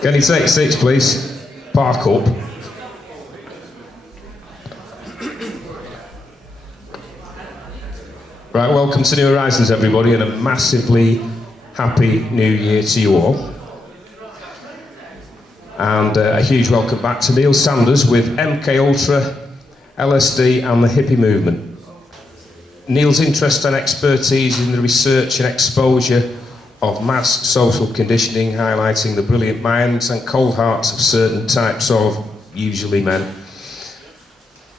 Can you take 6, please? Park up. Right, welcome to New Horizons, everybody, and a massively happy New Year to you all. And a huge welcome back to Neil Sanders with MK Ultra, LSD and the hippie movement. Neil's interest and expertise in the research and exposure of mass social conditioning, highlighting the brilliant minds and cold hearts of certain types of, usually men.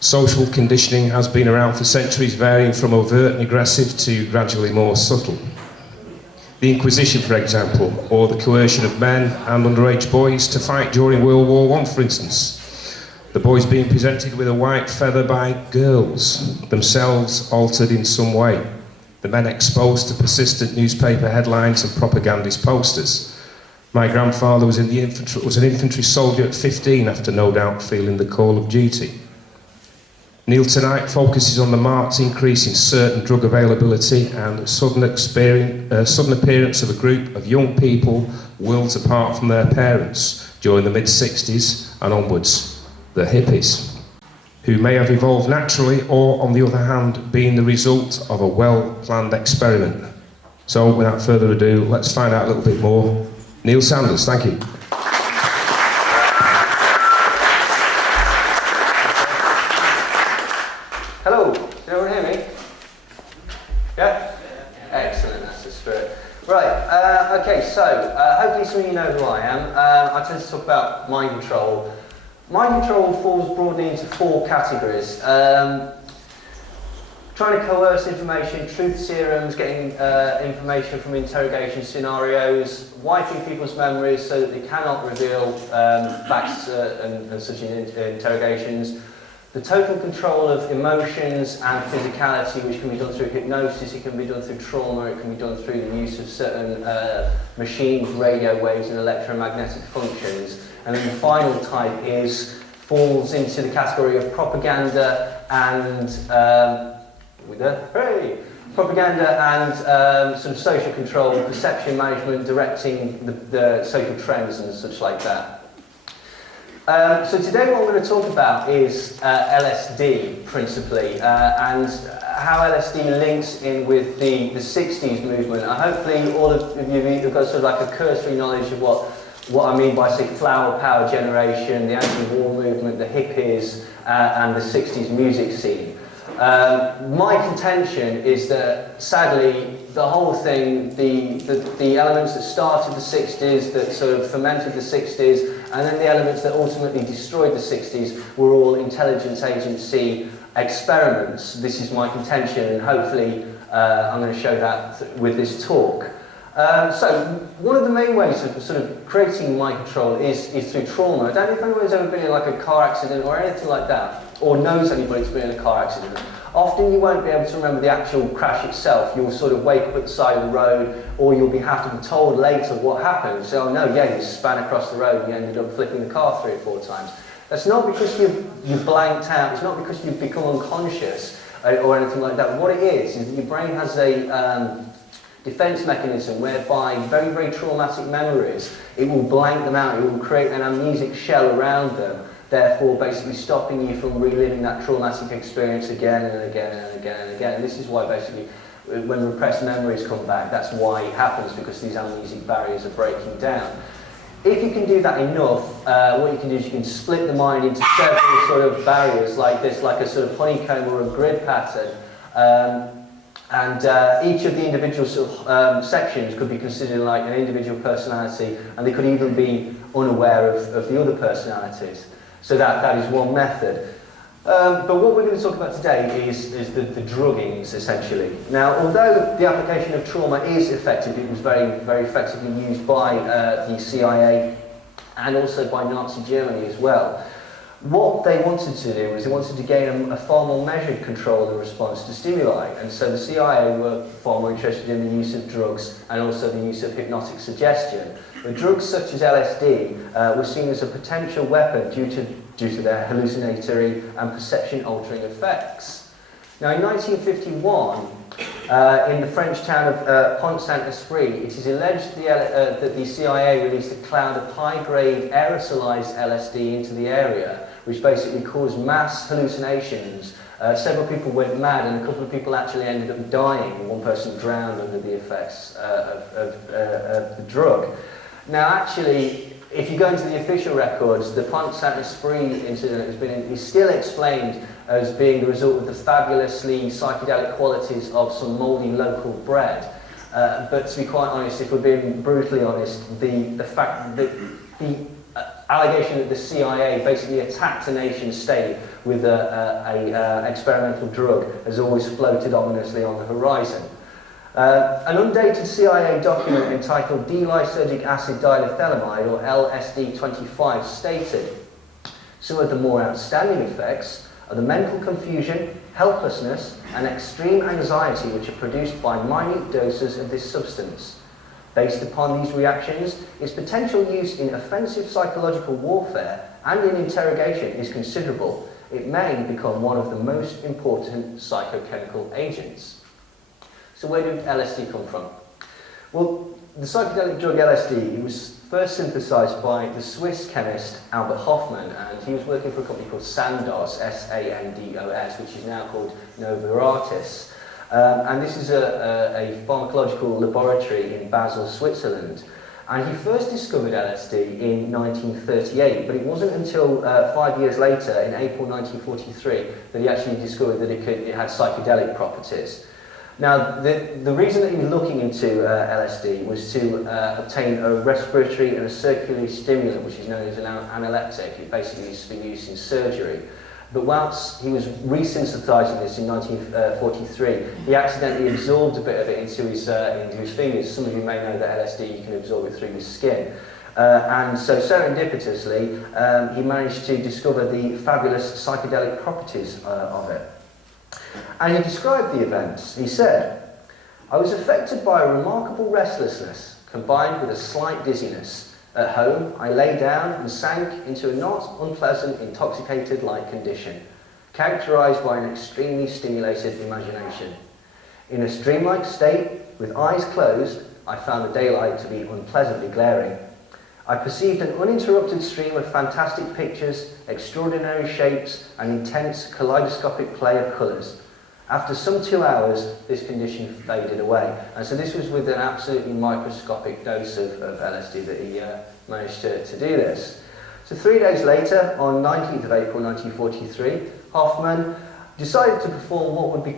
Social conditioning has been around for centuries, varying from overt and aggressive to gradually more subtle. The Inquisition, for example, or the coercion of men and underage boys to fight during World War I, for instance. The boys being presented with a white feather by girls, themselves altered in some way. The men exposed to persistent newspaper headlines and propagandist posters. My grandfather was an infantry soldier at 15 after no doubt feeling the call of duty. Neil tonight focuses on the marked increase in certain drug availability and sudden appearance of a group of young people worlds apart from their parents during the mid-60s and onwards, the hippies, who may have evolved naturally or, on the other hand, been the result of a well-planned experiment. So, without further ado, let's find out a little bit more. Neil Sanders, thank you. Hello, can everyone hear me? Yeah? Excellent, that's the spirit. Right, okay, so hopefully some of you know who I am. I tend to talk about mind control. Mind control falls broadly into 4 categories. Trying to coerce information, truth serums, getting information from interrogation scenarios, wiping people's memories so that they cannot reveal facts and such in interrogations. The total control of emotions and physicality, which can be done through hypnosis, it can be done through trauma, it can be done through the use of certain machines, radio waves and electromagnetic functions. And then the final type falls into the category of propaganda and sort of social control, perception management, directing the social trends and such like that. So today what I'm going to talk about is LSD principally, and how LSD links in with the 60s movement. Hopefully all of you have got sort of like a cursory knowledge of what I mean by, say, flower power generation, the anti-war movement, the hippies, and the 60s music scene. My contention is that, sadly, the whole thing, the elements that started the 60s, that sort of fermented the 60s, and then the elements that ultimately destroyed the 60s were all intelligence agency experiments. This is my contention, and hopefully I'm going to show that with this talk. So, one of the main ways of sort of creating mind control is through trauma. I don't know if anyone's ever been in like a car accident or anything like that, or knows anybody who's been in a car accident. Often you won't be able to remember the actual crash itself. You'll sort of wake up at the side of the road, or you'll have to be told later what happened. So, oh no, yeah, you span across the road and you ended up flipping the car 3 or 4 times. That's not because you've blanked out, it's not because you've become unconscious or anything like that. What it is that your brain has a defense mechanism whereby very, very traumatic memories, it will blank them out, it will create an amnesic shell around them, therefore basically stopping you from reliving that traumatic experience again and again and again and again. And this is why basically when repressed memories come back, that's why it happens, because these amnesic barriers are breaking down. If you can do that enough, what you can do is you can split the mind into several sort of barriers like this, like a sort of honeycomb or a grid pattern. And each of the individual sort of, sections could be considered like an individual personality, and they could even be unaware of the other personalities. So that is one method. But what we're going to talk about today is the druggings, essentially. Now, although the application of trauma is effective, it was very, very effectively used by the CIA and also by Nazi Germany as well. What they wanted to do was they wanted to gain a far more measured control in response to stimuli, and so the CIA were far more interested in the use of drugs and also the use of hypnotic suggestion. But drugs such as LSD were seen as a potential weapon due to their hallucinatory and perception-altering effects. Now, in 1951, in the French town of Pont-Saint-Esprit. It is alleged that the CIA released a cloud of high-grade aerosolized LSD into the area, which basically caused mass hallucinations. Several people went mad, and a couple of people actually ended up dying. One person drowned under the effects of the drug. Now, actually, if you go into the official records, the Pont-Saint-Esprit incident is still explained as being the result of the fabulously psychedelic qualities of some mouldy local bread. But to be quite honest, if we're being brutally honest, the fact that the allegation that the CIA basically attacked a nation state with an experimental drug has always floated ominously on the horizon. An undated CIA document entitled D-lysergic acid diethylamide, or LSD-25, stated, "Some of the more outstanding effects are the mental confusion, helplessness, and extreme anxiety which are produced by minute doses of this substance. Based upon these reactions, its potential use in offensive psychological warfare and in interrogation is considerable. It may become one of the most important psychochemical agents." So where did LSD come from? Well, the psychedelic drug LSD was first synthesized by the Swiss chemist Albert Hofmann, and he was working for a company called Sandoz, S-A-N-D-O-S, which is now called Novartis. And this is a pharmacological laboratory in Basel, Switzerland. And he first discovered LSD in 1938, but it wasn't until 5 years later, in April 1943, that he actually discovered that it had psychedelic properties. Now, the reason that he was looking into LSD was to obtain a respiratory and a circulatory stimulant, which is known as an analeptic. It basically used to be used in surgery. But whilst he was resynthesizing this in 1943, he accidentally absorbed a bit of it into his fingers. Some of you may know that LSD, you can absorb it through your skin. And so serendipitously, he managed to discover the fabulous psychedelic properties of it. And he described the events. He said, "I was affected by a remarkable restlessness, combined with a slight dizziness. At home, I lay down and sank into a not unpleasant, intoxicated-like condition, characterized by an extremely stimulated imagination. In a dreamlike state, with eyes closed, I found the daylight to be unpleasantly glaring. I perceived an uninterrupted stream of fantastic pictures, extraordinary shapes, and intense kaleidoscopic play of colours. After some 2 hours, this condition faded away." And so this was with an absolutely microscopic dose of LSD that he managed to do this. So 3 days later, on 19th of April 1943, Hofmann decided to perform what would be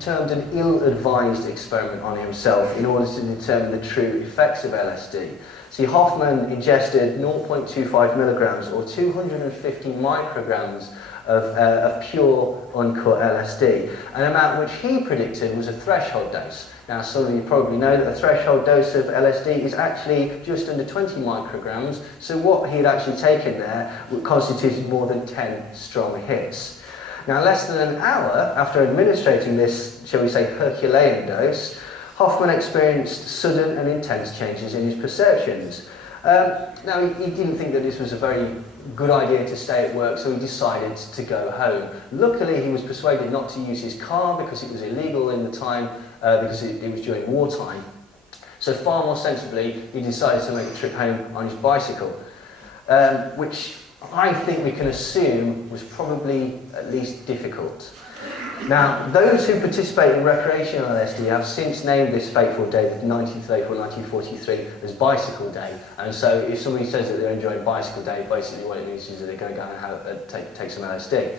termed an ill-advised experiment on himself in order to determine the true effects of LSD. See, Hofmann ingested 0.25 milligrams or 250 micrograms of pure, uncut LSD, an amount which he predicted was a threshold dose. Now, some of you probably know that a threshold dose of LSD is actually just under 20 micrograms, so what he had actually taken there constituted more than 10 strong hits. Now, less than an hour after administering this, shall we say, Herculean dose, Hofmann experienced sudden and intense changes in his perceptions. Now, he didn't think that this was a very good idea to stay at work, so he decided to go home. Luckily, he was persuaded not to use his car because it was illegal in the time, because it was during wartime. So far more sensibly, he decided to make a trip home on his bicycle, which I think we can assume was probably at least difficult. Now, those who participate in recreational LSD have since named this fateful day, the 19th of April 1943, as Bicycle Day. And so if somebody says that they're enjoying Bicycle Day, basically what it means is that they're going to go and take some LSD.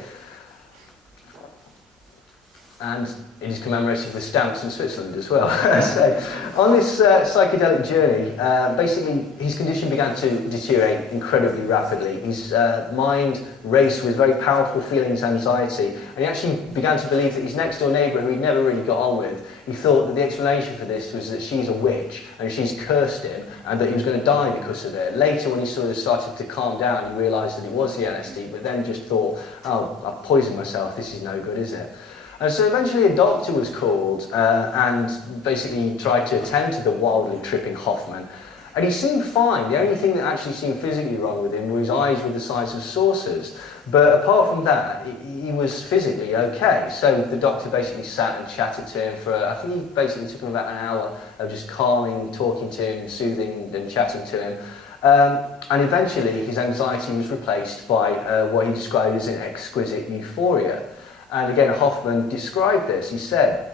And it is commemorated with stamps in Switzerland as well. So, on this psychedelic journey, basically his condition began to deteriorate incredibly rapidly. His mind raced with very powerful feelings of anxiety, and he actually began to believe that his next door neighbour, who he'd never really got on with, he thought that the explanation for this was that she's a witch and she's cursed him and that he was going to die because of it. Later, when he sort of started to calm down, he realised that it was the LSD, but then just thought, oh, I've poisoned myself, this is no good, is it? And so eventually a doctor was called and basically tried to attend to the wildly tripping Hofmann. And he seemed fine. The only thing that actually seemed physically wrong with him were his eyes were the size of saucers. But apart from that, he was physically okay. So the doctor basically sat and chatted to him for, I think he basically took him about an hour of just calming, talking to him, soothing and chatting to him. And eventually his anxiety was replaced by what he described as an exquisite euphoria. And again, Hofmann described this. He said,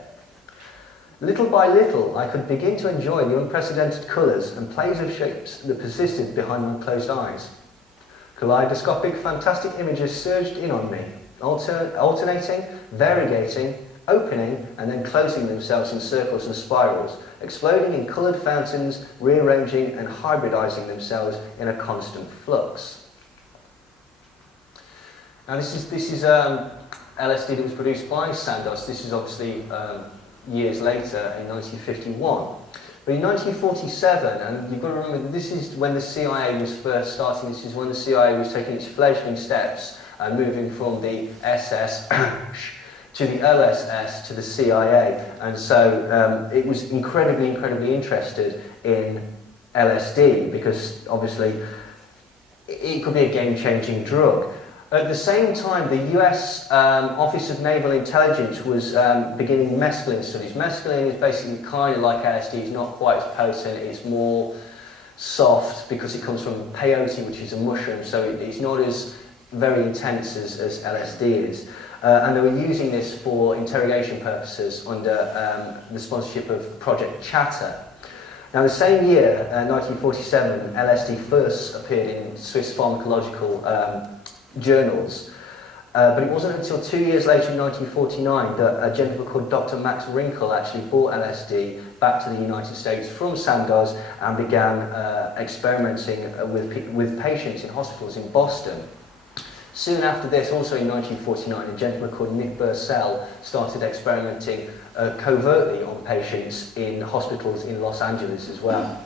"Little by little, I could begin to enjoy the unprecedented colours and plays of shapes that persisted behind my closed eyes. Kaleidoscopic, fantastic images surged in on me, alternating, variegating, opening, and then closing themselves in circles and spirals, exploding in coloured fountains, rearranging and hybridising themselves in a constant flux." Now this is LSD that was produced by Sandoz. This is obviously years later in 1951. But in 1947, and you've got to remember that this is when the CIA was first starting, this is when the CIA was taking its fledgling steps and moving from the SS to the OSS to the CIA. And so it was incredibly interested in LSD because obviously it could be a game-changing drug. At the same time, the US Office of Naval Intelligence was beginning mescaline studies. Mescaline is basically kind of like LSD. It's not quite as potent. It's more soft because it comes from peyote, which is a mushroom, so it's not as very intense as LSD is. And they were using this for interrogation purposes under the sponsorship of Project Chatter. Now, the same year, 1947, LSD first appeared in Swiss pharmacological journals, but it wasn't until 2 years later in 1949 that a gentleman called Dr. Max Rinkel actually brought LSD back to the United States from Sandoz and began experimenting with patients in hospitals in Boston. Soon after this, also in 1949, a gentleman called Nick Bursell started experimenting covertly on patients in hospitals in Los Angeles as well.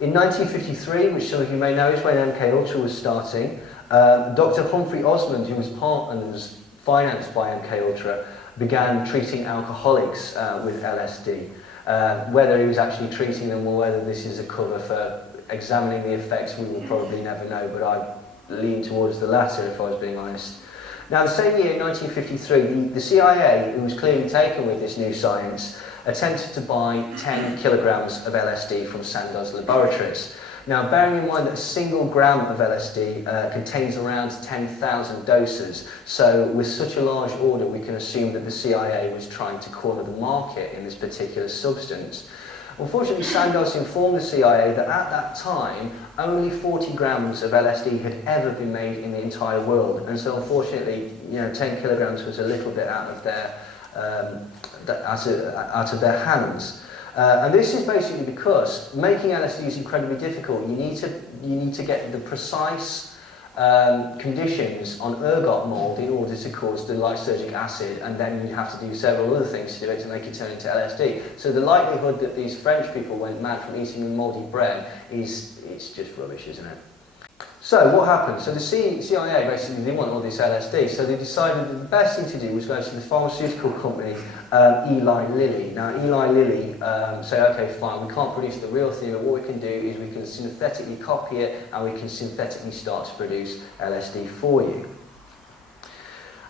In 1953, which some of you may know is when MK Ultra was starting, Dr. Humphrey Osmond, who was financed by MK Ultra, began treating alcoholics with LSD. Whether he was actually treating them or whether this is a cover for examining the effects, we will probably never know, but I lean towards the latter if I was being honest. Now, the same year, in 1953, the CIA, who was clearly taken with this new science, attempted to buy 10 kilograms of LSD from Sandoz laboratories. Now, bearing in mind that a single gram of LSD contains around 10,000 doses, so with such a large order, we can assume that the CIA was trying to corner the market in this particular substance. Unfortunately, Sandoz informed the CIA that at that time, only 40 grams of LSD had ever been made in the entire world, and so unfortunately, 10 kilograms was a little bit out of their hands. And this is basically because making LSD is incredibly difficult. You need to get the precise conditions on ergot mold in order to cause the lysergic acid, and then you have to do several other things to do it to make it turn into LSD. So the likelihood that these French people went mad from eating mouldy bread it's just rubbish, isn't it? So what happened? So the CIA basically didn't want all this LSD, so they decided that the best thing to do was go to the pharmaceutical company Eli Lilly. Now Eli Lilly said, okay, fine, we can't produce the real thing, but what we can do is we can synthetically copy it and we can synthetically start to produce LSD for you.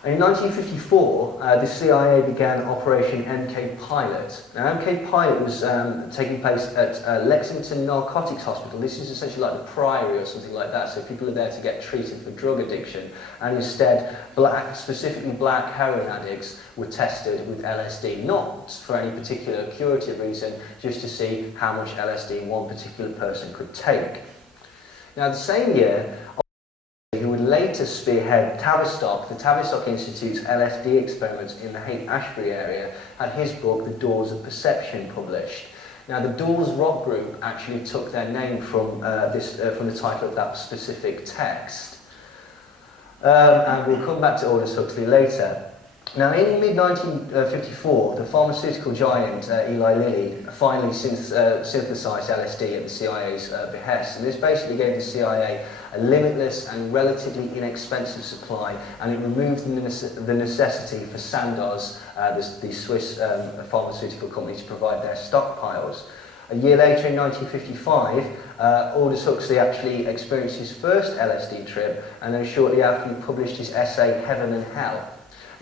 And in 1954, the CIA began Operation MK Pilot. Now, MK Pilot was taking place at Lexington Narcotics Hospital. This is essentially like the Priory or something like that, so people are there to get treated for drug addiction. And instead, specifically black heroin addicts were tested with LSD, not for any particular curative reason, just to see how much LSD one particular person could take. Now, the same year, who would later spearhead Tavistock, the Tavistock Institute's LSD experiments in the Haight-Ashbury area, had his book, The Doors of Perception, published. Now, the Doors rock group actually took their name from the title of that specific text. And we'll come back to Aldous Huxley later. Now, in mid-1954, the pharmaceutical giant Eli Lilly finally synthesized LSD at the CIA's behest, and this basically gave the CIA a limitless and relatively inexpensive supply, and it removed the necessity for Sandoz, the Swiss pharmaceutical company, to provide their stockpiles. A year later, in 1955, Aldous Huxley actually experienced his first LSD trip, and then shortly after he published his essay Heaven and Hell.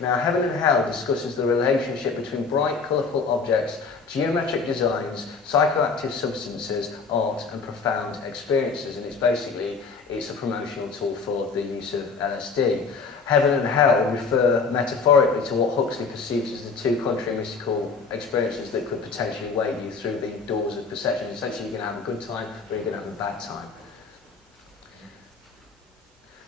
Now, Heaven and Hell discusses the relationship between bright, colourful objects, geometric designs, psychoactive substances, art, and profound experiences. And it's a promotional tool for the use of LSD. Heaven and Hell refer metaphorically to what Huxley perceives as the two contrary mystical experiences that could potentially wade you through the doors of perception. Essentially, you're going to have a good time, or you're going to have a bad time.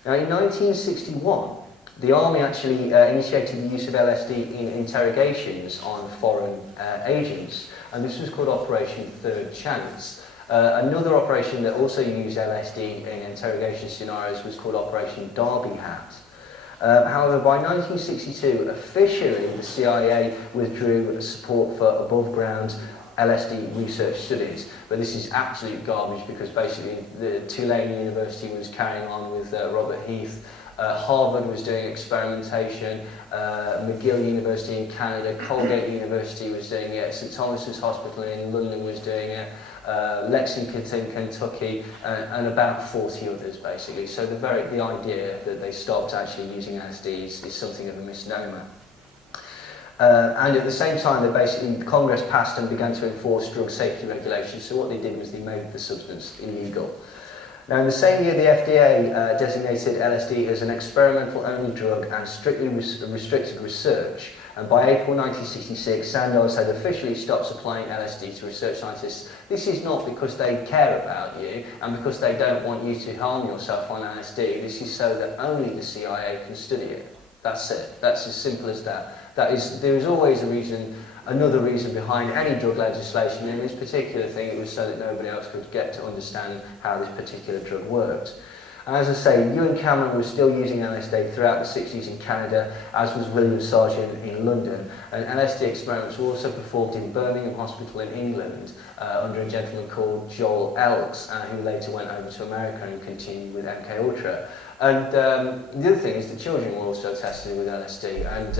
Now, in 1961, the army actually initiated the use of LSD in interrogations on foreign agents, and this was called Operation Third Chance. Another operation that also used LSD in interrogation scenarios was called Operation Derby Hat. However, by 1962, officially the CIA withdrew support for above-ground LSD research studies, but this is absolute garbage because basically the Tulane University was carrying on with Robert Heath, Harvard was doing experimentation, McGill University in Canada, Colgate University was doing it, St Thomas's Hospital in London was doing it, Lexington in Kentucky, and about 40 others basically. So the idea that they stopped actually using LSD is something of a misnomer. And at the same time, Congress passed and began to enforce drug safety regulations. So what they did was they made the substance illegal. Now, in the same year, the FDA designated LSD as an experimental-only drug and strictly restricted research. And by April 1966, Sandoz had officially stopped supplying LSD to research scientists. This is not because they care about you and because they don't want you to harm yourself on LSD. This is so that only the CIA can study it. That's it. That's as simple as that. There is always another reason behind any drug legislation. In this particular thing, it was so that nobody else could get to understand how this particular drug worked. And as I say, Ewan Cameron was still using LSD throughout the 60s in Canada, as was William Sargent in London. And LSD experiments were also performed in Birmingham Hospital in England under a gentleman called Joel Elks, who later went over to America and continued with MK Ultra. And the other thing is the children were also tested with LSD, and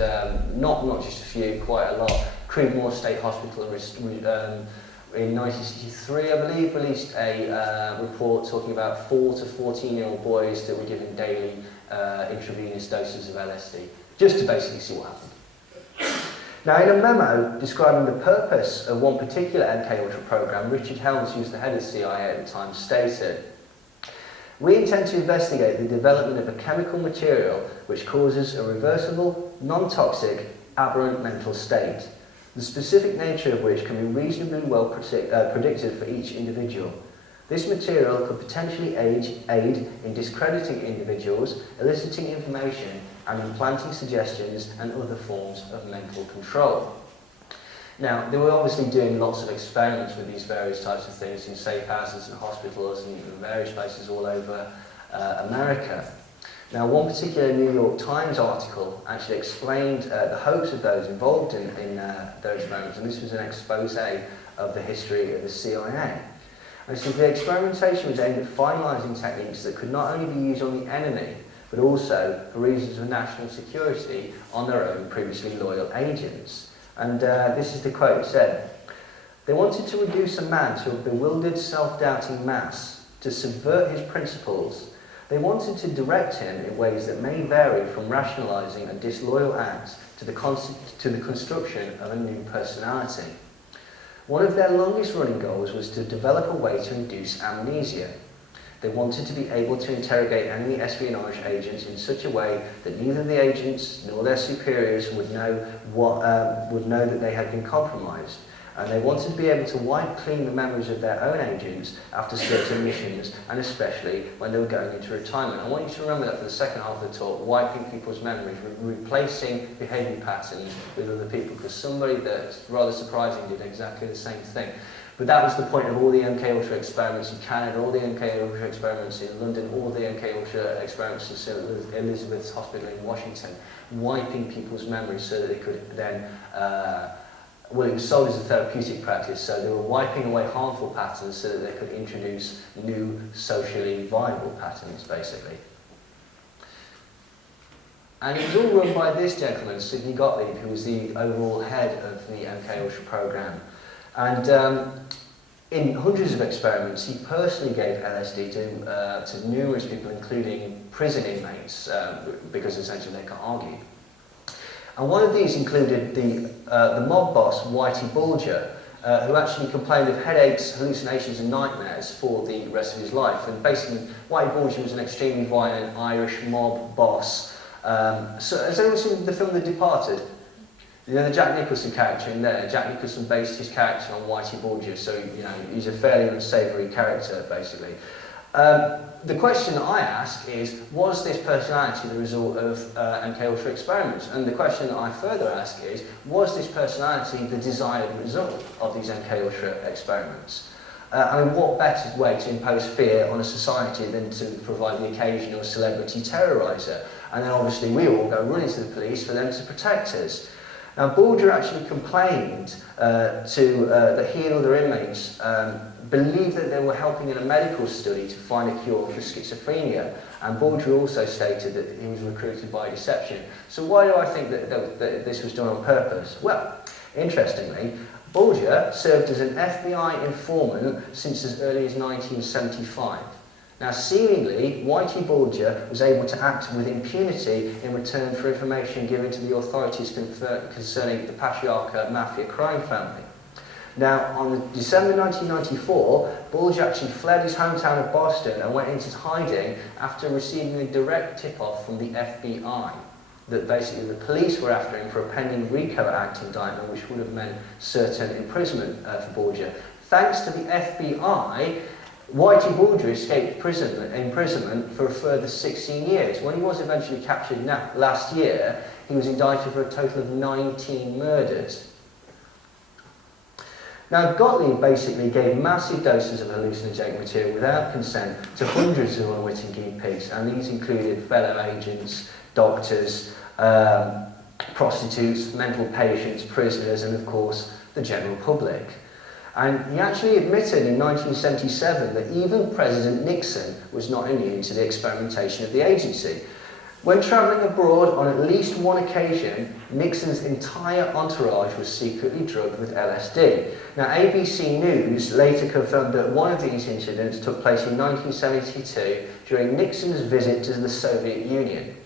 not just a few, quite a lot. Creedmoor State Hospital in 1963, I believe, released a report talking about 4 to 14-year-old boys that were given daily intravenous doses of LSD, just to basically see what happened. Now, in a memo describing the purpose of one particular MK-Ultra program, Richard Helms, who was the head of the CIA at the time, stated, "We intend to investigate the development of a chemical material which causes a reversible, non-toxic, aberrant mental state, the specific nature of which can be reasonably well predicted for each individual. This material could potentially aid in discrediting individuals, eliciting information, and implanting suggestions and other forms of mental control." Now, they were obviously doing lots of experiments with these various types of things in safe houses and hospitals and various places all over America. Now, one particular New York Times article actually explained the hopes of those involved in those experiments, and this was an expose of the history of the CIA. And so the experimentation was aimed at finalising techniques that could not only be used on the enemy, but also, for reasons of national security, on their own previously loyal agents. And this is the quote. It said, "They wanted to reduce a man to a bewildered, self-doubting mass, to subvert his principles. They wanted to direct him in ways that may vary from rationalising a disloyal act to the construction of a new personality. One of their longest-running goals was to develop a way to induce amnesia. They wanted to be able to interrogate enemy espionage agents in such a way that neither the agents nor their superiors would know that they had been compromised. And they wanted to be able to wipe clean the memories of their own agents after certain missions, and especially when they were going into retirement." I want you to remember that for the second half of the talk, wiping people's memories, replacing behaviour patterns with other people, because somebody that's rather surprising did exactly the same thing. But that was the point of all the MK-Ultra experiments in Canada, all the MK-Ultra experiments in London, all the MK-Ultra experiments in St Elizabeth's Hospital in Washington, wiping people's memories so that they could then, well, it was sold as a therapeutic practice, so they were wiping away harmful patterns so that they could introduce new socially viable patterns, basically. And it was all run by this gentleman, Sidney Gottlieb, who was the overall head of the MK-Ultra program. And In hundreds of experiments, he personally gave LSD to numerous people, including prison inmates, because essentially they can't argue. And one of these included the mob boss, Whitey Bulger, who actually complained of headaches, hallucinations and nightmares for the rest of his life. And basically, Whitey Bulger was an extremely violent Irish mob boss. So has anyone seen the film The Departed? You know the Jack Nicholson character in there? Jack Nicholson based his character on Whitey Bulger, so you know he's a fairly unsavoury character, basically. The question I ask is, was this personality the result of MKUltra experiments? And the question that I further ask is, was this personality the desired result of these MKUltra experiments? I mean, what better way to impose fear on a society than to provide the occasional celebrity terroriser? And then obviously we all go running to the police for them to protect us. Now, Bulger actually complained that he and other inmates believed that they were helping in a medical study to find a cure for schizophrenia, and Bulger also stated that he was recruited by deception. So why do I think that this was done on purpose? Well, interestingly, Bulger served as an FBI informant since as early as 1975. Now, seemingly, Whitey Bulger was able to act with impunity in return for information given to the authorities concerning the Patriarca Mafia crime family. Now, on December 1994, Bulger actually fled his hometown of Boston and went into hiding after receiving a direct tip-off from the FBI that basically the police were after him for a pending RICO Act indictment, which would have meant certain imprisonment for Bulger. Thanks to the FBI, Whitey Bulger escaped imprisonment for a further 16 years. When he was eventually captured last year, he was indicted for a total of 19 murders. Now, Gottlieb basically gave massive doses of hallucinogenic material without consent to hundreds of unwitting guinea pigs, and these included fellow agents, doctors, prostitutes, mental patients, prisoners, and of course, the general public. And he actually admitted in 1977 that even President Nixon was not immune to the experimentation of the agency. When travelling abroad on at least one occasion, Nixon's entire entourage was secretly drugged with LSD. Now, ABC News later confirmed that one of these incidents took place in 1972 during Nixon's visit to the Soviet Union.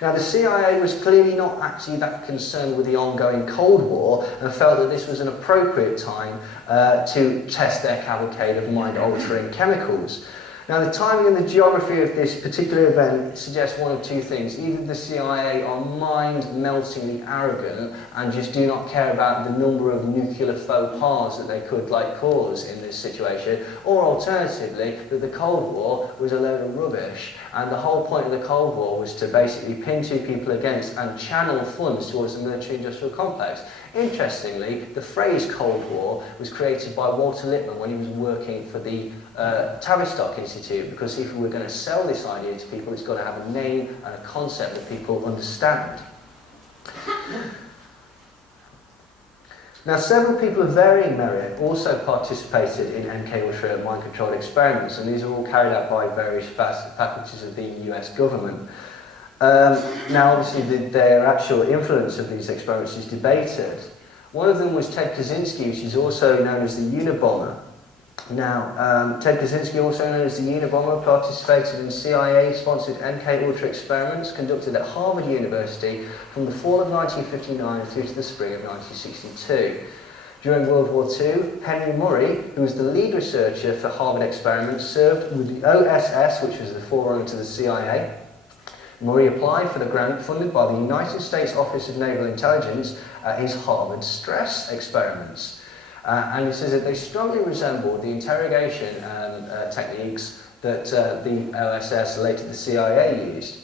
Now, the CIA was clearly not actually that concerned with the ongoing Cold War and felt that this was an appropriate time to test their cavalcade of mind-altering chemicals. Now, the timing and the geography of this particular event suggests one of two things. Either the CIA are mind-meltingly arrogant and just do not care about the number of nuclear faux pas that they could cause in this situation, or alternatively, that the Cold War was a load of rubbish, and the whole point of the Cold War was to basically pin two people against and channel funds towards the military-industrial complex. Interestingly, the phrase Cold War was created by Walter Lippmann when he was working for the Tavistock Institute, because if we're going to sell this idea to people, it's got to have a name and a concept that people understand. Now, several people of varying merit also participated in MKUltra mind-controlled experiments, and these are all carried out by various faculties of the US government. Now, obviously, their actual influence of these experiments is debated. One of them was Ted Kaczynski, which is also known as the Unabomber. Now, Ted Kaczynski, also known as the Unabomber, participated in CIA-sponsored MKUltra experiments conducted at Harvard University from the fall of 1959 through to the spring of 1962. During World War II, Henry Murray, who was the lead researcher for Harvard experiments, served with the OSS, which was the forerunner to the CIA. Murray applied for the grant funded by the United States Office of Naval Intelligence at his Harvard stress experiments. And he says that they strongly resembled the interrogation techniques that the OSS, later the CIA, used.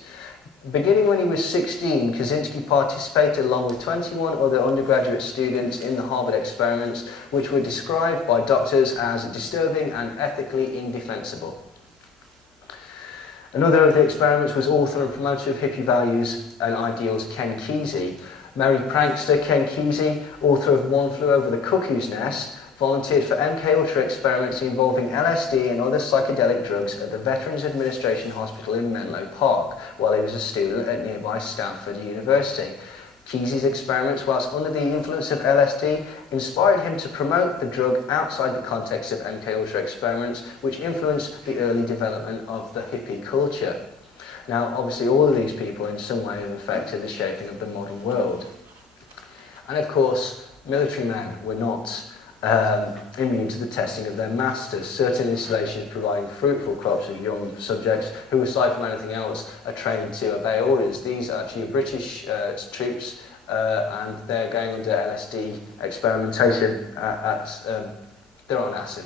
Beginning when he was 16, Kaczynski participated along with 21 other undergraduate students in the Harvard experiments, which were described by doctors as disturbing and ethically indefensible. Another of the experiments was author and promoter of hippie values and ideals Ken Kesey. Merry prankster Ken Kesey, author of One Flew Over the Cuckoo's Nest, volunteered for MKUltra experiments involving LSD and other psychedelic drugs at the Veterans Administration Hospital in Menlo Park while he was a student at nearby Stanford University. Kesey's experiments, whilst under the influence of LSD, inspired him to promote the drug outside the context of MKUltra experiments, which influenced the early development of the hippie culture. Now, obviously, all of these people in some way have affected the shaping of the modern world. And of course, military men were not immune to the testing of their masters. Certain installations providing fruitful crops of young subjects who, aside from anything else, are trained to obey orders. These are actually British troops, and they're going under LSD experimentation they're on acid.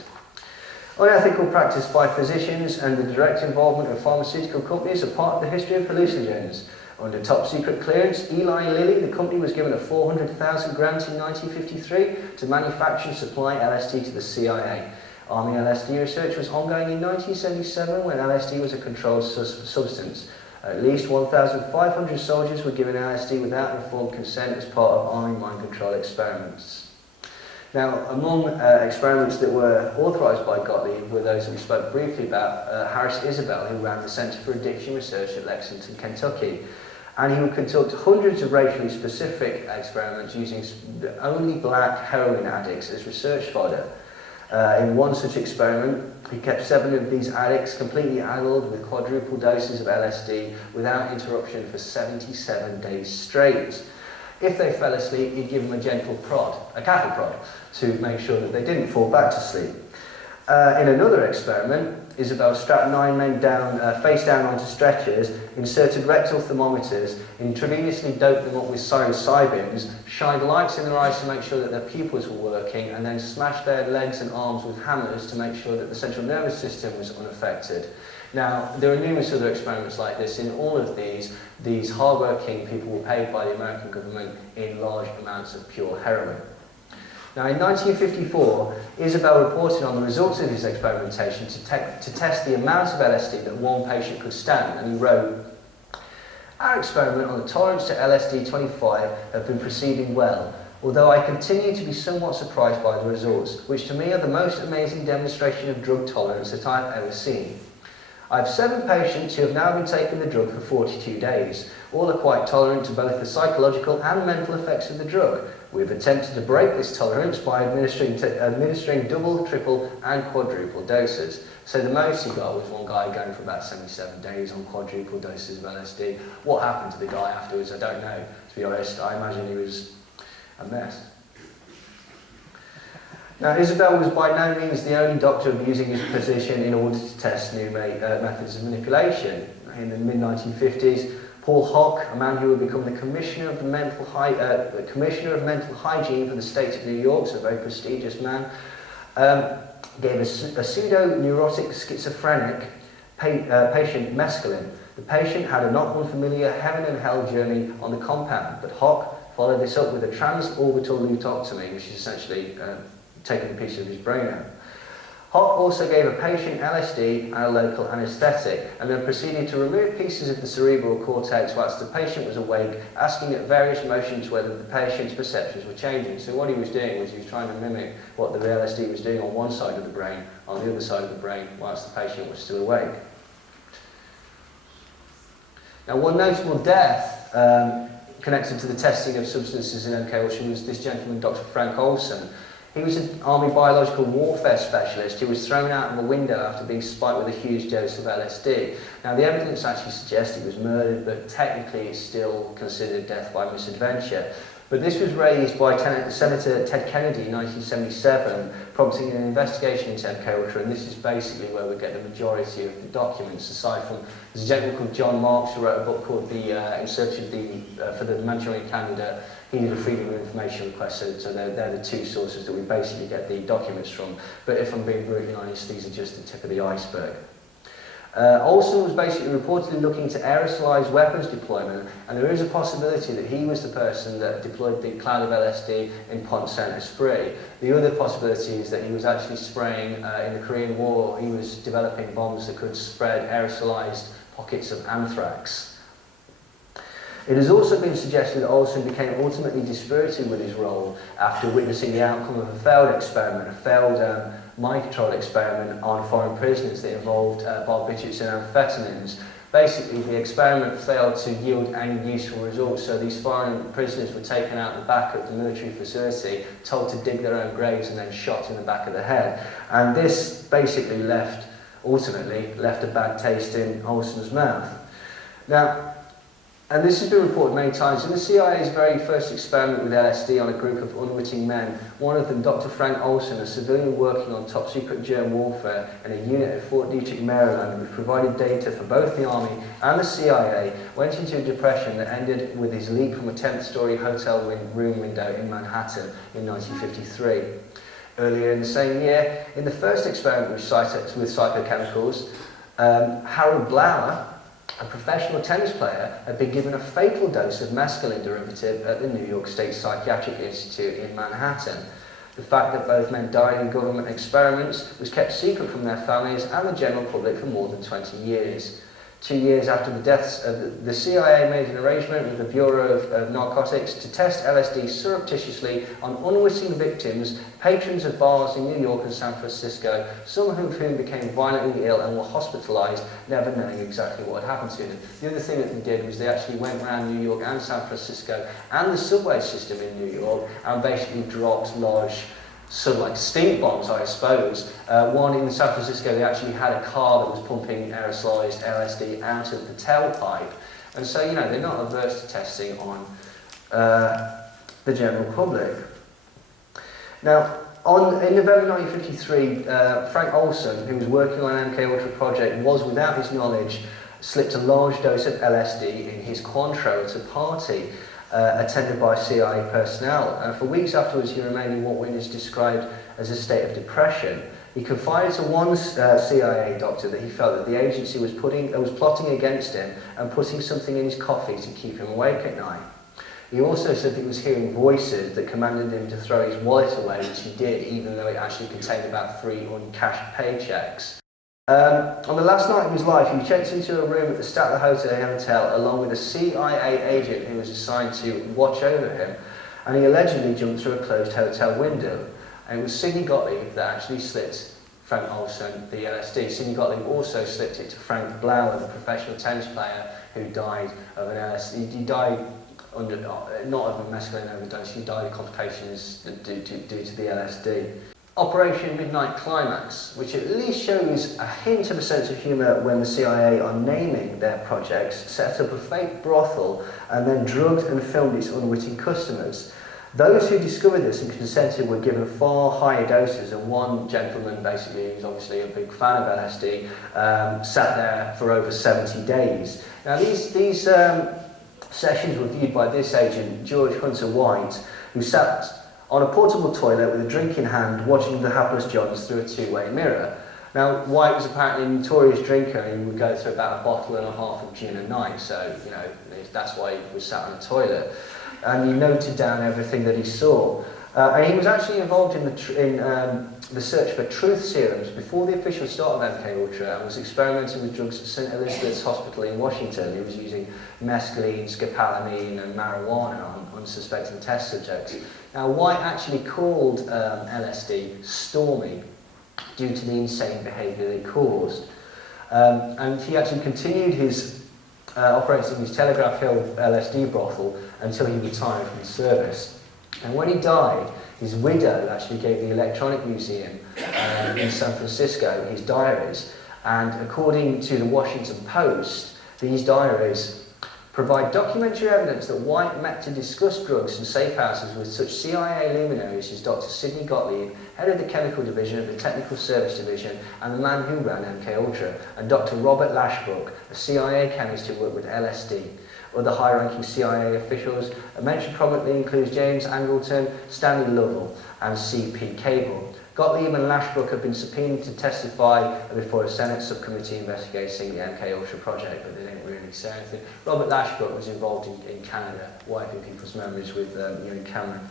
Unethical practice by physicians and the direct involvement of pharmaceutical companies are part of the history of hallucinogens. Under top secret clearance, Eli Lilly, the company, was given a $400,000 grant in 1953 to manufacture and supply LSD to the CIA. Army LSD research was ongoing in 1977 when LSD was a controlled substance. At least 1,500 soldiers were given LSD without informed consent as part of Army mind control experiments. Now, among experiments that were authorised by Gottlieb were those that we spoke briefly about. Harris Isabel, who ran the Centre for Addiction Research at Lexington, Kentucky. And he would conduct hundreds of racially specific experiments using only black heroin addicts as research fodder. In one such experiment, he kept 7 of these addicts completely addled with quadruple doses of LSD without interruption for 77 days straight. If they fell asleep, he'd give them a gentle prod, a cattle prod, to make sure that they didn't fall back to sleep. In another experiment, Isabel strapped 9 men down, face down onto stretchers, inserted rectal thermometers, intravenously doped them up with psilocybins, shined lights in their eyes to make sure that their pupils were working, and then smashed their legs and arms with hammers to make sure that the central nervous system was unaffected. Now, there are numerous other experiments like this. In all of these hard-working people were paid by the American government in large amounts of pure heroin. Now, in 1954, Isabel reported on the results of his experimentation to test the amount of LSD that one patient could stand, and he wrote, "Our experiment on the tolerance to LSD 25 have been proceeding well, although I continue to be somewhat surprised by the results, which to me are the most amazing demonstration of drug tolerance that I have ever seen. I have 7 patients who have now been taking the drug for 42 days. All are quite tolerant to both the psychological and mental effects of the drug. We have attempted to break this tolerance by administering double, triple and quadruple doses." So the most he got was one guy going for about 77 days on quadruple doses of LSD. What happened to the guy afterwards, I don't know. To be honest, I imagine he was a mess. Now, Isabel was by no means the only doctor using his position in order to test new methods of manipulation. In the mid-1950s, Paul Hock, a man who would become the Commissioner of Mental Hygiene for the state of New York, so a very prestigious man, gave a pseudo-neurotic schizophrenic patient mescaline. The patient had a not unfamiliar heaven and hell journey on the compound, but Hock followed this up with a transorbital lutectomy, which is essentially taking a piece of his brain out. Hock also gave a patient LSD and a local anaesthetic, and then proceeded to remove pieces of the cerebral cortex whilst the patient was awake, asking at various motions whether the patient's perceptions were changing. So what he was doing was he was trying to mimic what the LSD was doing on one side of the brain, on the other side of the brain, whilst the patient was still awake. Now, one notable death connected to the testing of substances in MKUltra was this gentleman, Dr. Frank Olsen. He was an Army biological warfare specialist who was thrown out of a window after being spiked with a huge dose of LSD. Now, the evidence actually suggests he was murdered, but technically it's still considered death by misadventure. But this was raised by Senator Ted Kennedy in 1977, prompting an investigation into MKUltra, and this is basically where we get the majority of the documents, aside from there's a gentleman called John Marks who wrote a book called In Search of for the Manchurian Candidate. He did a Freedom of Information request, so they're the 2 sources that we basically get the documents from. But if I'm being brutally honest, these are just the tip of the iceberg. Olsen was basically reportedly looking to aerosolise weapons deployment, and there is a possibility that he was the person that deployed the cloud of LSD in Pont Saint-Esprit. The other possibility is that he was actually spraying, in the Korean War, he was developing bombs that could spread aerosolised pockets of anthrax. It has also been suggested that Olsen became ultimately dispirited with his role after witnessing the outcome of a failed experiment, a failed mind control experiment on foreign prisoners that involved barbiturates and amphetamines. Basically, the experiment failed to yield any useful results, so these foreign prisoners were taken out the back of the military facility, told to dig their own graves and then shot in the back of the head. And this basically ultimately left a bad taste in Olsen's mouth. Now, and this has been reported many times, in the CIA's very first experiment with LSD on a group of unwitting men, one of them, Dr. Frank Olsen, a civilian working on top-secret germ warfare in a unit at Fort Detrick, Maryland, which provided data for both the Army and the CIA, went into a depression that ended with his leap from a 10th-story hotel room window in Manhattan in 1953. Earlier in the same year, in the first experiment with psychochemicals, Harold Blauer, a professional tennis player, had been given a fatal dose of mescaline derivative at the New York State Psychiatric Institute in Manhattan. The fact that both men died in government experiments was kept secret from their families and the general public for more than 20 years. 2 years after the deaths, the CIA made an arrangement with the Bureau of Narcotics to test LSD surreptitiously on unwitting victims, patrons of bars in New York and San Francisco, some of whom became violently ill and were hospitalized, never knowing exactly what had happened to them. The other thing that they did was they actually went around New York and San Francisco and the subway system in New York and basically dropped large sort of like stink bombs, I suppose. One in San Francisco, they actually had a car that was pumping aerosolized LSD out of the tailpipe. And so, you know, they're not averse to testing on the general public. Now, in November 1953, Frank Olsen, who was working on an MK Ultra project, was, without his knowledge, slipped a large dose of LSD in his Cointreau at a party attended by CIA personnel. And for weeks afterwards, he remained in what witnesses described as a state of depression. He confided to one CIA doctor that he felt that the agency was plotting against him and putting something in his coffee to keep him awake at night. He also said that he was hearing voices that commanded him to throw his wallet away, which he did, even though it actually contained about 3 uncashed paychecks. On the last night of his life, he checked into a room at the Statler Hotel along with a CIA agent who was assigned to watch over him, and he allegedly jumped through a closed hotel window. And it was Sidney Gottlieb that actually slipped Frank Olsen the LSD. Sidney Gottlieb also slipped it to Frank Blauer, the professional tennis player who died of an LSD. He died not of a mescaline overdose, he died of complications due to the LSD. Operation Midnight Climax, which at least shows a hint of a sense of humour when the CIA are naming their projects, set up a fake brothel and then drugged and filmed its unwitting customers. Those who discovered this and consented were given far higher doses, and one gentleman, basically, who's obviously a big fan of LSD, sat there for over 70 days. Now these sessions were viewed by this agent, George Hunter White, who sat on a portable toilet with a drink in hand, watching the hapless Johns through a 2-way mirror. Now, White was apparently a notorious drinker, and he would go through about 1.5 bottles of gin a night, so, you know, that's why he was sat on a toilet. And he noted down everything that he saw. And he was actually involved in the search for truth serums before the official start of MK Ultra, and was experimenting with drugs at St. Elizabeth's Hospital in Washington. He was using mescaline, scopolamine, and marijuana on unsuspecting test subjects. Now, White actually called LSD stormy due to the insane behaviour it caused. And he actually continued his operating his Telegraph Hill LSD brothel until he retired from the service. And when he died, his widow actually gave the Electronic Museum in San Francisco his diaries. And according to the Washington Post, these diaries provide documentary evidence that White met to discuss drugs and safe houses with such CIA luminaries as Dr. Sidney Gottlieb, head of the Chemical Division of the Technical Service Division, and the man who ran MK Ultra, and Dr. Robert Lashbrook, a CIA chemist who worked with LSD. Other high-ranking CIA officials mentioned prominently includes James Angleton, Stanley Lovell, and C.P. Cable. Gottlieb and Lashbrook have been subpoenaed to testify before a Senate subcommittee investigating the MK Ultra project, but they didn't really say anything. Robert Lashbrook was involved in Canada, wiping people's memories with Ewan Cameron.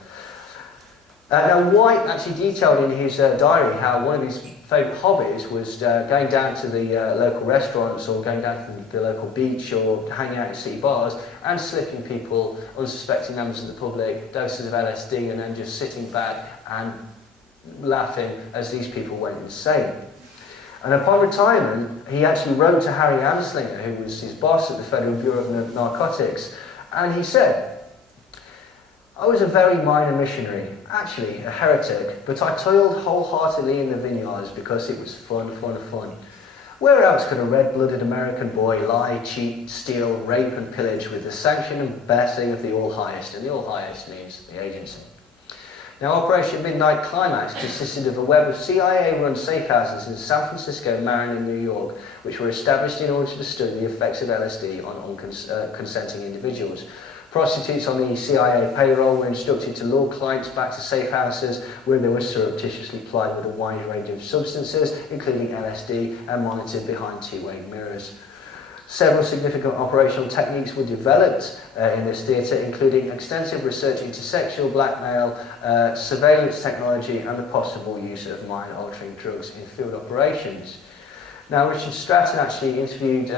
Now, White actually detailed in his diary how one of his favourite hobbies was going down to the local restaurants, or going down to the local beach, or hanging out in city bars and slipping people, unsuspecting members of the public, doses of LSD, and then just sitting back and laughing as these people went insane. And upon retirement, he actually wrote to Harry Anslinger, who was his boss at the Federal Bureau of Narcotics, and he said, "I was a very minor missionary, actually a heretic, but I toiled wholeheartedly in the vineyards because it was fun, fun, fun. Where else could a red-blooded American boy lie, cheat, steal, rape and pillage with the sanction and blessing of the All-Highest?" And the All-Highest means the agency. Now, Operation Midnight Climax consisted of a web of CIA-run safe houses in San Francisco, Marin and New York, which were established in order to study the effects of LSD on unconsenting individuals. Prostitutes on the CIA payroll were instructed to lure clients back to safe houses where they were surreptitiously plied with a wide range of substances, including LSD, and monitored behind two-way mirrors. Several significant operational techniques were developed in this theatre, including extensive research into sexual blackmail, surveillance technology, and the possible use of mind-altering drugs in field operations. Now, Richard Stratton actually interviewed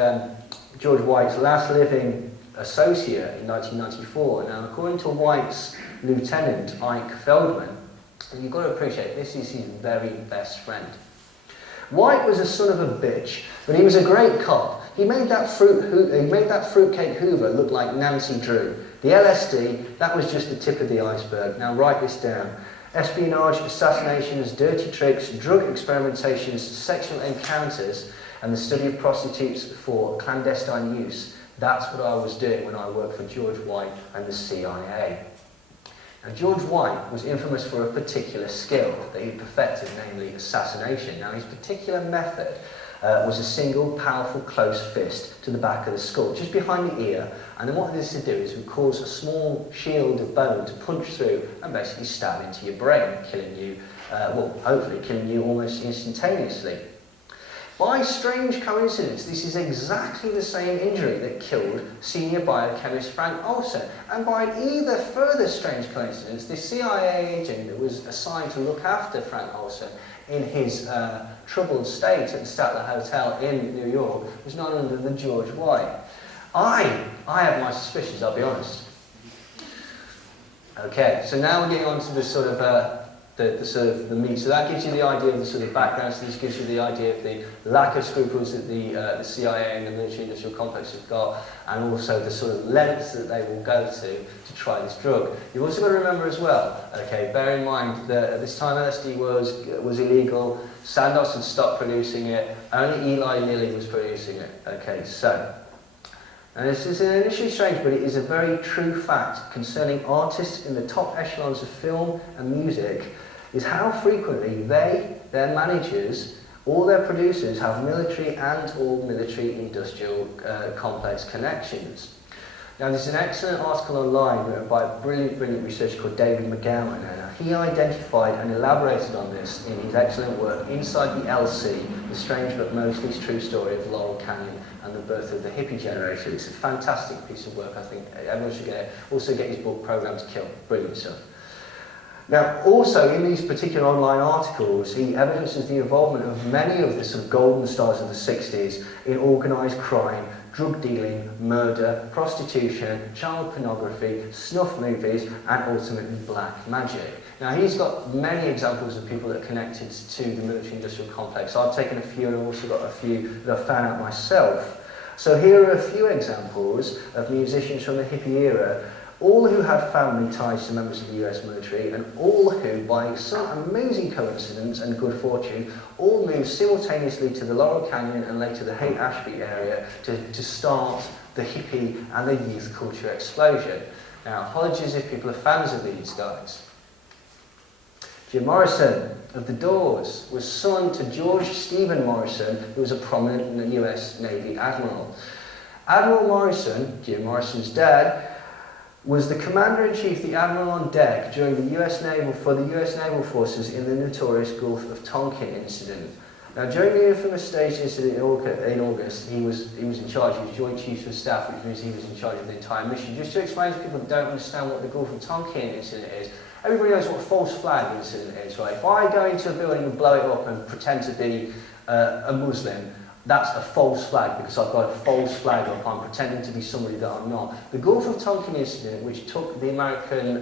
George White's last living associate in 1994. Now, according to White's lieutenant, Ike Feldman, and you've got to appreciate this is his very best friend. White was a son of a bitch, but he was a great cop. He made that fruitcake Hoover look like Nancy Drew. The LSD, that was just the tip of the iceberg. Now write this down. Espionage, assassinations, dirty tricks, drug experimentations, sexual encounters, and the study of prostitutes for clandestine use. That's what I was doing when I worked for George White and the CIA. Now, George White was infamous for a particular skill that he perfected, namely assassination. Now, his particular method was a single, powerful, close fist to the back of the skull, just behind the ear. And then what this would do is it would cause a small shield of bone to punch through and basically stab into your brain, killing you, hopefully killing you almost instantaneously. By strange coincidence, this is exactly the same injury that killed senior biochemist Frank Olsen. And by an even further strange coincidence, the CIA agent that was assigned to look after Frank Olsen in his troubled state at the Statler Hotel in New York was none other than George White. I have my suspicions, I'll be honest. Okay, so now we're getting on to the sort of the meat. So that gives you the idea of the sort of background. So this gives you the idea of the lack of scruples that the CIA and the military-industrial complex have got, and also the sort of lengths that they will go to try this drug. You've also got to remember as well, okay, bear in mind that at this time LSD was illegal. Sandoz had stopped producing it. Only Eli Lilly was producing it. Okay, so. And this is initially strange, but it is a very true fact concerning artists in the top echelons of film and music, is how frequently their managers, all their producers have military and or military-industrial complex connections. Now, there's an excellent article online written by a brilliant researcher called David McGowan, and he identified and elaborated on this in his excellent work, Inside the LC, The Strange But Mostly True Story of Laurel Canyon and the Birth of the Hippie Generation. It's a fantastic piece of work, I think everyone should get it. Also get his book, Program to Kill, brilliant stuff. Now, also in these particular online articles, he evidences the involvement of many of the sort of golden stars of the 60s in organised crime, drug dealing, murder, prostitution, child pornography, snuff movies, and ultimately black magic. Now, he's got many examples of people that are connected to the military-industrial complex. I've taken a few, and I've also got a few that I've found out myself. So here are a few examples of musicians from the hippie era, all who had family ties to members of the US military, and all who, by some amazing coincidence and good fortune, all moved simultaneously to the Laurel Canyon and later the Haight-Ashbury area to start the hippie and the youth culture explosion. Now, apologies if people are fans of these guys. Jim Morrison of The Doors was son to George Stephen Morrison, who was a prominent US Navy admiral. Admiral Morrison, Jim Morrison's dad, was the commander-in-chief, the admiral on deck during the US Naval Forces in the notorious Gulf of Tonkin incident. Now, during the infamous staged incident in August, he was in charge. He was Joint Chiefs of Staff, which means he was in charge of the entire mission. Just to explain to people who don't understand what the Gulf of Tonkin incident is, everybody knows what a false flag incident is, right? If I go into a building and blow it up and pretend to be a Muslim, that's a false flag because I've got a false flag up. I'm pretending to be somebody that I'm not. The Gulf of Tonkin incident, which took the American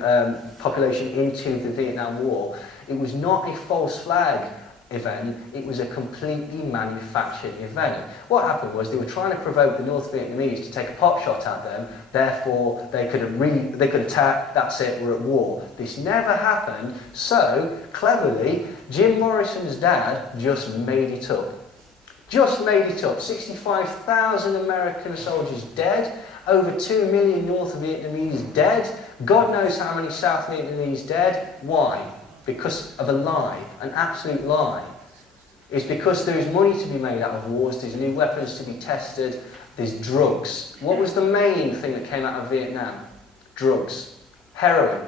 population into the Vietnam War, it was not a false flag event, it was a completely manufactured event. What happened was they were trying to provoke the North Vietnamese to take a pot shot at them, therefore they could attack, that's it, we're at war. This never happened, so cleverly, Jim Morrison's dad just made it up. Just made it up. 65,000 American soldiers dead, over 2 million North Vietnamese dead, God knows how many South Vietnamese dead. Why? Because of a lie, an absolute lie. It's because there is money to be made out of wars, there's new weapons to be tested, there's drugs. What was the main thing that came out of Vietnam? Drugs. Heroin.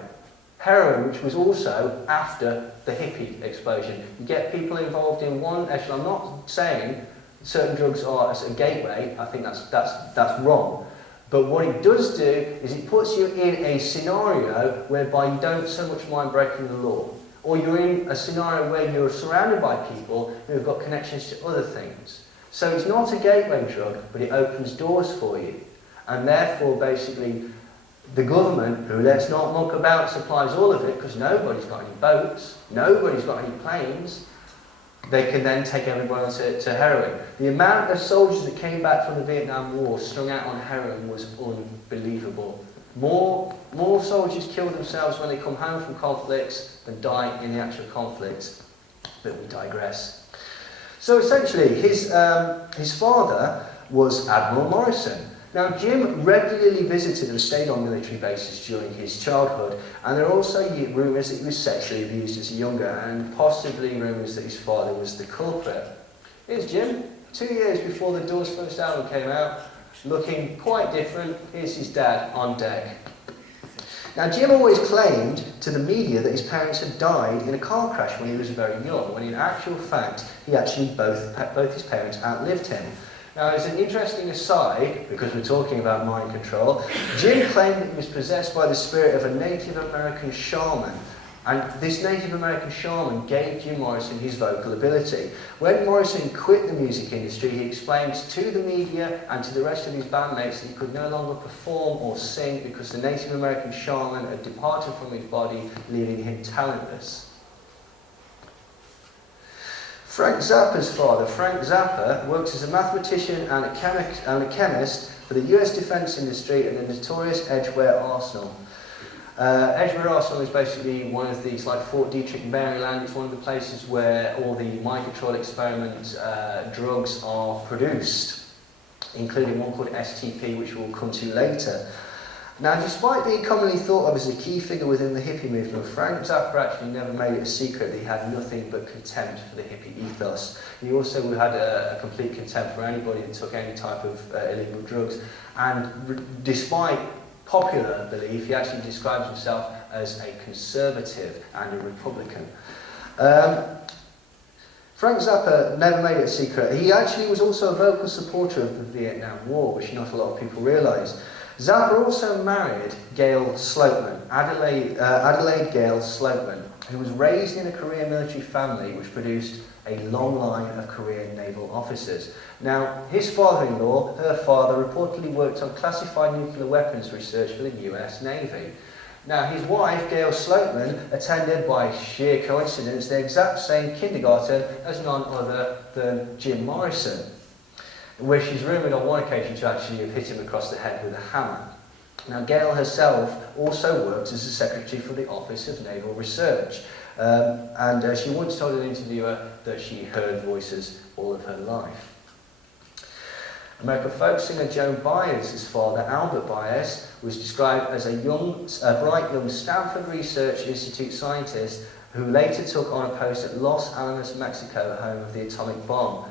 Heroin, which was also after the hippie explosion. You get people involved in one echelon. I'm not saying certain drugs are a gateway, I think that's wrong. But what it does do is it puts you in a scenario whereby you don't so much mind breaking the law. Or you're in a scenario where you're surrounded by people who have got connections to other things. So it's not a gateway drug, but it opens doors for you. And therefore, basically, the government, who let's not muck about, supplies all of it, because nobody's got any boats, nobody's got any planes, they can then take everyone to heroin. The amount of soldiers that came back from the Vietnam War strung out on heroin was unbelievable. More soldiers kill themselves when they come home from conflicts than die in the actual conflicts. But we digress. So essentially, his father was Admiral Morrison. Now, Jim regularly visited and stayed on military bases during his childhood, and there are also rumours that he was sexually abused as a younger, and possibly rumours that his father was the culprit. Here's Jim, 2 years before the Doors' first album came out, looking quite different. Here's his dad on deck. Now, Jim always claimed to the media that his parents had died in a car crash when he was very young, when in actual fact, both his parents outlived him. Now, as an interesting aside, because we're talking about mind control, Jim claimed that he was possessed by the spirit of a Native American shaman. And this Native American shaman gave Jim Morrison his vocal ability. When Morrison quit the music industry, he explained to the media and to the rest of his bandmates that he could no longer perform or sing because the Native American shaman had departed from his body, leaving him talentless. Frank Zappa's father, Frank Zappa, works as a mathematician and a chemist for the US defence industry at the notorious Edgware Arsenal. Edgware Arsenal is basically one of these, like Fort Detrick, Maryland. It's one of the places where all the mind control experiment drugs are produced, including one called STP, which we'll come to later. Now, despite being commonly thought of as a key figure within the hippie movement, Frank Zappa actually never made it a secret that he had nothing but contempt for the hippie ethos. He also had a complete contempt for anybody that took any type of illegal drugs. And despite popular belief, he actually describes himself as a conservative and a Republican. Frank Zappa never made it a secret. He actually was also a vocal supporter of the Vietnam War, which not a lot of people realise. Zappa also married Gail Sloatman, Adelaide Gail Sloatman, who was raised in a Korean military family which produced a long line of Korean naval officers. Now, his father-in-law, her father, reportedly worked on classified nuclear weapons research for the US Navy. Now, his wife, Gail Sloatman, attended by sheer coincidence the exact same kindergarten as none other than Jim Morrison, where she's rumoured on one occasion to actually have hit him across the head with a hammer. Now, Gail herself also worked as a secretary for the Office of Naval Research, and she once told an interviewer that she heard voices all of her life. American folk singer Joan Baez's father, Albert Baez, was described as a bright young Stanford Research Institute scientist who later took on a post at Los Alamos, Mexico, home of the atomic bomb.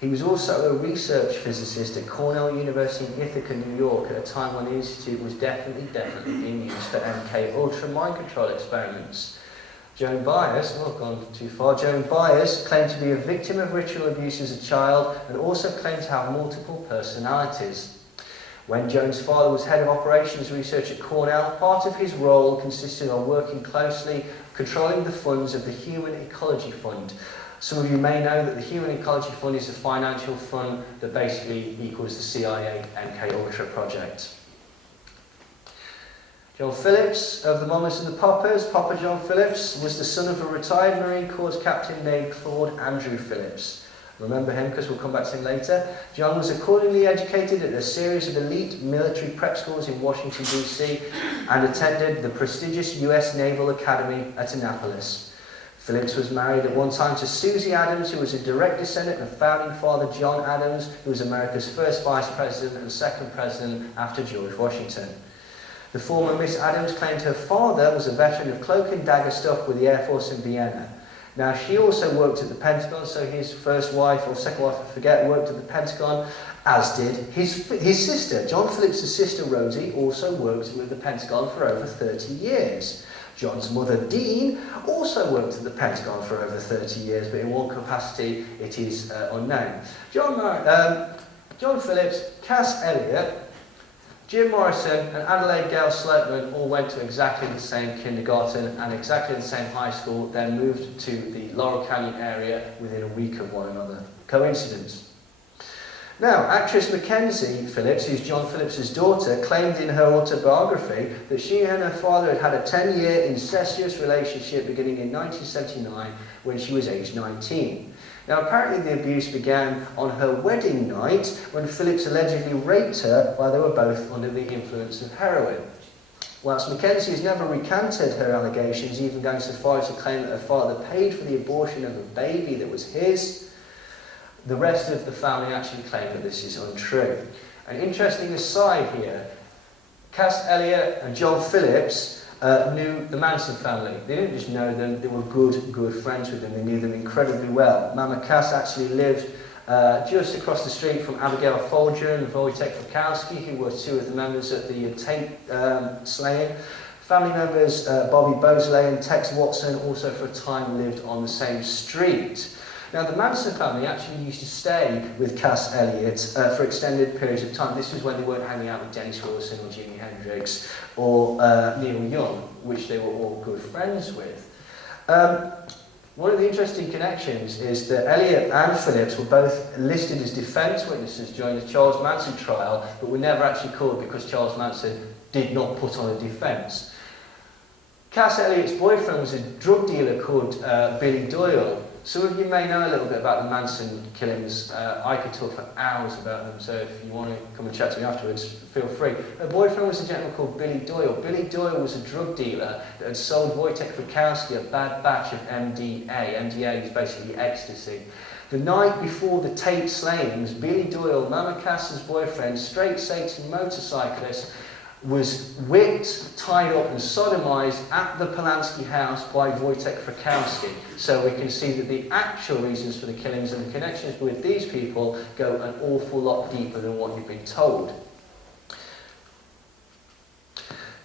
He was also a research physicist at Cornell University in Ithaca, New York, at a time when the institute was definitely being used for MK Ultra mind control experiments. Joan Baez, gone too far, Joan Baez claimed to be a victim of ritual abuse as a child and also claimed to have multiple personalities. When Joan's father was head of operations research at Cornell, part of his role consisted of working closely, controlling the funds of the Human Ecology Fund. Some of you may know that the Human Ecology Fund is a financial fund that basically equals the CIA MK Ultra project. John Phillips of the Mamas and the Papas, Papa John Phillips, was the son of a retired Marine Corps captain named Claude Andrew Phillips. Remember him because we'll come back to him later. John was accordingly educated at a series of elite military prep schools in Washington, D.C. and attended the prestigious U.S. Naval Academy at Annapolis. Phillips was married at one time to Susie Adams, who was a direct descendant of founding father John Adams, who was America's first vice president and second president after George Washington. The former Miss Adams claimed her father was a veteran of cloak and dagger stuff with the Air Force in Vienna. Now, she also worked at the Pentagon, so his first wife, or second wife, I forget, worked at the Pentagon, as did his sister. John Phillips' sister, Rosie, also worked with the Pentagon for over 30 years. John's mother, Dean, also worked at the Pentagon for over 30 years, but in what capacity, it is unknown. John Phillips, Cass Elliot, Jim Morrison and Adelaide Gale Sloatman all went to exactly the same kindergarten and exactly the same high school, then moved to the Laurel Canyon area within a week of one another. Coincidence? Now, actress Mackenzie Phillips, who's John Phillips' daughter, claimed in her autobiography that she and her father had had a 10-year incestuous relationship beginning in 1979 when she was aged 19. Now, apparently the abuse began on her wedding night when Phillips allegedly raped her while they were both under the influence of heroin. Whilst Mackenzie has never recanted her allegations, even going so far as to claim that her father paid for the abortion of a baby that was his, the rest of the family actually claim that this is untrue. An interesting aside here, Cass Elliot and John Phillips knew the Manson family. They didn't just know them, they were good friends with them. They knew them incredibly well. Mama Cass actually lived just across the street from Abigail Folger and Wojtek Frykowski, who were two of the members at the Tate slaying. Family members Bobby Bosley and Tex Watson also for a time lived on the same street. Now, the Manson family actually used to stay with Cass Elliot for extended periods of time. This was when they weren't hanging out with Dennis Wilson or Jimi Hendrix or Neil Young, which they were all good friends with. One of the interesting connections is that Elliot and Phillips were both listed as defence witnesses during the Charles Manson trial, but were never actually called because Charles Manson did not put on a defence. Cass Elliot's boyfriend was a drug dealer called Billy Doyle. Some of you may know a little bit about the Manson killings. I could talk for hours about them, so if you want to come and chat to me afterwards, feel free. Her boyfriend was a gentleman called Billy Doyle. Billy Doyle was a drug dealer that had sold Wojtek Frykowski a bad batch of MDA. MDA is basically ecstasy. The night before the Tate slayings, Billy Doyle, Mama Cass's boyfriend, straight Satan motorcyclist, was whipped, tied up and sodomized at the Polanski house by Wojtek Frykowski. So we can see that the actual reasons for the killings and the connections with these people go an awful lot deeper than what you've been told.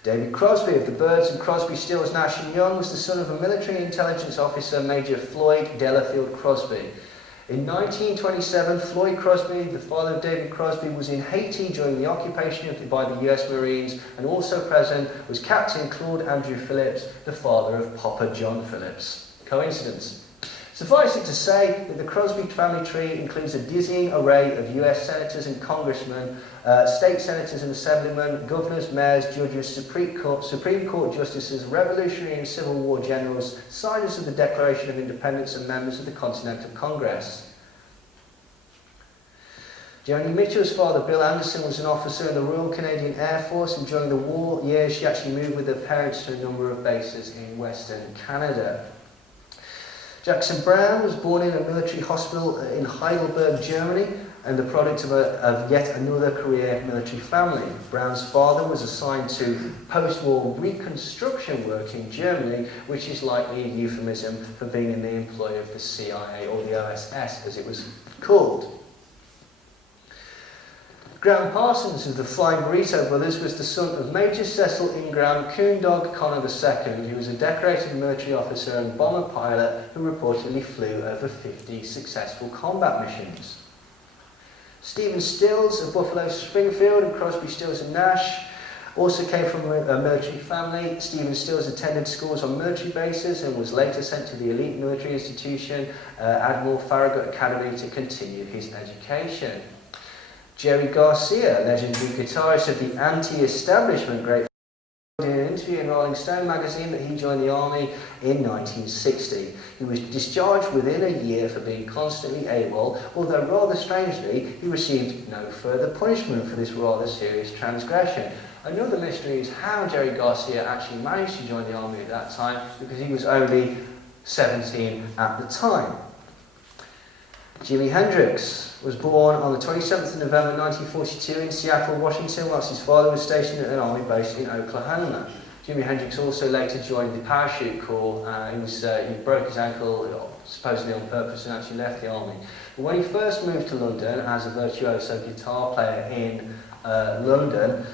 David Crosby of the Byrds and Crosby, Stills, Nash and Young was the son of a military intelligence officer, Major Floyd Delafield Crosby. In 1927, Floyd Crosby, the father of David Crosby, was in Haiti during the occupation by the US Marines, and also present was Captain Claude Andrew Phillips, the father of Papa John Phillips. Coincidence? Suffice it to say that the Crosby family tree includes a dizzying array of US senators and congressmen, state senators and assemblymen, governors, mayors, judges, Supreme Court justices, Revolutionary and Civil War generals, signers of the Declaration of Independence and members of the Continental Congress. Joni Mitchell's father, Bill Anderson, was an officer in the Royal Canadian Air Force, and during the war years she actually moved with her parents to a number of bases in Western Canada. Jackson Browne was born in a military hospital in Heidelberg, Germany, and the product of yet another career military family. Browne's father was assigned to post-war reconstruction work in Germany, which is likely a euphemism for being in the employ of the CIA, or the OSS as it was called. Graham Parsons of the Flying Burrito Brothers was the son of Major Cecil Ingram Coondog Connor II, who was a decorated military officer and bomber pilot who reportedly flew over 50 successful combat missions. Stephen Stills of Buffalo Springfield and Crosby, Stills and Nash also came from a military family. Stephen Stills attended schools on military bases and was later sent to the elite military institution, Admiral Farragut Academy, to continue his education. Jerry Garcia, legendary guitarist of the anti-establishment Grateful Dead, in an interview in Rolling Stone magazine that he joined the army in 1960. He was discharged within a year for being constantly AWOL, although rather strangely, he received no further punishment for this rather serious transgression. Another mystery is how Jerry Garcia actually managed to join the army at that time, because he was only 17 at the time. Jimi Hendrix was born on the 27th of November 1942 in Seattle, Washington, whilst his father was stationed at an army base in Oklahoma. Jimi Hendrix also later joined the parachute corps. He broke his ankle, supposedly on purpose, and actually left the army. But when he first moved to London as a virtuoso guitar player in London,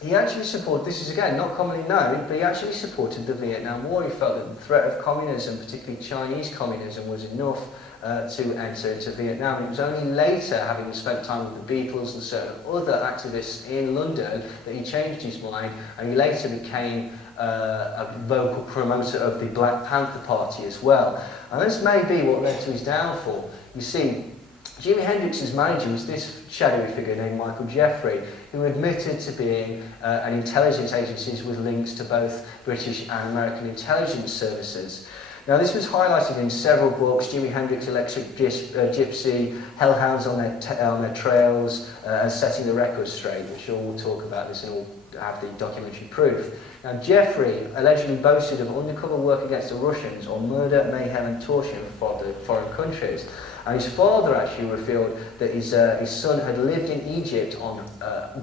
he actually supported, this is again not commonly known, but he actually supported the Vietnam War. He felt that the threat of communism, particularly Chinese communism, was enough to enter into Vietnam. It was only later, having spent time with the Beatles and certain other activists in London, that he changed his mind, and he later became a vocal promoter of the Black Panther Party as well. And this may be what led to his downfall. You see, Jimi Hendrix's manager was this shadowy figure named Michael Jeffrey, who admitted to being an intelligence agency with links to both British and American intelligence services. Now, this was highlighted in several books: Jimi Hendrix, Electric Gypsy, Hellhounds on their Trails, and Setting the Record Straight, which all will talk about this and all have the documentary proof. Now, Jeffrey allegedly boasted of undercover work against the Russians on murder, mayhem and torture for the foreign countries. And his father actually revealed that his son had lived in Egypt on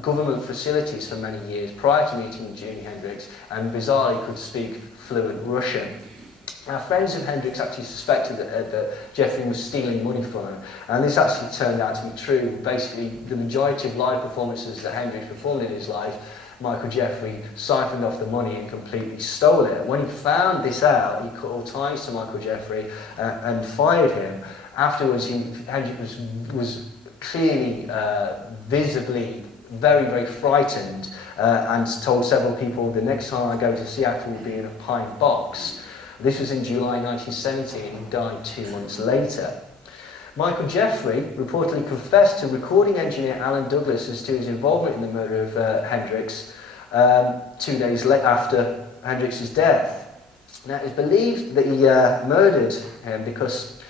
government facilities for many years prior to meeting Jimi Hendrix, and bizarrely could speak fluent Russian. Now, friends of Hendrix actually suspected that Jeffrey was stealing money from him, and this actually turned out to be true. Basically, the majority of live performances that Hendrix performed in his life, Michael Jeffrey siphoned off the money and completely stole it. When he found this out, he cut all ties to Michael Jeffrey and fired him. Afterwards, Hendrix was clearly, visibly, very, very frightened, and told several people, the next time I go to Seattle will be in a pine box. This was in July 1970, and he died 2 months later. Michael Jeffrey reportedly confessed to recording engineer Alan Douglas as to his involvement in the murder of Hendrix 2 days after Hendrix's death. Now, it is believed that he murdered him because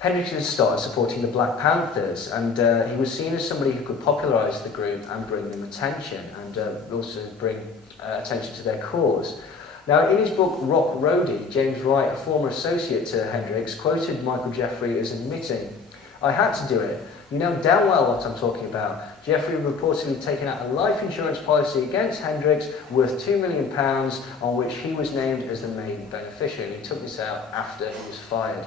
Hendrix had started supporting the Black Panthers, and he was seen as somebody who could popularise the group and bring them attention, and also bring attention to their cause. Now, in his book Rock Roadie, James Wright, a former associate to Hendrix, quoted Michael Jeffrey as admitting, "I had to do it. You know damn well what I'm talking about." Jeffrey reportedly taken out a life insurance policy against Hendrix worth £2 million, on which he was named as the main beneficiary. He took this out after he was fired.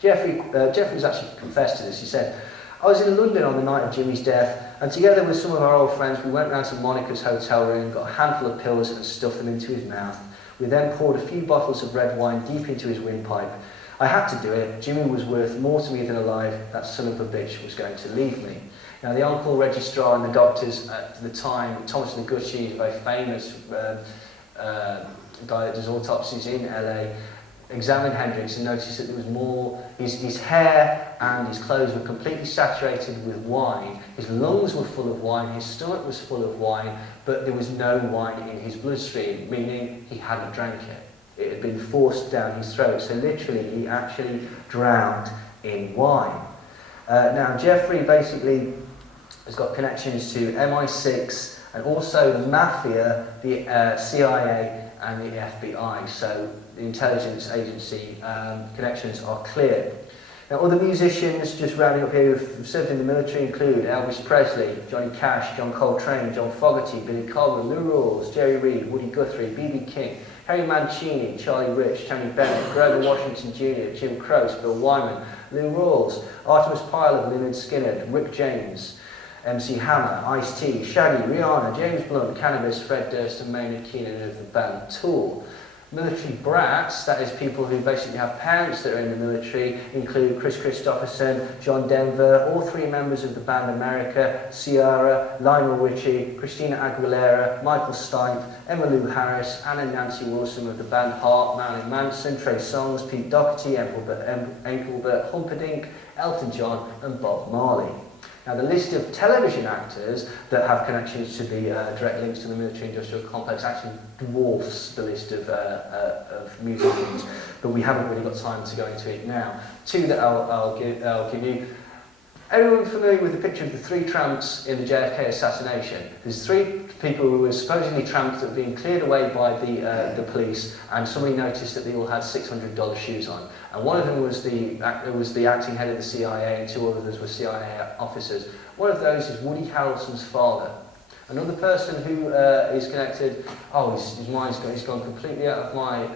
Jeffrey's actually confessed to this. He said, "I was in London on the night of Jimmy's death, and together with some of our old friends, we went round to Monica's hotel room, got a handful of pills and stuffed them into his mouth. We then poured a few bottles of red wine deep into his windpipe. I had to do it. Jimmy was worth more to me than alive. That son of a bitch was going to leave me." Now, the on-call registrar and the doctors at the time, Thomas Noguchi, a very famous guy that does autopsies in LA, examined Hendrix and noticed that there was more, his hair and his clothes were completely saturated with wine. His lungs were full of wine, his stomach was full of wine, but there was no wine in his bloodstream, meaning he hadn't drank it. It had been forced down his throat, so literally he actually drowned in wine. Now, Jeffrey basically has got connections to MI6 and also the Mafia, the CIA and the FBI, so the intelligence agency connections are clear. Now, other musicians, just rounding up here, who've served in the military include Elvis Presley, Johnny Cash, John Coltrane, John Fogerty, Billy Cobham, Lou Rawls, Jerry Reed, Woody Guthrie, B.B. King, Harry Mancini, Charlie Rich, Tony Bennett, Grover Washington Jr., Jim Croce, Bill Wyman, Lou Rawls, Artemis Pyle, Lynyrd Skynyrd, Rick James, MC Hammer, Ice-T, Shaggy, Rihanna, James Blunt, Cannabis, Fred Durst and Maynard Keenan of the band Tool. Military brats, that is people who basically have parents that are in the military, include Chris Christopherson, John Denver, all three members of the band America, Ciara, Lionel Richie, Christina Aguilera, Michael Stipe, Emma Lou Harris, Anna and Nancy Wilson of the band Heart, Marilyn Manson, Trey Songz, Pete Doherty, Engelbert Humperdinck, Elton John and Bob Marley. Now, the list of television actors that have connections to the direct links to the military-industrial complex actually dwarfs the list of musicians, but we haven't really got time to go into it now. Two that I'll give you. Everyone familiar with the picture of the three tramps in the JFK assassination? There's three people who were supposedly tramps that were being cleared away by the police, and somebody noticed that they all had $600 shoes on. And one of them was the acting head of the CIA, and two others were CIA officers. One of those is Woody Harrelson's father. Another person who is connected, his mind's gone, he's gone completely out of my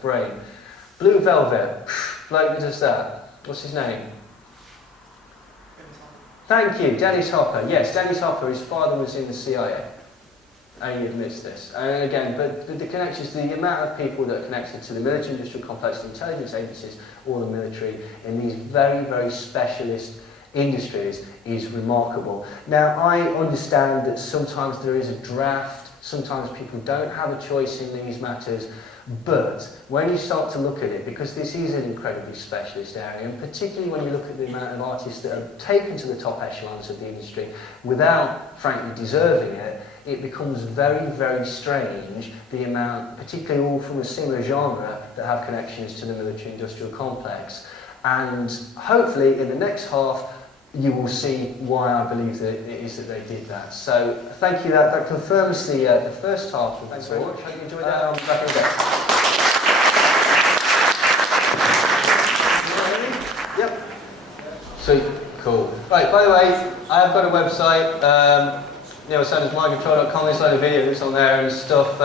brain. Blue Velvet, bloke who does that. What's his name? Thank you, Dennis Hopper. Yes, Dennis Hopper, his father was in the CIA. And he admits this. And again, but the connections, the amount of people that are connected to the military-industrial complex, the intelligence agencies, or the military in these very, very specialist industries is remarkable. Now, I understand that sometimes there is a draft, sometimes people don't have a choice in these matters, but when you start to look at it, because this is an incredibly specialist area, and particularly when you look at the amount of artists that are taken to the top echelons of the industry without, frankly, deserving it, it becomes very, very strange the amount, particularly all from a similar genre, that have connections to the military-industrial complex. And hopefully, in the next half, you will see why I believe that it is that they did that. So, thank you. That confirms the first half. Thanks very much. Hope you enjoyed that. I'll be back in a bit. Yep. Sweet. Cool. Right, by the way, I've got a website, neilsandersmindcontrol.com. There's a load of videos on there and stuff,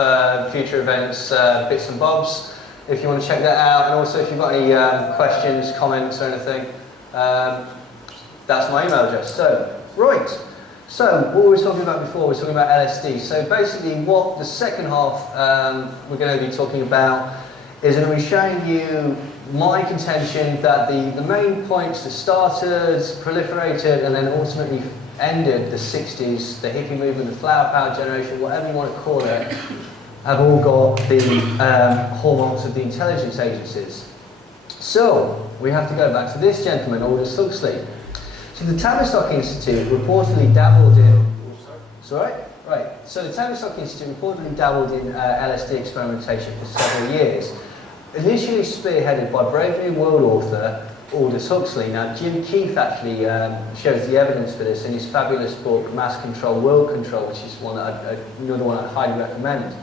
future events, bits and bobs, if you want to check that out. And also, if you've got any questions, comments, or anything, that's my email address. So, right. So, what were we talking about before? We were talking about LSD. So, basically, what the second half we're going to be talking about is going to be showing you my contention that the main points that started, proliferated, and then ultimately ended the 60s, the hippie movement, the flower power generation, whatever you want to call it, have all got the hallmarks of the intelligence agencies. So, we have to go back to this gentleman, Aldous Huxley. So the Tavistock Institute reportedly dabbled in... Sorry? Right. So the Tavistock Institute reportedly dabbled in LSD experimentation for several years. Initially spearheaded by brave new world author Aldous Huxley. Now, Jim Keith actually shows the evidence for this in his fabulous book, Mass Control, World Control, which is another one I'd highly recommend.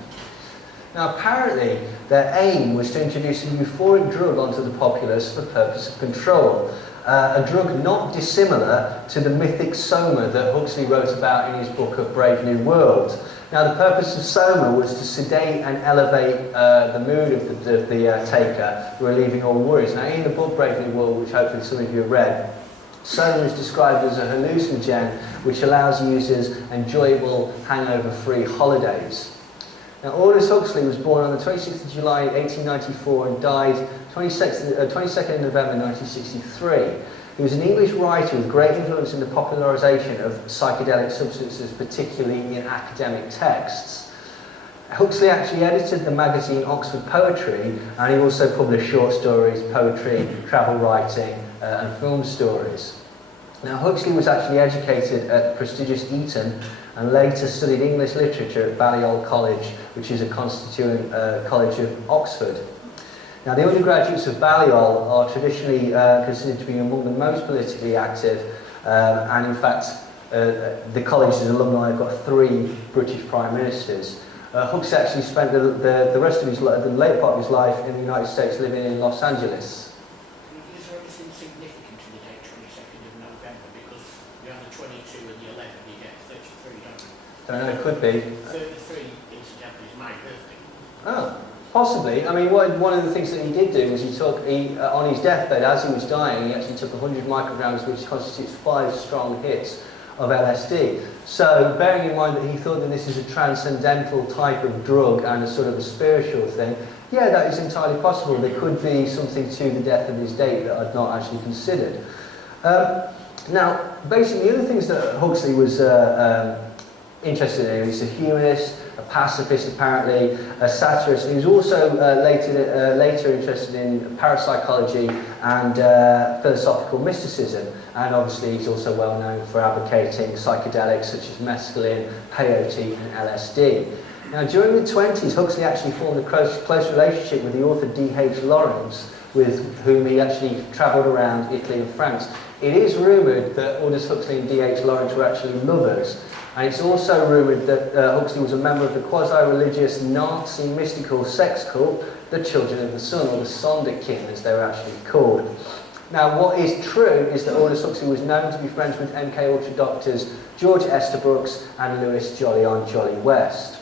Now, apparently, their aim was to introduce a euphoric drug onto the populace for the purpose of control. A drug not dissimilar to the mythic soma that Huxley wrote about in his book of Brave New World. Now, the purpose of soma was to sedate and elevate the mood of the taker, relieving all worries. Now, in the book Brave New World, which hopefully some of you have read, soma is described as a hallucinogen which allows users enjoyable, hangover-free holidays. Now, Aldous Huxley was born on the 26th of July 1894 and died 22nd of November 1963. He was an English writer with great influence in the popularisation of psychedelic substances, particularly in academic texts. Huxley actually edited the magazine Oxford Poetry, and he also published short stories, poetry, travel writing, and film stories. Now, Huxley was actually educated at prestigious Eton and later studied English literature at Balliol College, which is a constituent college of Oxford. Now, the undergraduates of Balliol are traditionally considered to be among the most politically active, and in fact, the college's alumni have got 3 British Prime Ministers. Huxley actually spent the rest of his life, the late part of his life in the United States, living in Los Angeles. Is there anything significant in the date 22nd of November? Because we have the 22 and the 11, you get 33, don't you? Don't know, it could be. 33, incidentally, is my birthday. Oh, possibly. I mean, one of the things that he did do was on his deathbed, as he was dying, he actually took 100 micrograms, which constitutes 5 strong hits of LSD. So, bearing in mind that he thought that this is a transcendental type of drug and a sort of a spiritual thing, yeah, that is entirely possible. There could be something to the death of his date that I'd not actually considered. Now, basically, the other things that Huxley was interested in, he's a humanist, a pacifist apparently, a satirist. He was also later interested in parapsychology and philosophical mysticism, and obviously he's also well known for advocating psychedelics such as mescaline, peyote and LSD. Now during the 20s, Huxley actually formed a close relationship with the author D.H. Lawrence, with whom he actually travelled around Italy and France. It is rumoured that Aldous Huxley and D.H. Lawrence were actually lovers, and it's also rumoured that Huxley was a member of the quasi-religious Nazi mystical sex cult, the Children of the Sun, or the Sonderkind as they were actually called. Now what is true is that Aldous Huxley was known to be friends with MK Ultra doctors George Estabrooks and Louis Jolly on Jolly West.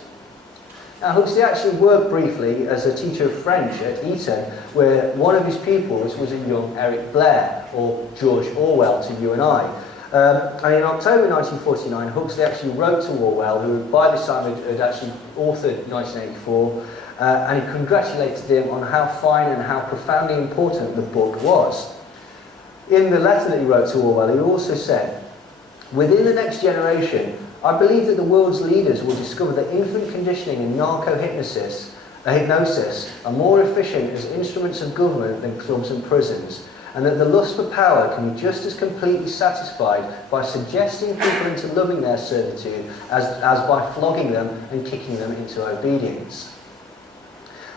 Now, Huxley actually worked briefly as a teacher of French at Eton, where one of his pupils was a young Eric Blair, or George Orwell to you and I. And in October 1949, Huxley actually wrote to Orwell, who by this time had actually authored 1984, and he congratulated him on how fine and how profoundly important the book was. In the letter that he wrote to Orwell, he also said, "Within the next generation, I believe that the world's leaders will discover that infant conditioning and narco-hypnosis are more efficient as instruments of government than clubs and prisons, and that the lust for power can be just as completely satisfied by suggesting people into loving their servitude as by flogging them and kicking them into obedience."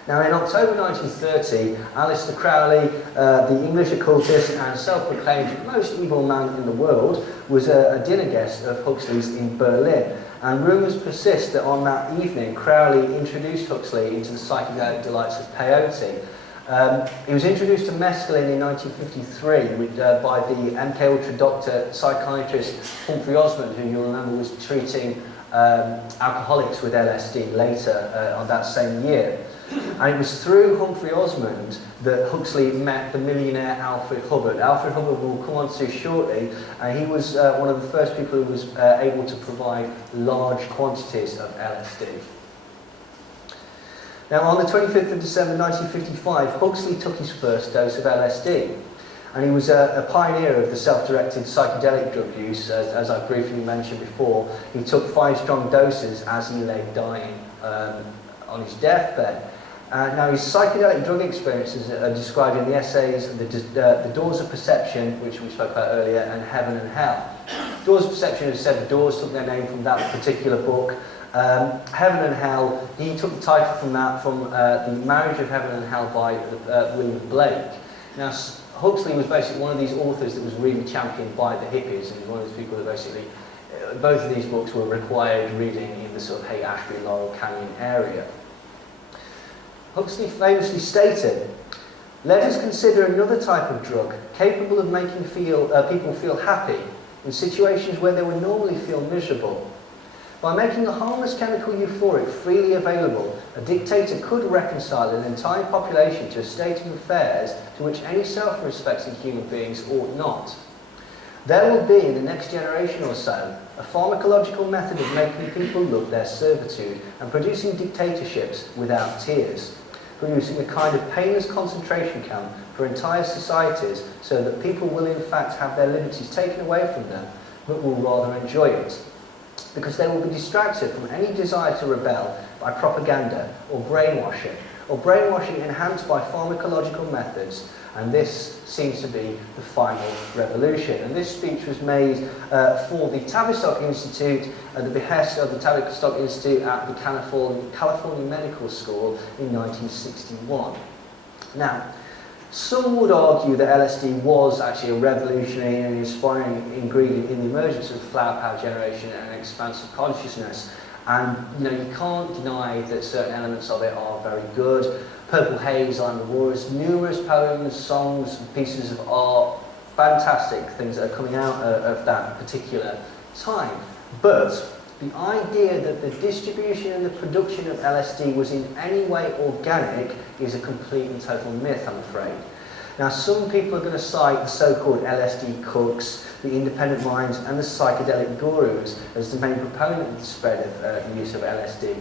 Now in October 1930, Aleister Crowley, the English occultist and self-proclaimed most evil man in the world, was a dinner guest of Huxley's in Berlin. And rumours persist that on that evening, Crowley introduced Huxley into the psychedelic delights of peyote. He was introduced to mescaline in 1953 by the MK Ultra doctor psychiatrist Humphrey Osmond, who you'll remember was treating alcoholics with LSD later on that same year. And it was through Humphrey Osmond that Huxley met the millionaire Alfred Hubbard. Alfred Hubbard we'll come on to shortly, and he was one of the first people who was able to provide large quantities of LSD. Now on the 25th of December 1955, Huxley took his first dose of LSD. And he was a pioneer of the self-directed psychedelic drug use, as I briefly mentioned before. He took 5 strong doses as he lay dying on his deathbed. Now his psychedelic drug experiences are described in the essays The Doors of Perception, which we spoke about earlier, and Heaven and Hell. Doors of Perception, as I said, the doors took their name from that particular book. Heaven and Hell, he took the title from that, from The Marriage of Heaven and Hell by William Blake. Now Huxley was basically one of these authors that was really championed by the hippies, and he was one of those people that basically, both of these books were required reading in the sort of Haight-Ashbury, Laurel Canyon area. Huxley famously stated, "Let us consider another type of drug capable of making people feel happy in situations where they would normally feel miserable. By making a harmless chemical euphoric freely available, a dictator could reconcile an entire population to a state of affairs to which any self-respecting human beings ought not. There will be, in the next generation or so, a pharmacological method of making people love their servitude and producing dictatorships without tears, producing a kind of painless concentration camp for entire societies so that people will in fact have their liberties taken away from them, but will rather enjoy it. Because they will be distracted from any desire to rebel by propaganda or brainwashing enhanced by pharmacological methods, and this seems to be the final revolution." And this speech was made for the Tavistock Institute at the behest of the Tavistock Institute at the California Medical School in 1961. Now, some would argue that LSD was actually a revolutionary and inspiring ingredient in the emergence of the flower power generation and expansive consciousness. And you can't deny that certain elements of it are very good. Purple Haze, I'm Aurora's, numerous poems, songs, pieces of art, fantastic things that are coming out of that particular time. But the idea that the distribution and the production of LSD was in any way organic is a complete and total myth, I'm afraid. Now, some people are going to cite the so-called LSD cooks, the independent minds, and the psychedelic gurus as the main proponent of the spread of use of LSD.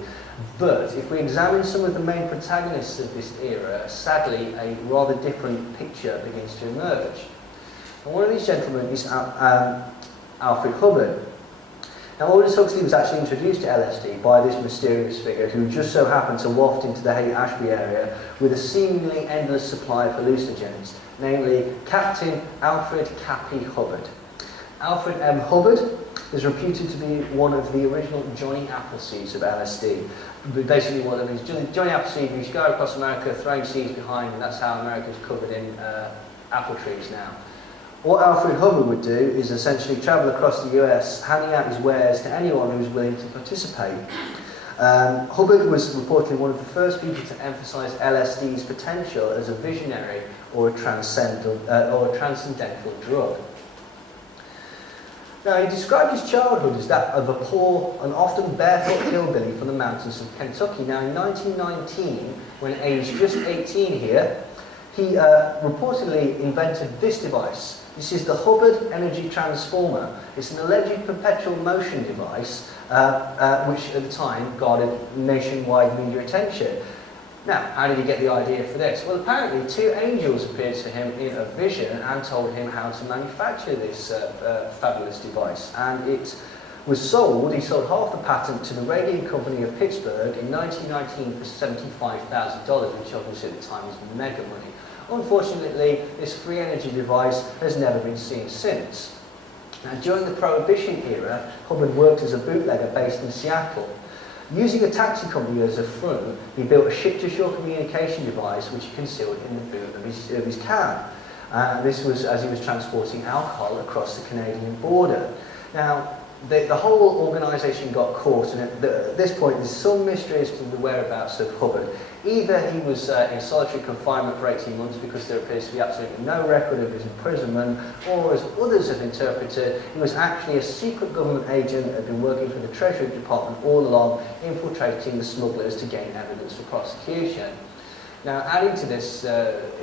But if we examine some of the main protagonists of this era, sadly, a rather different picture begins to emerge. And one of these gentlemen is Alfred Hubbard. Now, Aldous Huxley was actually introduced to LSD by this mysterious figure who just so happened to waft into the Haight-Ashbury area with a seemingly endless supply of hallucinogens, namely Captain Alfred Cappy Hubbard. Alfred M. Hubbard is reputed to be one of the original Johnny Appleseeds of LSD. But basically what it means, Johnny Appleseed, you go across America throwing seeds behind, and that's how America's covered in apple trees now. What Alfred Hubbard would do is essentially travel across the US, handing out his wares to anyone who was willing to participate. Hubbard was reportedly one of the first people to emphasise LSD's potential as a visionary or a transcendental drug. Now, he described his childhood as that of a poor and often barefoot hillbilly from the mountains of Kentucky. Now, in 1919, when aged just 18 here, he reportedly invented this device. This is the Hubbard Energy Transformer. It's an alleged perpetual motion device, which at the time garnered nationwide media attention. Now, how did he get the idea for this? Well, apparently 2 angels appeared to him in a vision and told him how to manufacture this fabulous device. And it was sold, he sold half the patent to the Radium Company of Pittsburgh in 1919 for $75,000, which obviously at the time was mega money. Unfortunately, this free energy device has never been seen since. Now, during the Prohibition era, Hubbard worked as a bootlegger based in Seattle. Using a taxi company as a front, he built a ship-to-shore communication device which he concealed in the boot of his cab. This was as he was transporting alcohol across the Canadian border. Now, the whole organisation got caught, and at this point there's some mystery as to the whereabouts of Hubbard. Either he was in solitary confinement for 18 months because there appears to be absolutely no record of his imprisonment, or as others have interpreted, he was actually a secret government agent that had been working for the Treasury Department all along, infiltrating the smugglers to gain evidence for prosecution. Now, adding to this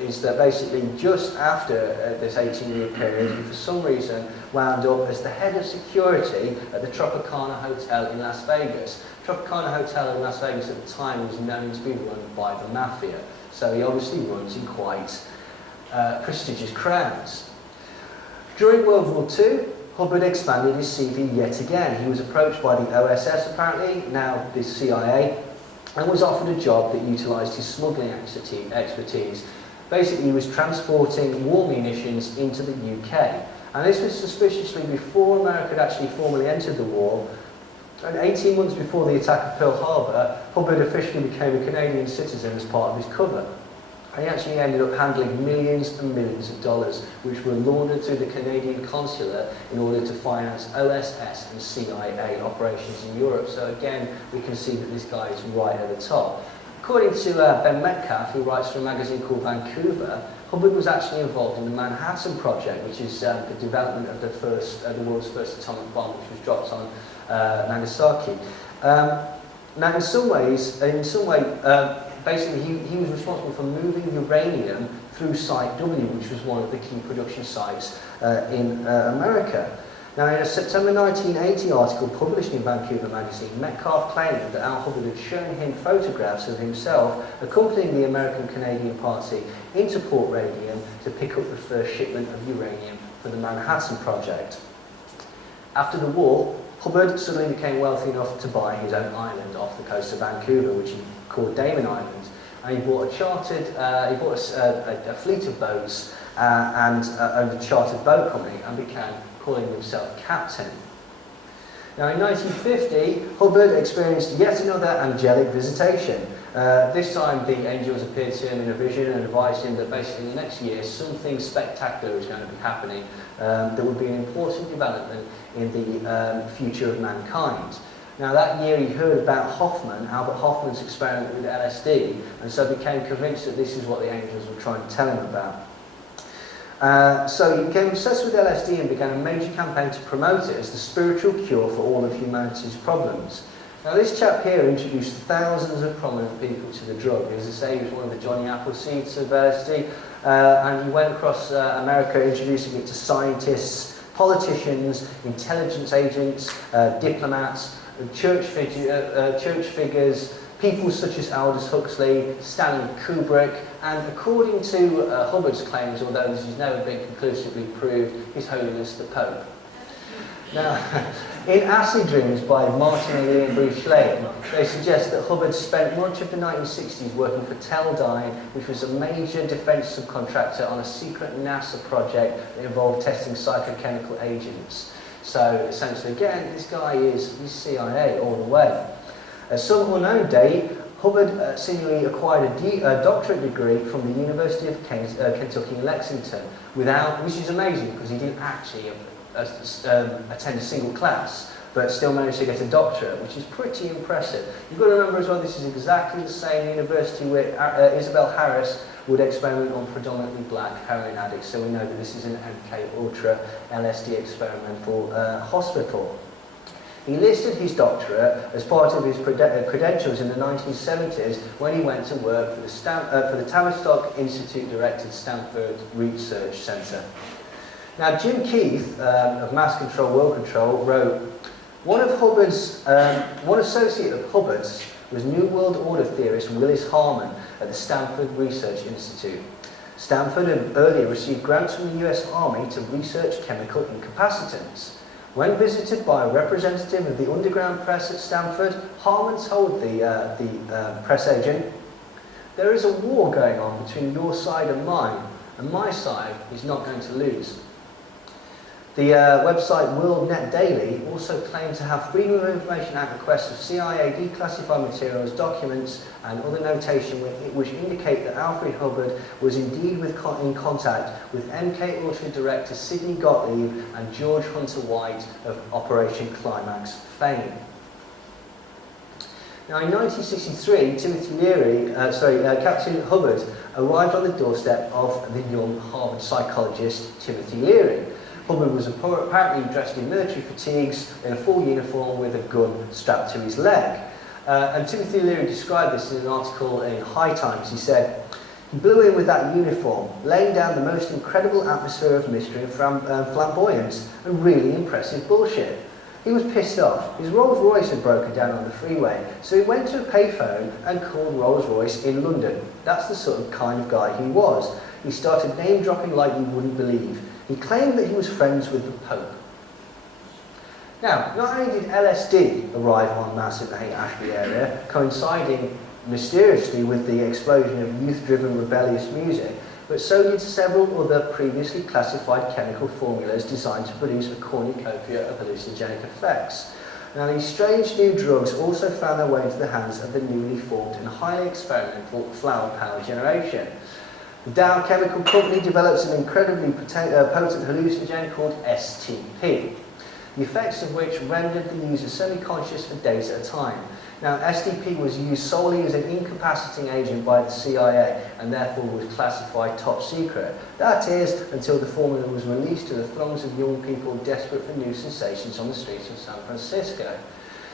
is that basically just after this 18-year period, he for some reason wound up as the head of security at the Tropicana Hotel in Las Vegas. Tropicana Hotel in Las Vegas at the time was known to be run by the mafia, so he obviously runs in quite prestigious crowds. During World War II, Hubbard expanded his CV yet again. He was approached by the OSS apparently, now the CIA, and was offered a job that utilised his smuggling expertise. Basically, he was transporting war munitions into the UK. And this was suspiciously before America had actually formally entered the war. And 18 months before the attack of Pearl Harbor, Hubbard officially became a Canadian citizen as part of his cover. And he actually ended up handling millions and millions of dollars, which were laundered through the Canadian consulate in order to finance OSS and CIA operations in Europe. So again, we can see that this guy is right at the top. According to Ben Metcalf, who writes for a magazine called Vancouver, Hubbard was actually involved in the Manhattan Project, which is the development of the world's first atomic bomb, which was dropped on Nagasaki. Now, in some way, basically, he was responsible for moving uranium through Site W, which was one of the key production sites in America. Now, in a September 1980 article published in Vancouver magazine, Metcalf claimed that Al Hubbard had shown him photographs of himself accompanying the American-Canadian party into Port Radium to pick up the first shipment of uranium for the Manhattan Project. After the war, Hubbard suddenly became wealthy enough to buy his own island off the coast of Vancouver, which he called Damon Island, and he bought a fleet of boats and owned a chartered boat company and began calling himself captain. Now, in 1950, Hubbard experienced yet another angelic visitation. This time, the angels appeared to him in a vision and advised him that basically the next year something spectacular was going to be happening that would be an important development in the future of mankind. Now, that year he heard about Hofmann, Albert Hofmann's experiment with LSD, and so became convinced that this is what the angels were trying to tell him about. So he became obsessed with LSD and began a major campaign to promote it as the spiritual cure for all of humanity's problems. Now, this chap here introduced thousands of prominent people to the drug. As I say, he was one of the Johnny Appleseeds of LSD, and he went across America introducing it to scientists, politicians, intelligence agents, diplomats, church figures, people such as Aldous Huxley, Stanley Kubrick, and according to Hubbard's claims, although this has never been conclusively proved, His Holiness the Pope. Now, in Acid Dreams by Martin Lee and Bruce Schlein, they suggest that Hubbard spent much of the 1960s working for Teledyne, which was a major defence subcontractor on a secret NASA project that involved testing psychochemical agents. So essentially, again, this guy is CIA all the way. At some unknown date, Hubbard seemingly acquired a doctorate degree from the University of Kentucky in Lexington, which is amazing because he didn't actually attend a single class, but still managed to get a doctorate, which is pretty impressive. You've got to remember as well, this is exactly the same university where Isabel Harris would experiment on predominantly black heroin addicts, so we know that this is an MK Ultra LSD experimental hospital. He listed his doctorate as part of his credentials in the 1970s when he went to work for the Tavistock Institute-directed Stanford Research Center. Now, Jim Keith of Mass Control, Will Control wrote, one associate of Hubbard's was New World Order theorist Willis Harman at the Stanford Research Institute. Stanford had earlier received grants from the US Army to research chemical incapacitants. When visited by a representative of the underground press at Stanford, Harman told the press agent, "There is a war going on between your side and mine, and my side is not going to lose." The website World Net Daily also claimed to have Freedom of Information Act requests of CIA declassified materials, documents, and other notation which indicate that Alfred Hubbard was indeed in contact with MK Ultra director Sidney Gottlieb and George Hunter White of Operation Climax fame. Now, in 1963, Captain Hubbard arrived on the doorstep of the young Harvard psychologist Timothy Leary. Hubbard was apparently dressed in military fatigues in a full uniform with a gun strapped to his leg. And Timothy Leary described this in an article in High Times. He said, "He blew in with that uniform, laying down the most incredible atmosphere of mystery and flamboyance and really impressive bullshit. He was pissed off. His Rolls Royce had broken down on the freeway, so he went to a payphone and called Rolls Royce in London. That's the sort of kind of guy he was. He started name dropping like you wouldn't believe. He claimed that he was friends with the Pope." Now, not only did LSD arrive en masse in the Haight-Ashbury area, coinciding mysteriously with the explosion of youth-driven rebellious music, but so did several other previously classified chemical formulas designed to produce a cornucopia of hallucinogenic effects. Now, these strange new drugs also found their way into the hands of the newly formed and highly experimental flower power generation. The Dow Chemical Company develops an incredibly potent hallucinogen called STP, the effects of which rendered the user semi-conscious for days at a time. Now, STP was used solely as an incapacitating agent by the CIA and therefore was classified top secret. That is, until the formula was released to the throngs of young people desperate for new sensations on the streets of San Francisco.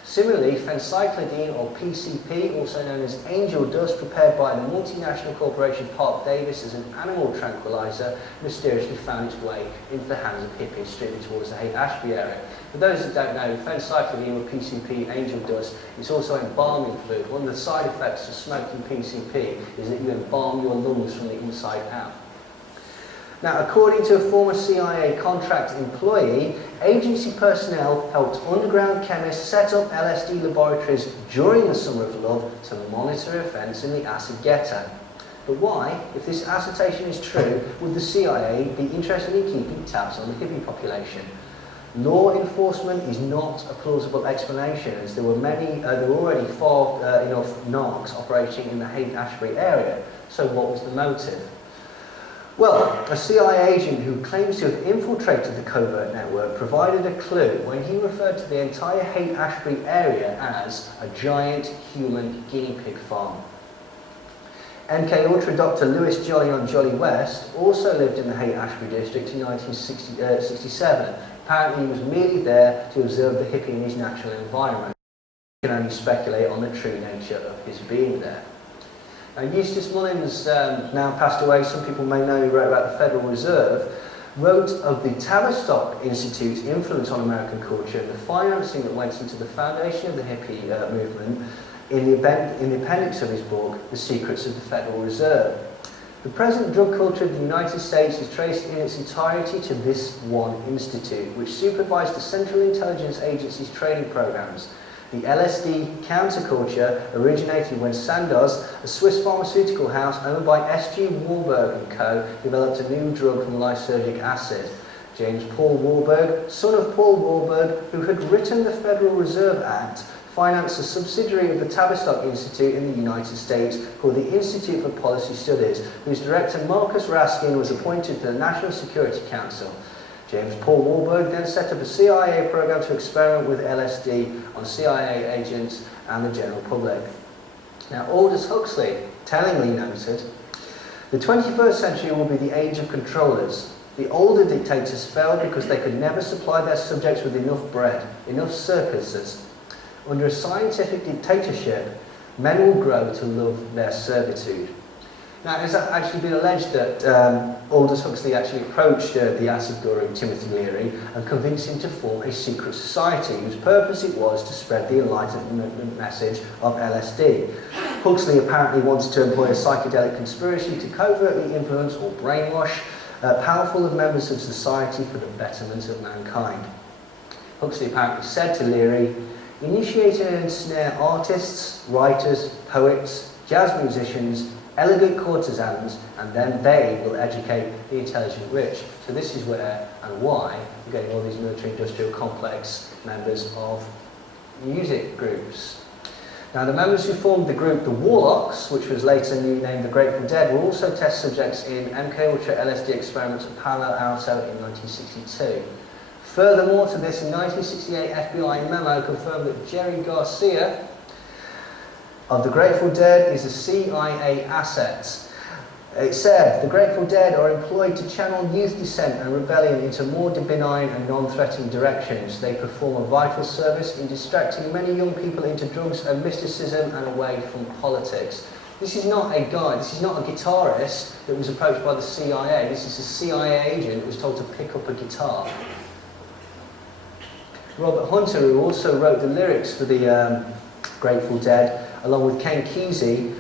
Similarly, phencyclidine, or PCP, also known as angel dust, prepared by the multinational corporation Park Davis as an animal tranquilizer, mysteriously found its way into the hands of hippies streaming towards the Haight-Ashbury area. For those that don't know, phencyclidine, or PCP, angel dust, is also embalming fluid. One of the side effects of smoking PCP is that you embalm your lungs from the inside out. Now, according to a former CIA contract employee, agency personnel helped underground chemists set up LSD laboratories during the Summer of Love to monitor events in the acid ghetto. But why, if this assertion is true, would the CIA be interested in keeping tabs on the hippie population? Law enforcement is not a plausible explanation, as there were already far enough narcs operating in the Haight-Ashbury area. So what was the motive? Well, a CIA agent who claims to have infiltrated the covert network provided a clue when he referred to the entire Haight-Ashbury area as a giant human guinea pig farm. MK Ultra Dr. Louis Jolly on Jolly West also lived in the Haight-Ashbury district in 1967. Apparently he was merely there to observe the hippie in his natural environment. We can only speculate on the true nature of his being there. Eustace Mullins, now passed away, some people may know, he wrote about the Federal Reserve, wrote of the Tavistock Institute's influence on American culture and the financing that went into the foundation of the hippie movement in the appendix of his book, The Secrets of the Federal Reserve. The present drug culture of the United States is traced in its entirety to this one institute, which supervised the Central Intelligence Agency's training programs. The LSD counterculture originated when Sandoz, a Swiss pharmaceutical house owned by S.G. Warburg & Co., developed a new drug from lysergic acid. James Paul Warburg, son of Paul Warburg, who had written the Federal Reserve Act, financed a subsidiary of the Tavistock Institute in the United States called the Institute for Policy Studies, whose director Marcus Raskin was appointed to the National Security Council. James Paul Warburg then set up a CIA program to experiment with LSD on CIA agents and the general public. Now, Aldous Huxley tellingly noted, "The 21st century will be the age of controllers. The older dictators failed because they could never supply their subjects with enough bread, enough circuses. Under a scientific dictatorship, men will grow to love their servitude." Now, it's actually been alleged that Aldous Huxley actually approached the acid guru Timothy Leary and convinced him to form a secret society whose purpose it was to spread the Enlightenment message of LSD. Huxley apparently wanted to employ a psychedelic conspiracy to covertly influence or brainwash powerful members of society for the betterment of mankind. Huxley apparently said to Leary, "Initiate and ensnare artists, writers, poets, jazz musicians, elegant courtesans, and then they will educate the intelligent rich." So this is where and why you're getting all these military-industrial complex members of music groups. Now, the members who formed the group the Warlocks, which was later named the Grateful Dead, were also test subjects in MK Ultra LSD experiments at Palo Alto in 1962. Furthermore to this, a 1968 FBI memo confirmed that Jerry Garcia of the Grateful Dead is a CIA asset. It said, "The Grateful Dead are employed to channel youth dissent and rebellion into more benign and non-threatening directions. They perform a vital service in distracting many young people into drugs and mysticism and away from politics." This is not a guy, this is not a guitarist that was approached by the CIA. This is a CIA agent who was told to pick up a guitar. Robert Hunter, who also wrote the lyrics for the Grateful Dead, along with Ken Kesey,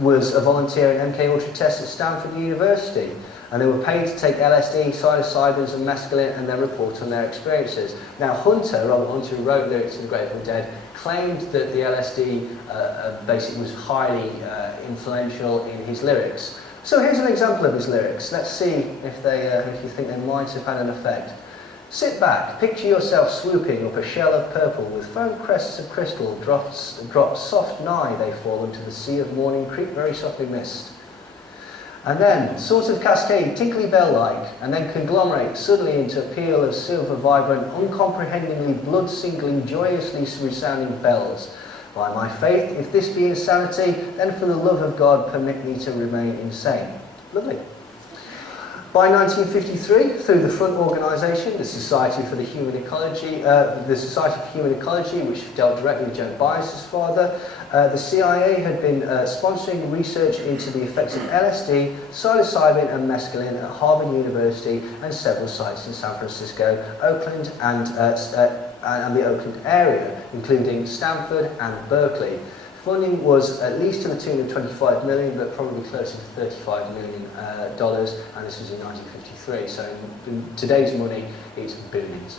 was a volunteer in MK Ultra tests at Stanford University, and they were paid to take LSD, psilocybins and mescaline and then report on their experiences. Now Hunter, Robert Hunter, who wrote lyrics to the Grateful Dead, claimed that the LSD basically was highly influential in his lyrics. So here's an example of his lyrics. Let's see if you think they might have had an effect. "Sit back, picture yourself swooping up a shell of purple with foam crests of crystal, drops soft nigh they fall into the sea of morning, creep very softly mist. And then, sort of cascade, tinkly bell-like, and then conglomerate suddenly into a peal of silver, vibrant, uncomprehendingly blood-singling, joyously resounding bells. By my faith, if this be insanity, then for the love of God, permit me to remain insane." Lovely. By 1953, through the front organisation, the Society for Human Ecology, which dealt directly with Joan Baez's father, the CIA had been sponsoring research into the effects of LSD, psilocybin and mescaline at Harvard University and several sites in San Francisco, Oakland and the Oakland area, including Stanford and Berkeley. Funding was at least to the tune of $25 million, but probably closer to $35 million, and this was in 1953. So in today's money, it's billions.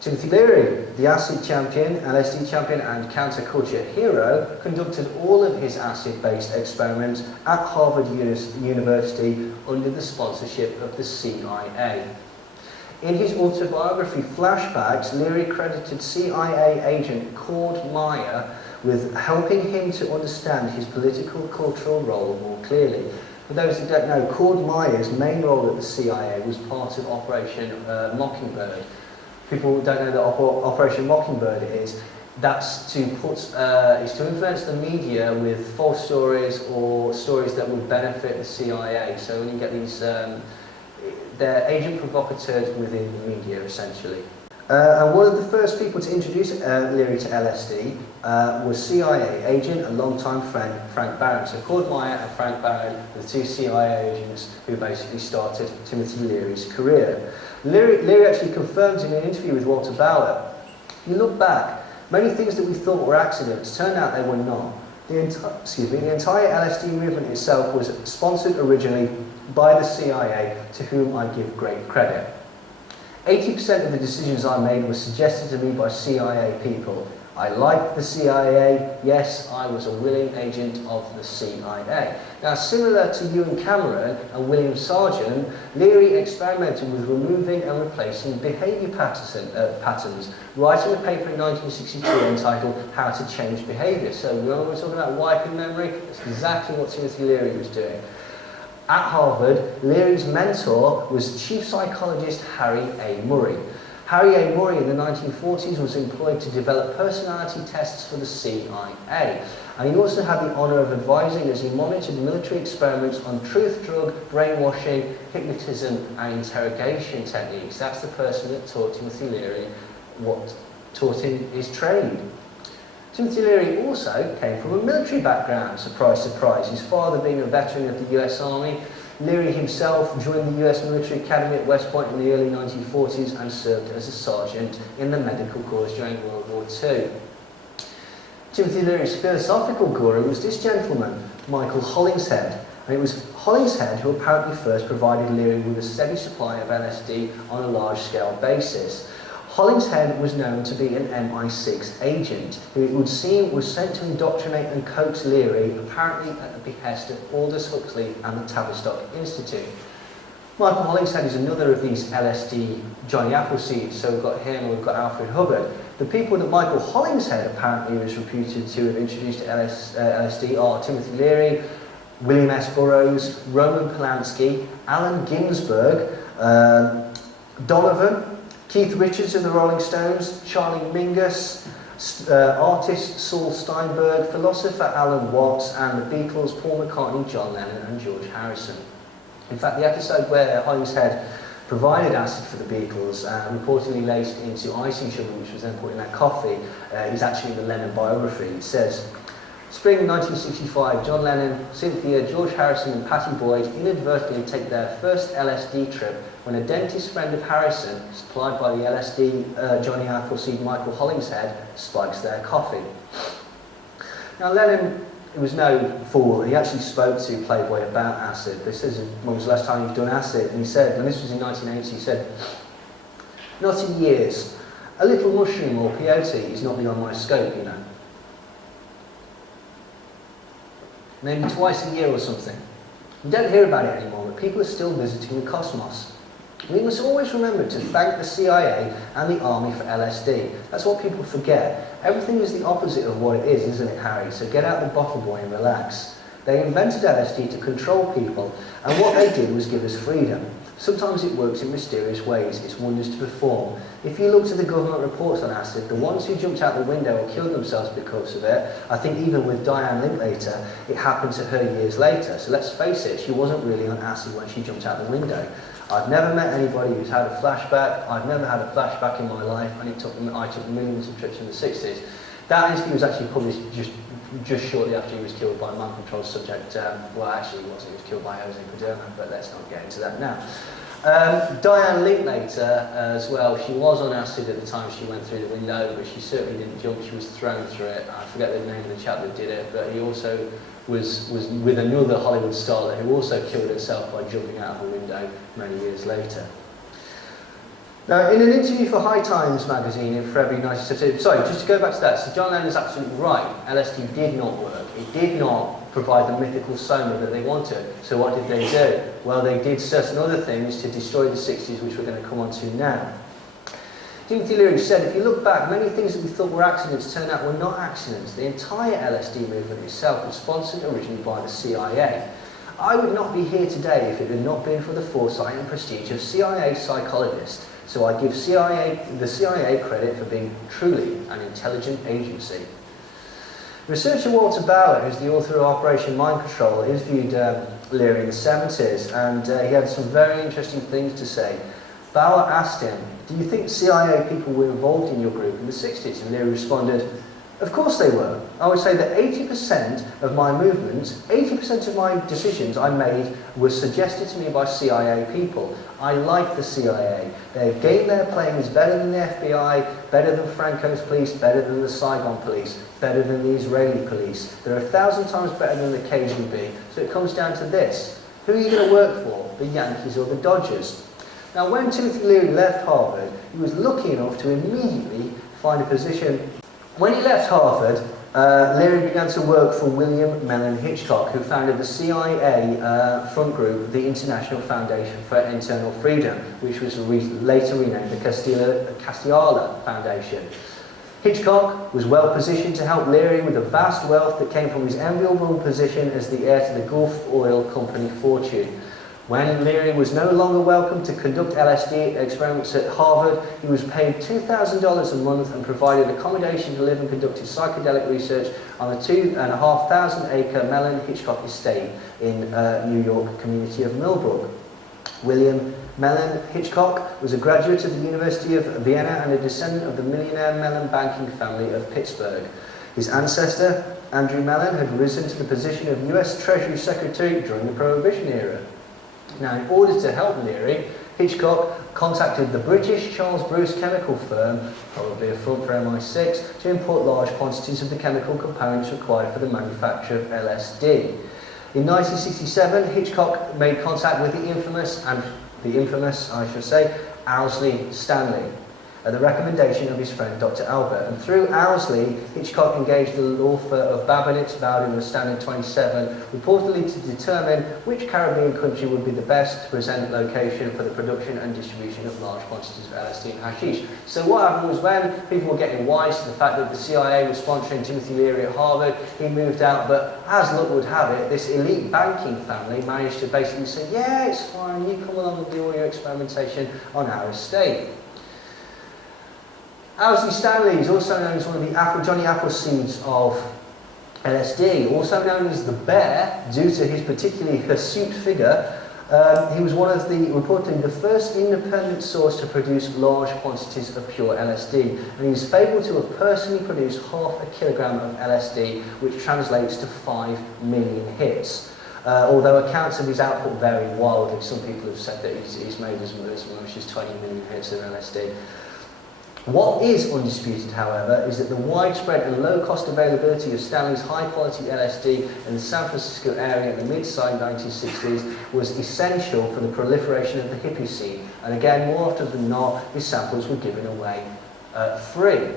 Timothy Leary, the acid champion, LSD champion, and counterculture hero, conducted all of his acid-based experiments at Harvard University under the sponsorship of the CIA. In his autobiography Flashbacks, Leary credited CIA agent Cord Meyer with helping him to understand his political cultural role more clearly. For those who don't know, Cord Meyer's main role at the CIA was part of Operation Mockingbird. People who don't know that Operation Mockingbird is, that's to influence the media with false stories or stories that would benefit the CIA. So when you get these, they're agent provocateurs within the media, essentially. And one of the first people to introduce Leary to LSD was CIA agent and longtime friend Frank Barron. So Cord Meyer and Frank Barron were the two CIA agents who basically started Timothy Leary's career. Leary actually confirms in an interview with Walter Bauer, "You look back, many things that we thought were accidents turned out they were not. The entire LSD movement itself was sponsored originally by the CIA, to whom I give great credit. 80% of the decisions I made were suggested to me by CIA people. I liked the CIA. Yes, I was a willing agent of the CIA. Now, similar to Ewan Cameron and William Sargent, Leary experimented with removing and replacing behaviour patterns, writing a paper in 1962 entitled How to Change Behaviour. So, remember we're talking about wiping memory? That's exactly what Timothy Leary was doing. At Harvard, Leary's mentor was chief psychologist Harry A. Murray. Harry A. Murray in the 1940s was employed to develop personality tests for the CIA. And he also had the honour of advising as he monitored military experiments on truth drug, brainwashing, hypnotism and interrogation techniques. That's the person that taught Timothy Leary taught him his trade. Timothy Leary also came from a military background, surprise, surprise. His father being a veteran of the US Army. Leary himself joined the US Military Academy at West Point in the early 1940s and served as a sergeant in the medical corps during World War II. Timothy Leary's philosophical guru was this gentleman, Michael Hollingshead. And it was Hollingshead who apparently first provided Leary with a steady supply of LSD on a large-scale basis. Hollingshead was known to be an MI6 agent who it would seem was sent to indoctrinate and coax Leary, apparently at the behest of Aldous Hudey and the Tavistock Institute. Michael Hollingshead is another of these LSD Johnny Appleseeds, so we've got him and we've got Alfred Hubbard. The people that Michael Hollingshead apparently was reputed to have introduced to LSD are Timothy Leary, William S. Burroughs, Roman Polanski, Allen Ginsberg, Donovan, Keith Richards of the Rolling Stones, Charlie Mingus, artist Saul Steinberg, philosopher Alan Watts, and the Beatles, Paul McCartney, John Lennon and George Harrison. In fact, the episode where Hollingshead provided acid for the Beatles, reportedly laced into icing sugar, which was then put in their coffee, is actually in the Lennon biography. It says, Spring 1965, John Lennon, Cynthia, George Harrison and Pattie Boyd inadvertently take their first LSD trip when a dentist friend of Harrison, supplied by the LSD Johnny Appleseed Michael Hollingshead, spikes their coffee. Now Lennon was no fool. He actually spoke to Playboy about acid. They said, when was the last time you've done acid? And he said, and this was in 1980, he said, not in years. A little mushroom or peyote is not beyond my scope, you know. Maybe twice a year or something. You don't hear about it anymore, but people are still visiting the cosmos. We must always remember to thank the CIA and the Army for LSD. That's what people forget. Everything is the opposite of what it is, isn't it, Harry? So get out the bottle, boy, and relax. They invented LSD to control people, and what they did was give us freedom. Sometimes it works in mysterious ways. It's wonders to perform. If you look to the government reports on acid, the ones who jumped out the window and killed themselves because of it, I think even with Diane Linklater, it happened to her years later. So let's face it, she wasn't really on acid when she jumped out the window. I've never met anybody who's had a flashback. I've never had a flashback in my life, and I took millions of trips in the 60s. That interview was actually published just shortly after he was killed by a mind-controlled subject. Well, actually, he wasn't. He was killed by Jose Paderno, but let's not get into that now. Diane Linklater as well, she was on acid at the time she went through the window, but she certainly didn't jump, she was thrown through it. I forget the name of the chap that did it, but he also was with another Hollywood starlet who also killed herself by jumping out of a window many years later. Now, in an interview for High Times magazine in February 1972, sorry, just to go back to that, so John Lennon's absolutely right, LSD did not work. It did not provide the mythical soma that they wanted. So what did they do? Well, they did certain other things to destroy the 60s, which we're going to come on to now. Timothy Leary said, if you look back, many things that we thought were accidents turned out were not accidents. The entire LSD movement itself was sponsored originally by the CIA. I would not be here today if it had not been for the foresight and prestige of CIA psychologists. So I give the CIA credit for being truly an intelligent agency. Researcher Walter Bauer, who's the author of Operation Mind Control, interviewed Leary in the 70s, and he had some very interesting things to say. Bauer asked him, do you think CIA people were involved in your group in the 60s? And Leary responded, Of course they were. I would say that 80% of my movements, 80% of my decisions I made were suggested to me by CIA people. I like the CIA. Their game they're playing is better than the FBI, better than Franco's police, better than the Saigon police, better than the Israeli police. They're 1,000 times better than the KGB. So it comes down to this. Who are you going to work for? The Yankees or the Dodgers? Now when Timothy Leary left Harvard, he was lucky enough to immediately find a position. When he left Harvard, Leary began to work for William Mellon Hitchcock, who founded the CIA front group, the International Foundation for Internal Freedom, which was later renamed the Castiala Foundation. Hitchcock was well positioned to help Leary with the vast wealth that came from his enviable position as the heir to the Gulf Oil Company fortune. When Leary was no longer welcome to conduct LSD experiments at Harvard, he was paid $2,000 a month and provided accommodation to live and conduct his psychedelic research on the 2,500-acre Mellon Hitchcock estate in New York community of Millbrook. William Mellon Hitchcock was a graduate of the University of Vienna and a descendant of the millionaire Mellon banking family of Pittsburgh. His ancestor, Andrew Mellon, had risen to the position of US Treasury Secretary during the Prohibition era. Now, in order to help Leary, Hitchcock contacted the British Charles Bruce chemical firm, probably a front for MI6, to import large quantities of the chemical components required for the manufacture of LSD. In 1967, Hitchcock made contact with the infamous, I should say, Owsley Stanley, at the recommendation of his friend Dr. Albert. And through Owsley, Hitchcock engaged the law firm of Babinetz, Bowden and Stanley 27, reportedly to determine which Caribbean country would be the best present location for the production and distribution of large quantities of LSD and hashish. So what happened was when people were getting wise to the fact that the CIA was sponsoring Timothy Leary at Harvard, he moved out, but as luck would have it, this elite banking family managed to basically say, yeah, it's fine, you come along and do all your experimentation on our estate. Owsley Stanley is also known as one of the Johnny Appleseeds of LSD, also known as the Bear, due to his particularly hirsute figure. He was one of reportedly the first independent source to produce large quantities of pure LSD, and he is fabled to have personally produced 1/2 kilogram of LSD, which translates to 5 million hits. Although accounts of his output vary wildly, some people have said that he's made as much as 20 million hits of LSD. What is undisputed, however, is that the widespread and low-cost availability of Stanley's high-quality LSD in the San Francisco area in the mid-side 1960s was essential for the proliferation of the hippie scene. And again, more often than not, his samples were given away free.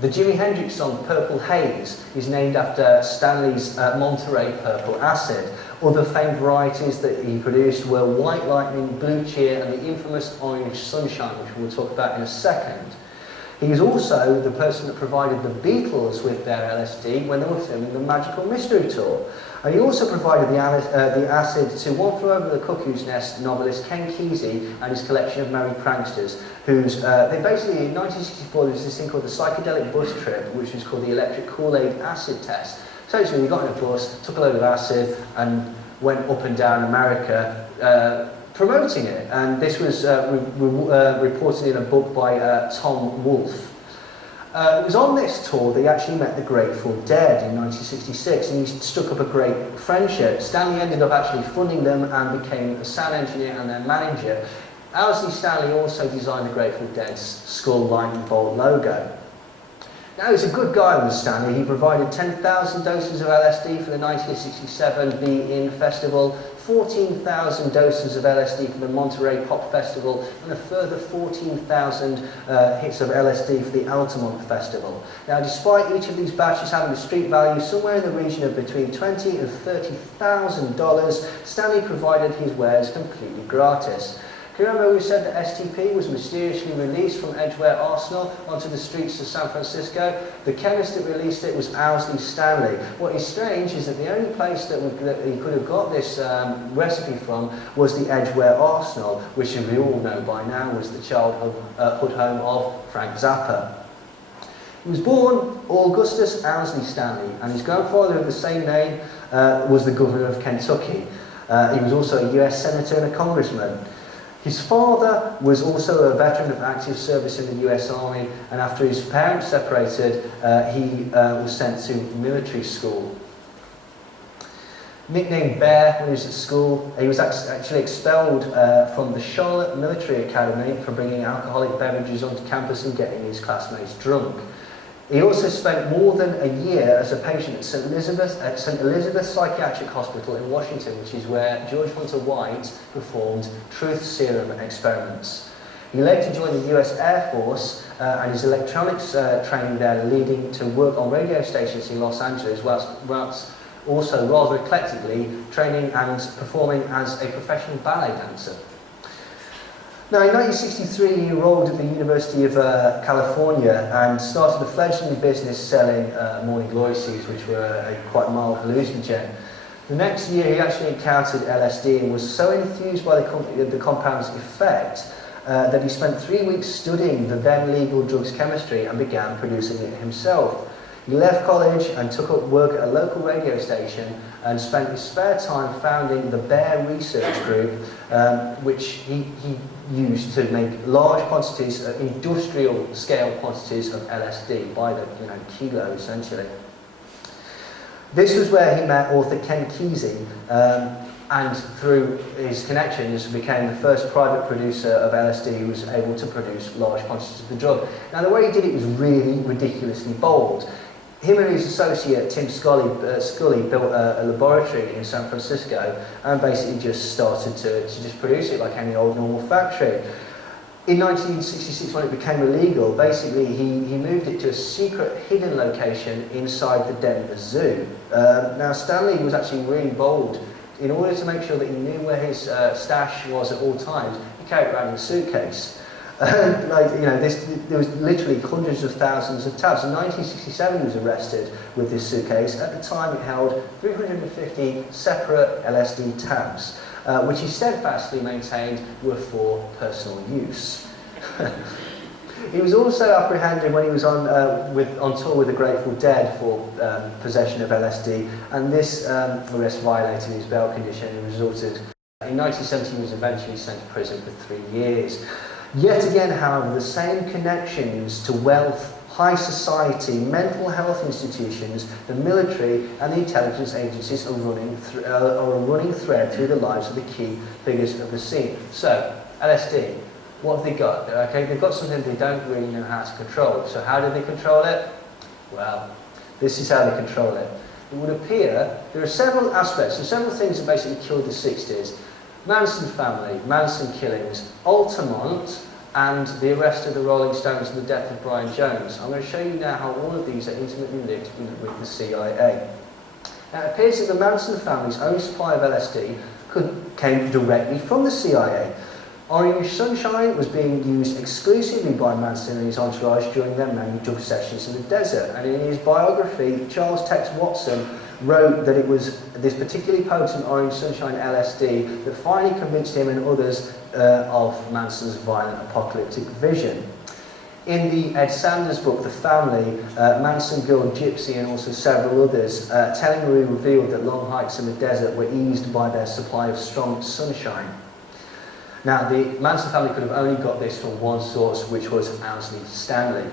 The Jimi Hendrix song Purple Haze is named after Stanley's Monterey Purple Acid. Other famed varieties that he produced were White Lightning, Blue Cheer and the infamous Orange Sunshine, which we'll talk about in a second. He is also the person that provided the Beatles with their LSD when they were filming the Magical Mystery Tour. And he also provided the acid to One Flew Over the Cuckoo's Nest novelist Ken Kesey and his collection of Merry Pranksters, whose, they basically, in 1964, there was this thing called the psychedelic bus trip, which was called the electric Kool-Aid acid test. So basically, we got in a bus, took a load of acid, and went up and down America promoting it. And this was reported in a book by Tom Wolfe. It was on this tour that he actually met the Grateful Dead in 1966, and he struck up a great friendship. Stanley ended up actually funding them and became a sound engineer and their manager. Owsley Stanley also designed the Grateful Dead's skull lightning bolt logo. Now, he's a good guy with Stanley. He provided 10,000 doses of LSD for the 1967 Be In Festival, 14,000 doses of LSD for the Monterey Pop Festival, and a further 14,000 hits of LSD for the Altamont Festival. Now, despite each of these batches having a street value somewhere in the region of between $20,000 and $30,000, Stanley provided his wares completely gratis. Can you remember we said that STP was mysteriously released from Edgware Arsenal onto the streets of San Francisco? The chemist that released it was Owsley Stanley. What is strange is that the only place that he could have got this recipe from was the Edgware Arsenal, which we all know by now was the childhood home of Frank Zappa. He was born Augustus Owsley Stanley, and his grandfather of the same name was the governor of Kentucky. He was also a US senator and a congressman. His father was also a veteran of active service in the US Army, and after his parents separated, he was sent to military school. Nicknamed Bear when he was at school, he was actually expelled from the Charlotte Military Academy for bringing alcoholic beverages onto campus and getting his classmates drunk. He also spent more than a year as a patient at St. Elizabeth Psychiatric Hospital in Washington, which is where George Hunter White performed truth serum experiments. He later joined the US Air Force and his electronics training there leading to work on radio stations in Los Angeles, whilst also rather eclectically training and performing as a professional ballet dancer. Now, in 1963, he enrolled at the University of California and started a fledgling business selling morning glory seeds, which were a quite mild hallucinogen. The next year, he actually encountered LSD and was so enthused by the compound's effect that he spent 3 weeks studying the then legal drug's chemistry and began producing it himself. He left college and took up work at a local radio station and spent his spare time founding the Bear Research Group, which he used to make large quantities, industrial scale quantities of LSD, by the kilo essentially. This was where he met author Ken Kesey, and through his connections became the first private producer of LSD who was able to produce large quantities of the drug. Now, the way he did it was really ridiculously bold. Him and his associate Tim Scully built a laboratory in San Francisco and basically just started to just produce it like any old normal factory. In 1966, when it became illegal, basically he moved it to a secret hidden location inside the Denver Zoo. Now, Stanley was actually really bold. In order to make sure that he knew where his stash was at all times, he carried around in a suitcase. There was literally hundreds of thousands of tabs. In 1967, he was arrested with this suitcase. At the time, it held 350 separate LSD tabs, which he steadfastly maintained were for personal use. He was also apprehended when he was on tour with the Grateful Dead for possession of LSD, and this arrest violated his bail condition and resulted. In 1970, he was eventually sent to prison for 3 years. Yet again, however, the same connections to wealth, high society, mental health institutions, the military and the intelligence agencies are a running thread through the lives of the key figures of the scene. So, LSD, what have they got? Okay, they've got something they don't really know how to control. So how do they control it? Well, this is how they control it. It would appear there are several aspects and several things that basically killed the 60s. Manson family, Manson killings, Altamont, and the arrest of the Rolling Stones and the death of Brian Jones. I'm going to show you now how all of these are intimately linked with the CIA. Now, it appears that the Manson family's own supply of LSD came directly from the CIA. Orange Sunshine was being used exclusively by Manson and his entourage during their many drug sessions in the desert. And in his biography, Charles Tex Watson wrote that it was this particularly potent Orange Sunshine LSD that finally convinced him and others of Manson's violent apocalyptic vision. In the Ed Sanders book, The Family, Manson girl Gypsy and also several others tellingly revealed that long hikes in the desert were eased by their supply of strong sunshine. Now, the Manson family could have only got this from one source, which was Owsley Stanley.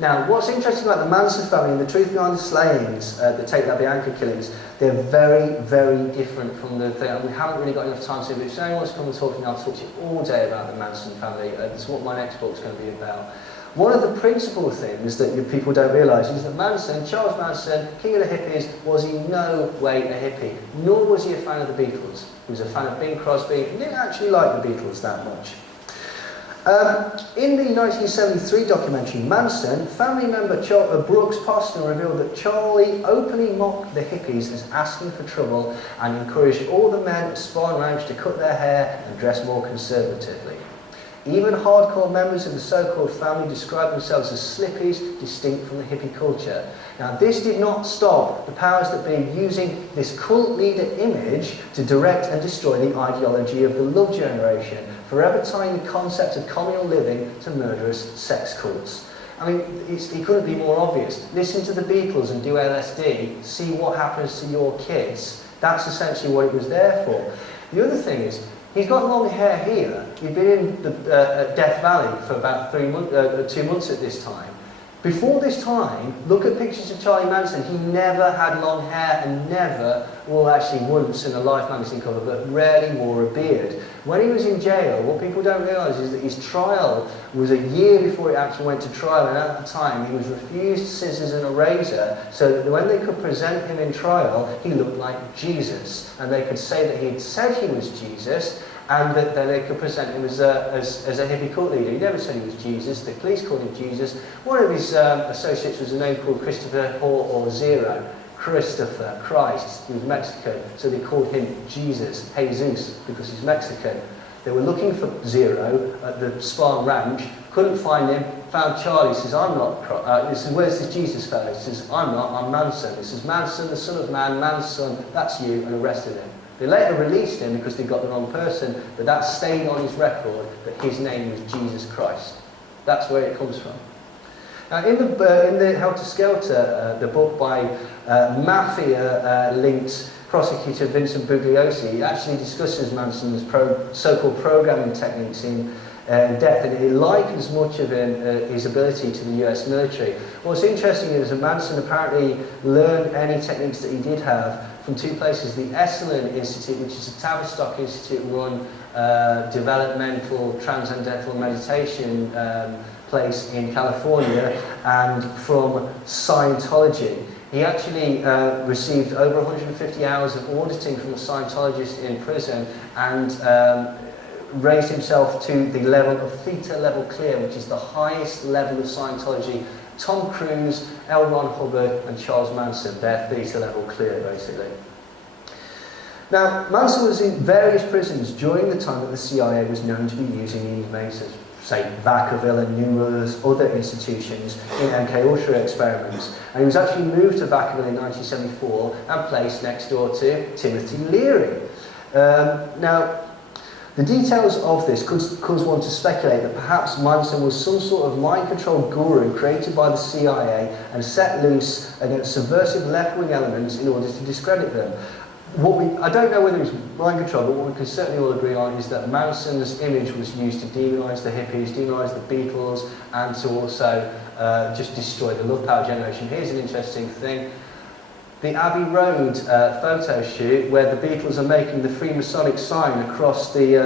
Now, what's interesting about the Manson family and the truth behind the slayings, the Tate LaBianca killings, they're very, very different from the thing. We haven't really got enough time to, but if anyone wants to come and talk to me, I'll talk to you all day about the Manson family. That's what my next book's going to be about. One of the principal things that people don't realise is that Manson, Charles Manson, king of the hippies, was in no way a hippie, nor was he a fan of the Beatles. He was a fan of Bing Crosby and didn't actually like the Beatles that much. In the 1973 documentary Manson, family member Brooks Posner revealed that Charlie openly mocked the hippies as asking for trouble and encouraged all the men at Spahn Ranch to cut their hair and dress more conservatively. Even hardcore members of the so-called family described themselves as slippies, distinct from the hippie culture. Now, this did not stop the powers that be using this cult leader image to direct and destroy the ideology of the love generation, forever tying the concept of communal living to murderous sex cults. I mean, it couldn't be more obvious. Listen to the Beatles and do LSD, see what happens to your kids. That's essentially what it was there for. The other thing is, He's got long hair here. He'd been in the Death Valley for about 2 months at this time. Before this time, look at pictures of Charlie Manson. He never had long hair and never, well actually once in a Life magazine cover, but rarely wore a beard. When he was in jail, what people don't realise is that his trial was a year before he actually went to trial, and at the time he was refused scissors and a razor, so that when they could present him in trial, he looked like Jesus. And they could say that he had said he was Jesus, and that then they could present him as a hippie cult leader. He never said he was Jesus. The police called him Jesus. One of his associates was a name called Christopher or Zero. Christopher, Christ. He was Mexican, so they called him Jesus, Jesus, because he's Mexican. They were looking for Zero at the Spahn Ranch, couldn't find him, found Charlie, says, I'm not, he says, where's this Jesus fellow? He says, I'm not, I'm Manson. He says, Manson, the son of man, man's son, that's you, and arrested him. They later released him because they got the wrong person, but that stayed on his record that his name was Jesus Christ. That's where it comes from. Now, in the Helter Skelter, the book by mafia-linked prosecutor Vincent Bugliosi, it actually discusses Manson's so-called programming techniques in depth, and it likens much of his ability to the US military. What's interesting is that Manson apparently learned any techniques that he did have from two places: the Esalen Institute, which is a Tavistock Institute-run developmental transcendental meditation place in California, and from Scientology. He actually received over 150 hours of auditing from a Scientologist in prison, and raised himself to the level of theta level clear, which is the highest level of Scientology. Tom Cruise, L. Ron Hubbard, and Charles Manson, they're theta level clear, basically. Now, Manson was in various prisons during the time that the CIA was known to be using inmates of, say, Vacaville and numerous other institutions in MK-Ultra experiments. And he was actually moved to Vacaville in 1974 and placed next door to Timothy Leary. Now, the details of this cause one to speculate that perhaps Manson was some sort of mind-controlled guru created by the CIA and set loose against subversive left-wing elements in order to discredit them. I don't know whether it was mind control, but what we can certainly all agree on is that Manson's image was used to demonise the hippies, demonise the Beatles, and to also just destroy the Love Power generation. Here's an interesting thing. The Abbey Road photo shoot, where the Beatles are making the Freemasonic sign across the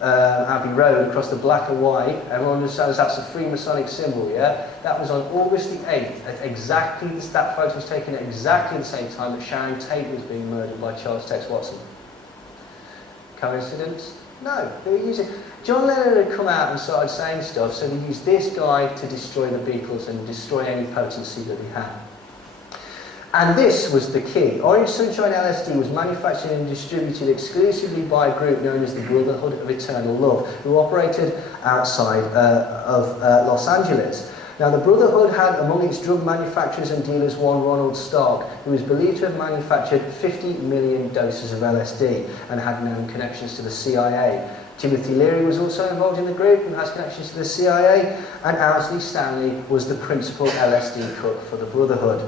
Abbey Road, across the black and white. Everyone understands that's a Freemasonic symbol, yeah? That was on August the 8th. That photo was taken at exactly the same time that Sharon Tate was being murdered by Charles Tex Watson. Coincidence? No, they were using... John Lennon had come out and started saying stuff, so they used this guy to destroy the Beatles and destroy any potency that he had. And this was the key. Orange Sunshine LSD was manufactured and distributed exclusively by a group known as the Brotherhood of Eternal Love, who operated outside of Los Angeles. Now, the Brotherhood had among its drug manufacturers and dealers one Ronald Stark, who was believed to have manufactured 50 million doses of LSD and had known connections to the CIA. Timothy Leary was also involved in the group and has connections to the CIA, and Owsley Stanley was the principal LSD cook for the Brotherhood.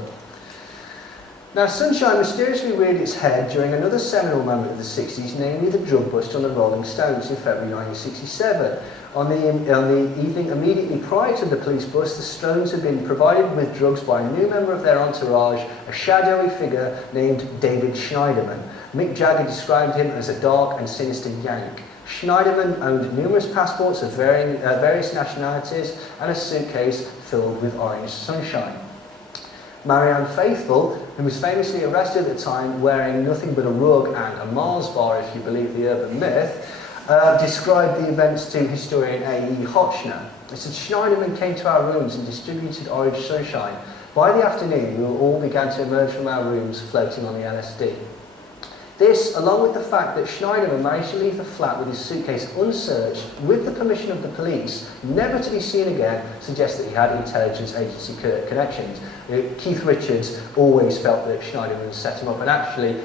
Now, Sunshine mysteriously reared its head during another seminal moment of the 60s, namely the drug bust on the Rolling Stones in February 1967. On the evening immediately prior to the police bust, the Stones had been provided with drugs by a new member of their entourage, a shadowy figure named David Schneiderman. Mick Jagger described him as a dark and sinister Yank. Schneiderman owned numerous passports of various nationalities and a suitcase filled with orange sunshine. Marianne Faithfull, who was famously arrested at the time wearing nothing but a rug and a Mars bar, if you believe the urban myth, described the events to historian A.E. Hotchner. He said, Schneiderman came to our rooms and distributed orange sunshine. By the afternoon, we all began to emerge from our rooms floating on the LSD. This, along with the fact that Schneiderman managed to leave the flat with his suitcase unsearched, with the permission of the police, never to be seen again, suggests that he had intelligence agency connections. Keith Richards always felt that Schneiderman set him up, and actually,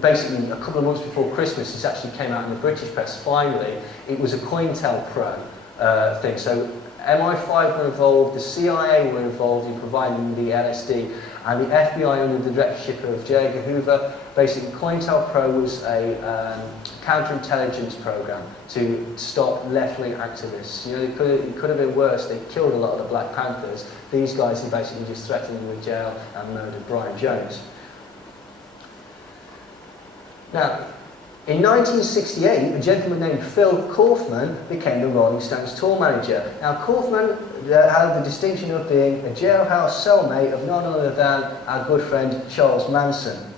basically a couple of months before Christmas, this actually came out in the British press, finally, it was a COINTELPRO thing. So MI5 were involved, the CIA were involved in providing the LSD, and the FBI under the directorship of J. Edgar Hoover. Basically, COINTELPRO was a counterintelligence program to stop left-wing activists. You know, it could have been worse. They killed a lot of the Black Panthers. These guys, they basically just threatened them with jail and murdered Brian Jones. Now, in 1968, a gentleman named Phil Kaufman became the Rolling Stones tour manager. Now, Kaufman had the distinction of being a jailhouse cellmate of none other than our good friend Charles Manson.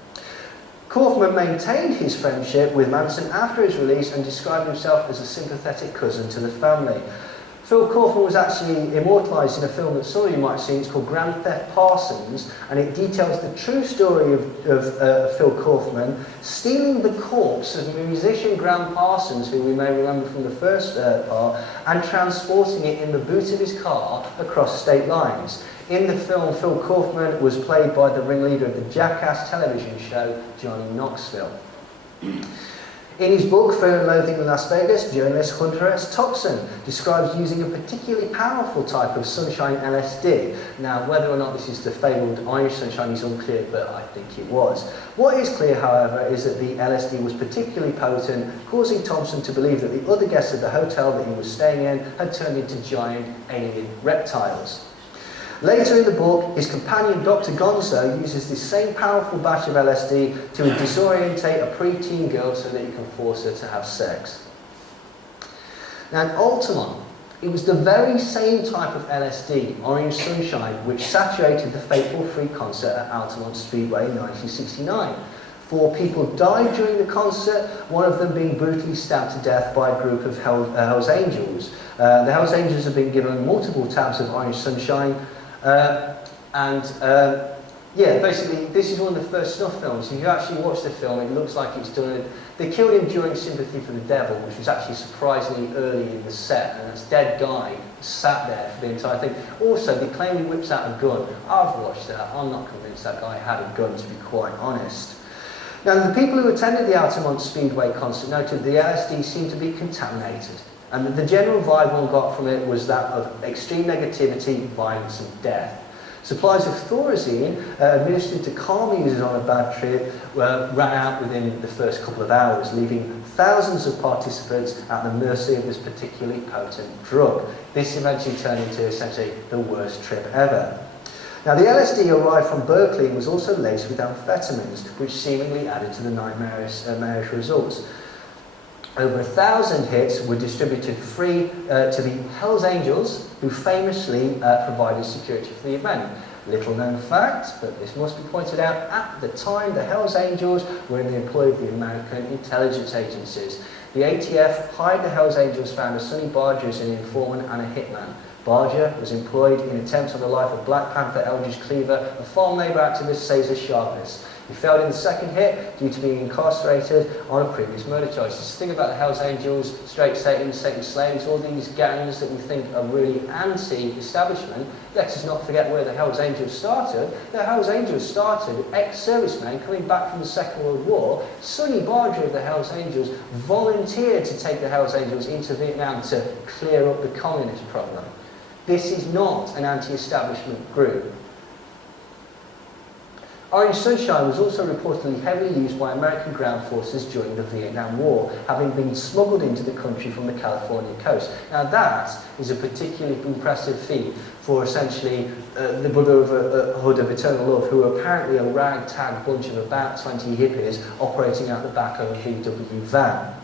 Kaufman maintained his friendship with Manson after his release and described himself as a sympathetic cousin to the family. Phil Kaufman was actually immortalised in a film that some of you might have seen. It's called Grand Theft Parsons, and it details the true story of Phil Kaufman stealing the corpse of musician Graham Parsons, who we may remember from the first part, and transporting it in the boot of his car across state lines. In the film, Phil Kaufman was played by the ringleader of the Jackass television show, Johnny Knoxville. In his book, Fear and Loathing in Las Vegas, journalist Hunter S. Thompson describes using a particularly powerful type of sunshine LSD. Now, whether or not this is the fabled orange sunshine is unclear, but I think it was. What is clear, however, is that the LSD was particularly potent, causing Thompson to believe that the other guests at the hotel that he was staying in had turned into giant alien reptiles. Later in the book, his companion Dr. Gonzo uses this same powerful batch of LSD to disorientate a preteen girl so that he can force her to have sex. Now in Altamont, it was the very same type of LSD, orange sunshine, which saturated the fateful free concert at Altamont Speedway in 1969. 4 people died during the concert, one of them being brutally stabbed to death by a group of Hells Angels. The Hells Angels have been given multiple tabs of orange sunshine. Yeah, basically, this is one of the first snuff films. If you actually watch the film, it looks like it's done. They killed him during Sympathy for the Devil, which was actually surprisingly early in the set, and this dead guy sat there for the entire thing. Also, they claim he whips out a gun. I've watched that. I'm not convinced that guy had a gun, to be quite honest. Now, the people who attended the Altamont Speedway concert noted the LSD seemed to be contaminated, and the general vibe one got from it was that of extreme negativity, violence and death. Supplies of Thorazine, administered to calm users on a bad trip, ran out within the first couple of hours, leaving thousands of participants at the mercy of this particularly potent drug. This eventually turned into essentially the worst trip ever. Now, the LSD arrived from Berkeley and was also laced with amphetamines, which seemingly added to the nightmarish results. Over 1,000 hits were distributed free to the Hells Angels, who famously provided security for the event. Little known fact, but this must be pointed out, at the time the Hells Angels were in the employ of the American intelligence agencies. The ATF hired the Hells Angels founder Sonny Barger as an informant and a hitman. Barger was employed in attempts on the life of Black Panther Eldridge Cleaver and farm labour activist Cesar Chavez. He failed in the second hit due to being incarcerated on a previous murder charge. This thing about the Hells Angels, straight Satan, Satan slaves, all these gangs that we think are really anti-establishment, let us not forget where the Hells Angels started. The Hells Angels started ex-servicemen coming back from the Second World War. Sonny Barger of the Hells Angels volunteered to take the Hells Angels into Vietnam to clear up the communist problem. This is not an anti-establishment group. Orange sunshine was also reportedly heavily used by American ground forces during the Vietnam War, having been smuggled into the country from the California coast. Now that is a particularly impressive feat for essentially the Brotherhood of Eternal Love, who are apparently a ragtag bunch of about 20 hippies operating out the back of a VW van.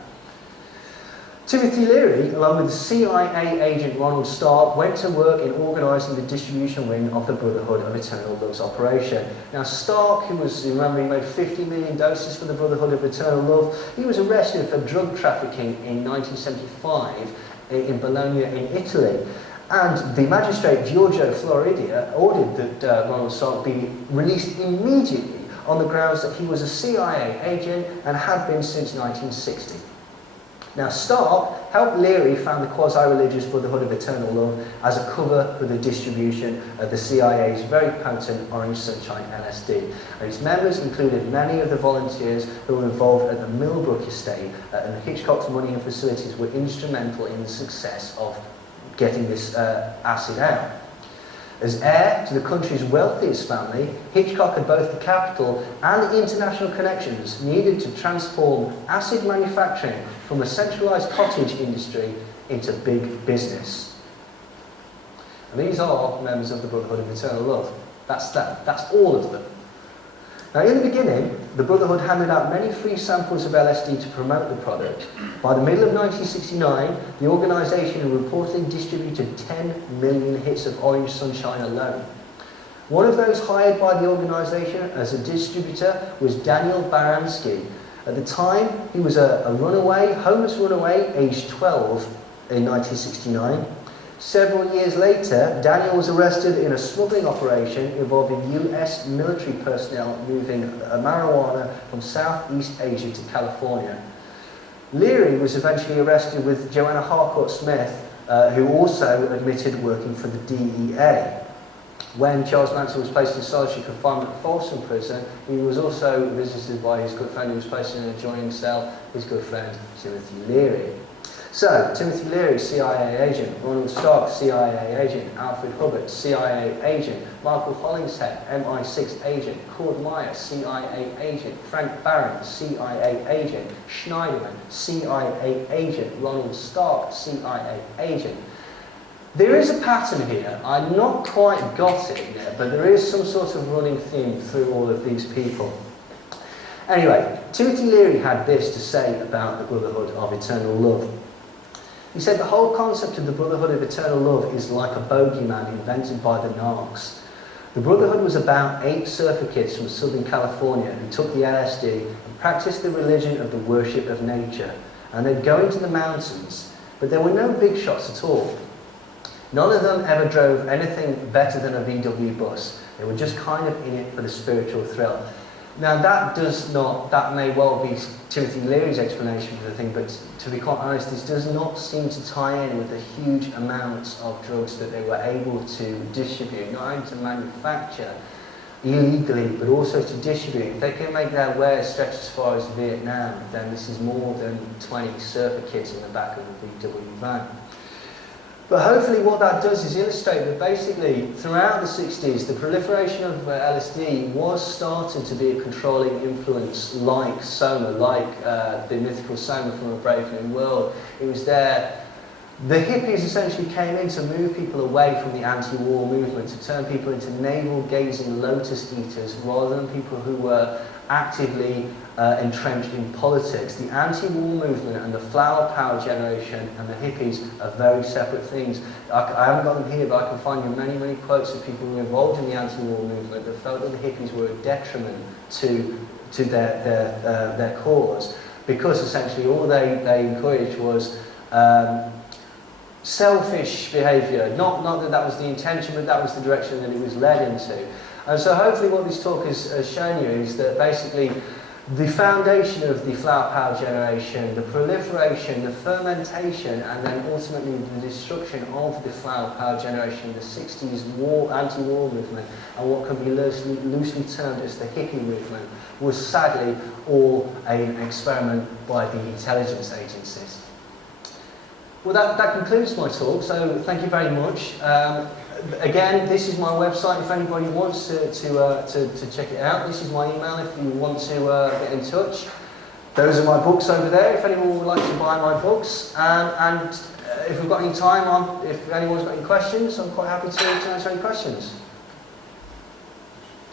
Timothy Leary, along with CIA agent Ronald Stark, went to work in organising the distribution wing of the Brotherhood of Eternal Love's operation. Now Stark, who was, remember, he made 50 million doses for the Brotherhood of Eternal Love, he was arrested for drug trafficking in 1975 in Bologna in Italy. And the magistrate Giorgio Floridia ordered that Ronald Stark be released immediately on the grounds that he was a CIA agent and had been since 1960. Now Stark helped Leary found the quasi-religious Brotherhood of Eternal Love as a cover for the distribution of the CIA's very potent Orange Sunshine LSD. And its members included many of the volunteers who were involved at the Millbrook estate, and Hitchcock's money and facilities were instrumental in the success of getting this acid out. As heir to the country's wealthiest family, Hitchcock had both the capital and the international connections needed to transform acid manufacturing from a centralised cottage industry into big business. And these are members of the Brotherhood of Eternal Love. That's them. That's all of them. Now, in the beginning, the Brotherhood handed out many free samples of LSD to promote the product. By the middle of 1969, the organisation had reportedly distributed 10 million hits of Orange Sunshine alone. One of those hired by the organisation as a distributor was Daniel Baranski. At the time, he was a homeless runaway, aged 12 in 1969. Several years later, Daniel was arrested in a smuggling operation involving US military personnel moving marijuana from Southeast Asia to California. Leary was eventually arrested with Joanna Harcourt Smith, who also admitted working for the DEA. When Charles Manson was placed in solitary confinement at Folsom Prison, he was also visited by his good friend who was placed in an adjoining cell, his good friend Timothy Leary. So, Timothy Leary, CIA agent, Ronald Stark, CIA agent, Alfred Hubbard, CIA agent, Michael Hollingshead, MI6 agent, Cord Meyer, CIA agent, Frank Barron, CIA agent, Schneiderman, CIA agent, Ronald Stark, CIA agent. There is a pattern here. I've not quite got it yet, but there is some sort of running theme through all of these people. Anyway, Timothy Leary had this to say about the Brotherhood of Eternal Love. He said, the whole concept of the Brotherhood of Eternal Love is like a bogeyman invented by the narcs. The Brotherhood was about 8 surfer kids from Southern California who took the LSD and practiced the religion of the worship of nature. And they'd go into the mountains, but there were no big shots at all. None of them ever drove anything better than a VW bus. They were just kind of in it for the spiritual thrill. Now that may well be Timothy Leary's explanation for the thing, but to be quite honest, this does not seem to tie in with the huge amounts of drugs that they were able to distribute, not only to manufacture illegally, but also to distribute. If they can make their wares stretch as far as Vietnam, then this is more than 20 surfer kids in the back of a VW van. But hopefully what that does is illustrate that basically throughout the 60s, the proliferation of LSD was starting to be a controlling influence like Soma, like the mythical Soma from A Brave New World. It was there. The hippies essentially came in to move people away from the anti-war movement, to turn people into navel-gazing lotus eaters rather than people who were actively entrenched in politics. The anti-war movement and the flower power generation and the hippies are very separate things. I haven't got them here, but I can find you many, many quotes of people who were involved in the anti-war movement that felt that the hippies were a detriment to their cause, because essentially all they encouraged was selfish behaviour. Not that that was the intention, but that was the direction that it was led into. And so hopefully what this talk has shown you is that basically the foundation of the flower power generation, the proliferation, the fermentation, and then ultimately the destruction of the flower power generation, the 60s anti-war movement, and what can be loosely termed as the hippie movement, was sadly all an experiment by the intelligence agencies. Well, that concludes my talk, so thank you very much. Again, this is my website if anybody wants to check it out. This is my email if you want to get in touch. Those are my books over there if anyone would like to buy my books. And if we've got any time, if anyone's got any questions, I'm quite happy to answer any questions.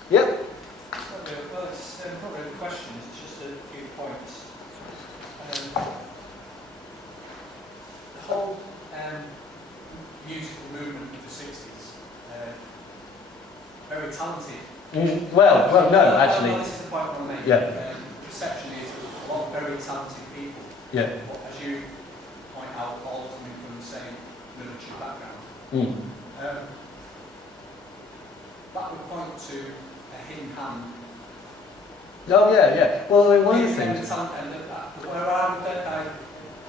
Yep? Well, it's not really questions, it's just a few points. The whole musical movement of the 60s, very talented. Well, no, actually. Well, this is the point I want to make. Yeah. The perception is a lot of very talented people. Yeah. But as you point out, all coming from the same military background. That would point to a hidden hand. Oh, yeah. Well, I mean, one of the things... Where I would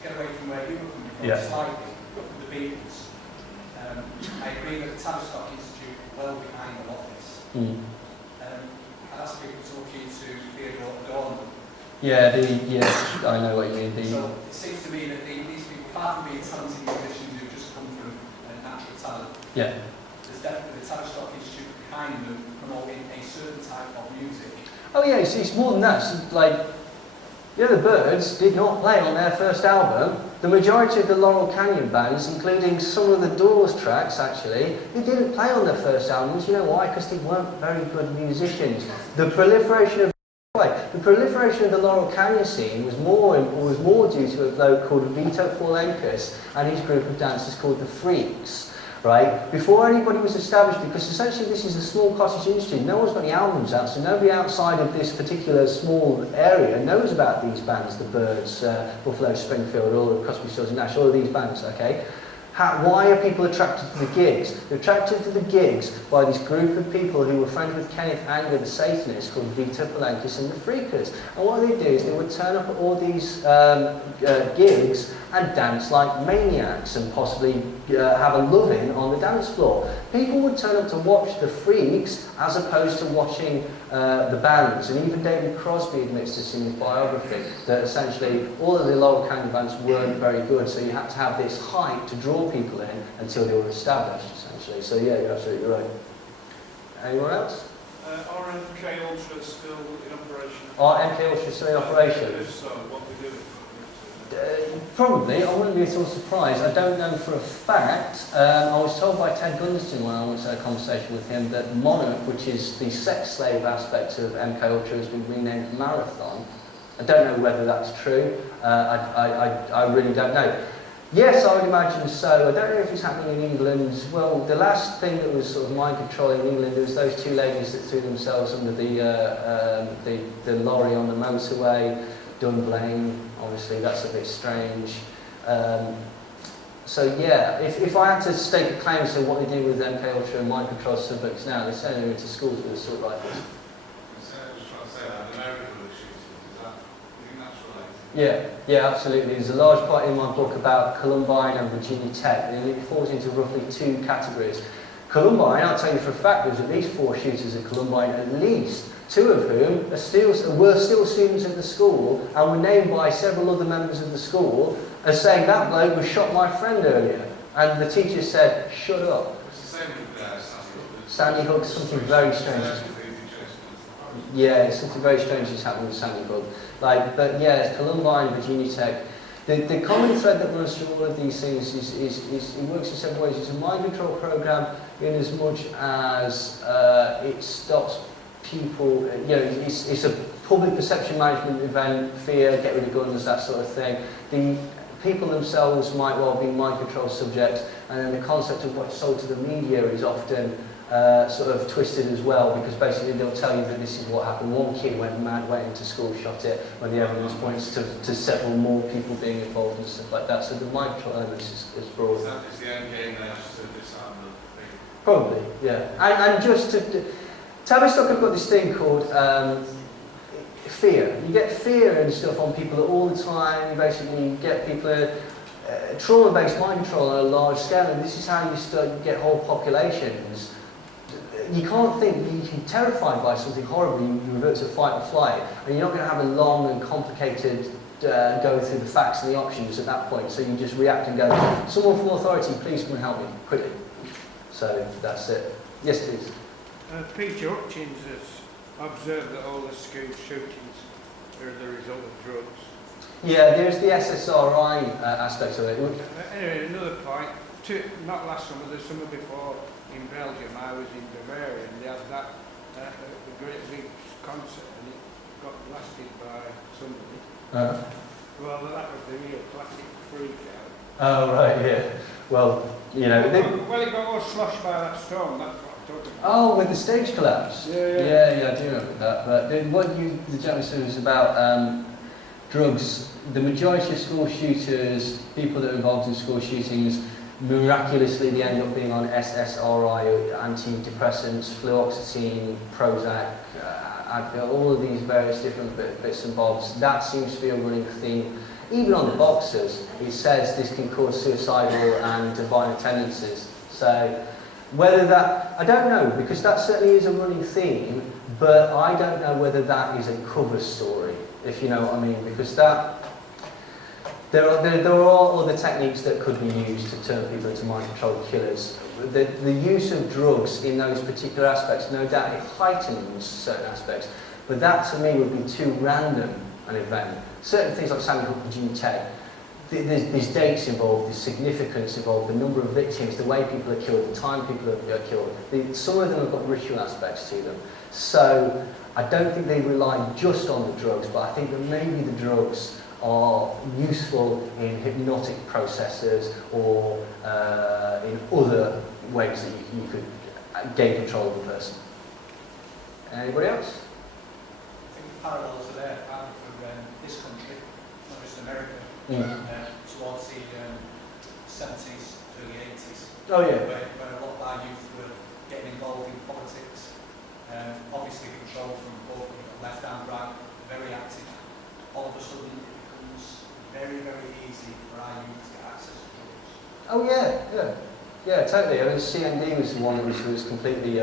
get away from where you were coming from, slightly, with the Beatles. I agree that the Tavistock Institute are well behind a lot of this. I'd ask people to look into Theodore Adorno. Yeah, I know what you mean. So it seems to me that these people, apart from being talented musicians who just come from a talent. Yeah. There's definitely the Tavistock Institute behind them promoting a certain type of music. Oh yeah, it's more than that. It's like, you know, the Byrds did not play on their first album. The majority of the Laurel Canyon bands, including some of the Doors tracks actually, they didn't play on their first albums. You know why? Because they weren't very good musicians. The proliferation of the Laurel Canyon scene was more due to a bloke called Vito Paulenkus and his group of dancers called the Freaks. Right? Before anybody was established, because essentially this is a small cottage industry, no one's got any albums out, so nobody outside of this particular small area knows about these bands, the Byrds, Buffalo Springfield, all of Crosby, Stills and Nash, all of these bands, okay? Why are people attracted to the gigs? They're attracted to the gigs by this group of people who were friends with Kenneth Anger, the Satanist, called Vito Paulenkus and the Freakers. And what they do is they would turn up at all these gigs and dance like maniacs and possibly have a loving on the dance floor. People would turn up to watch the Freaks as opposed to watching the bands. And even David Crosby admits this in his biography, that essentially all of the Laurel Canyon bands weren't very good, so you had to have this hype to draw people in until they were established, essentially. So yeah, you're absolutely right. Anyone else? Are MK Ultra still in operation? Are MK Ultra still in operation? If so, what we do? Probably. I wouldn't be at all surprised. I don't know for a fact. I was told by Ted Gunston when I once had a conversation with him that Monarch, which is the sex slave aspect of MK Ultra, has been renamed Marathon. I don't know whether that's true. I really don't know. Yes, I would imagine so. I don't know if it's happening in England. Well, the last thing that was sort of mind control in England, there was those two ladies that threw themselves under the lorry on the motorway. Dunblane, obviously, that's a bit strange. So yeah, if I had to stake a claim to what they do with MK Ultra and mind control suburbs now, they're sending them into schools with assault rifles. Yeah, absolutely. There's a large part in my book about Columbine and Virginia Tech, and it falls into roughly two categories. Columbine, I'll tell you for a fact, there's at least 4 shooters at Columbine, at least 2 of whom were still students at the school and were named by several other members of the school as saying that bloke was shot my friend earlier. And the teacher said, shut up. It's the same with Sandy Hook, something very strange. Yeah, something very strange has happened with Sandy Hook. But yeah, it's Columbine, Virginia Tech. The common thread that runs through all of these things is it works in several ways. It's a mind control program in as much as it stops people, it's a public perception management event, fear, get rid of guns, that sort of thing. The people themselves might well be mind control subjects, and then the concept of what's sold to the media is often sort of twisted as well, because basically they'll tell you that this is what happened. One kid went mad, went into school, shot it, when the evidence points to several more people being involved and stuff like that. So the mind control element is broad. Is the end game there to disarm the thing? Probably, yeah. And just to... Tavistock have got this thing called fear. You get fear and stuff on people all the time. You basically get people trauma-based mind control on a large scale, and this is how you get whole populations. You can't think, you're terrified by something horrible, you revert to fight or flight, and you're not going to have a long and complicated go through the facts and the options at that point, so you just react and go, someone from authority, please come and help me, quickly. So that's it. Yes, please. Peter Hutchins has observed that all the school shootings are the result of drugs. Yeah, there's the SSRI aspect of it. Anyway, another point, not last summer, the summer before in Belgium, I was in Bavaria, and they had that a great big concert, and it got blasted by somebody. Well, that was the real classic freak out. Oh, right, yeah. Well, you know... Well, it got all sloshed by that storm, that's what I'm talking about. Oh, with the stage collapse? Yeah, I do remember that. But the gentleman said was about drugs. The majority of school shooters, people that are involved in school shootings, miraculously they end up being on SSRI, antidepressants, fluoxetine, Prozac, all of these various different bits and bobs. That seems to be a running theme. Even on the boxers, it says this can cause suicidal and violent tendencies. So whether that, I don't know, because that certainly is a running theme, but I don't know whether that is a cover story, if you know what I mean, because that, There are other techniques that could be used to turn people into mind-controlled killers. The use of drugs in those particular aspects, no doubt, it heightens certain aspects, but that to me would be too random an event. Certain things like Sandy Hook and Jimmy Tate, there's dates involved, there's significance involved, the number of victims, the way people are killed, the time people are killed. Some of them have got ritual aspects to them. So I don't think they rely just on the drugs, but I think that maybe the drugs are useful in hypnotic processes or in other ways that you could gain control of the person. Anybody else? I think the parallels are there, apart from this country, not just America, towards the 70s, early 80s. Oh yeah. Where a lot of our youth were getting involved in politics. Obviously controlled from both left and right, very active. All of a sudden it becomes very, very easy for our youth to get access to drugs. Oh yeah, totally. I mean, CND was the one that was completely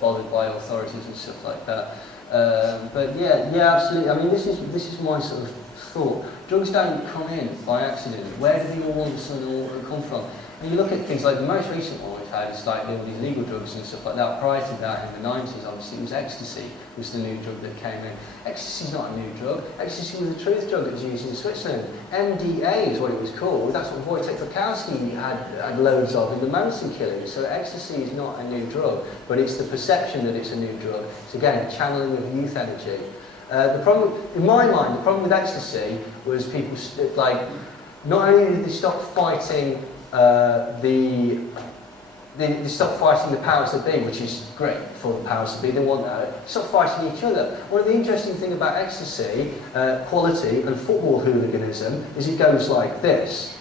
bothered by authorities and stuff like that. But yeah, absolutely. I mean, this is my sort of thought. Drugs don't come in by accident. Where do they all of a sudden all come from? And you look at things like the most recent one we've had is like all these legal drugs and stuff like that. Prior to that, in the 90s, obviously, it was ecstasy was the new drug that came in. Ecstasy's not a new drug. Ecstasy was a truth drug that was used in Switzerland. MDA is what it was called. That's what Wojciech Frykowski had loads of in the Manson killings. So ecstasy is not a new drug, but it's the perception that it's a new drug. It's again channeling of youth energy. The problem, in my mind, the problem with ecstasy was people not only did they stop fighting they stop fighting the powers that be, which is great for the powers that be. They want stop fighting each other. One of the interesting things about ecstasy, quality, and football hooliganism is it goes like this.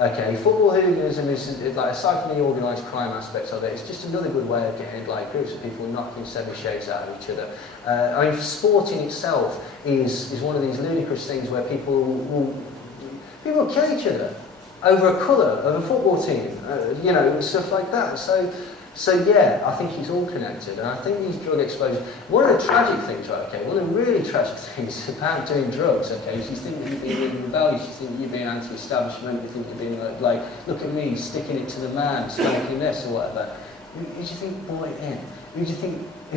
Okay, football hooliganism is like, aside from the organised crime aspects of it, it's just another good way of getting like groups of people knocking seven shades out of each other. I mean, sport in itself is one of these ludicrous things where people will kill each other over a colour of a football team, stuff like that. So yeah, I think it's all connected, and I think these drug exposures. One of the tragic things, right? Okay, one of the really tragic things about doing drugs, okay, is you think that you're being rebellious, you think that you're being anti-establishment, you think you're being like, look at me, sticking it to the man, smoking this or whatever. Who do you think brought it in? Who do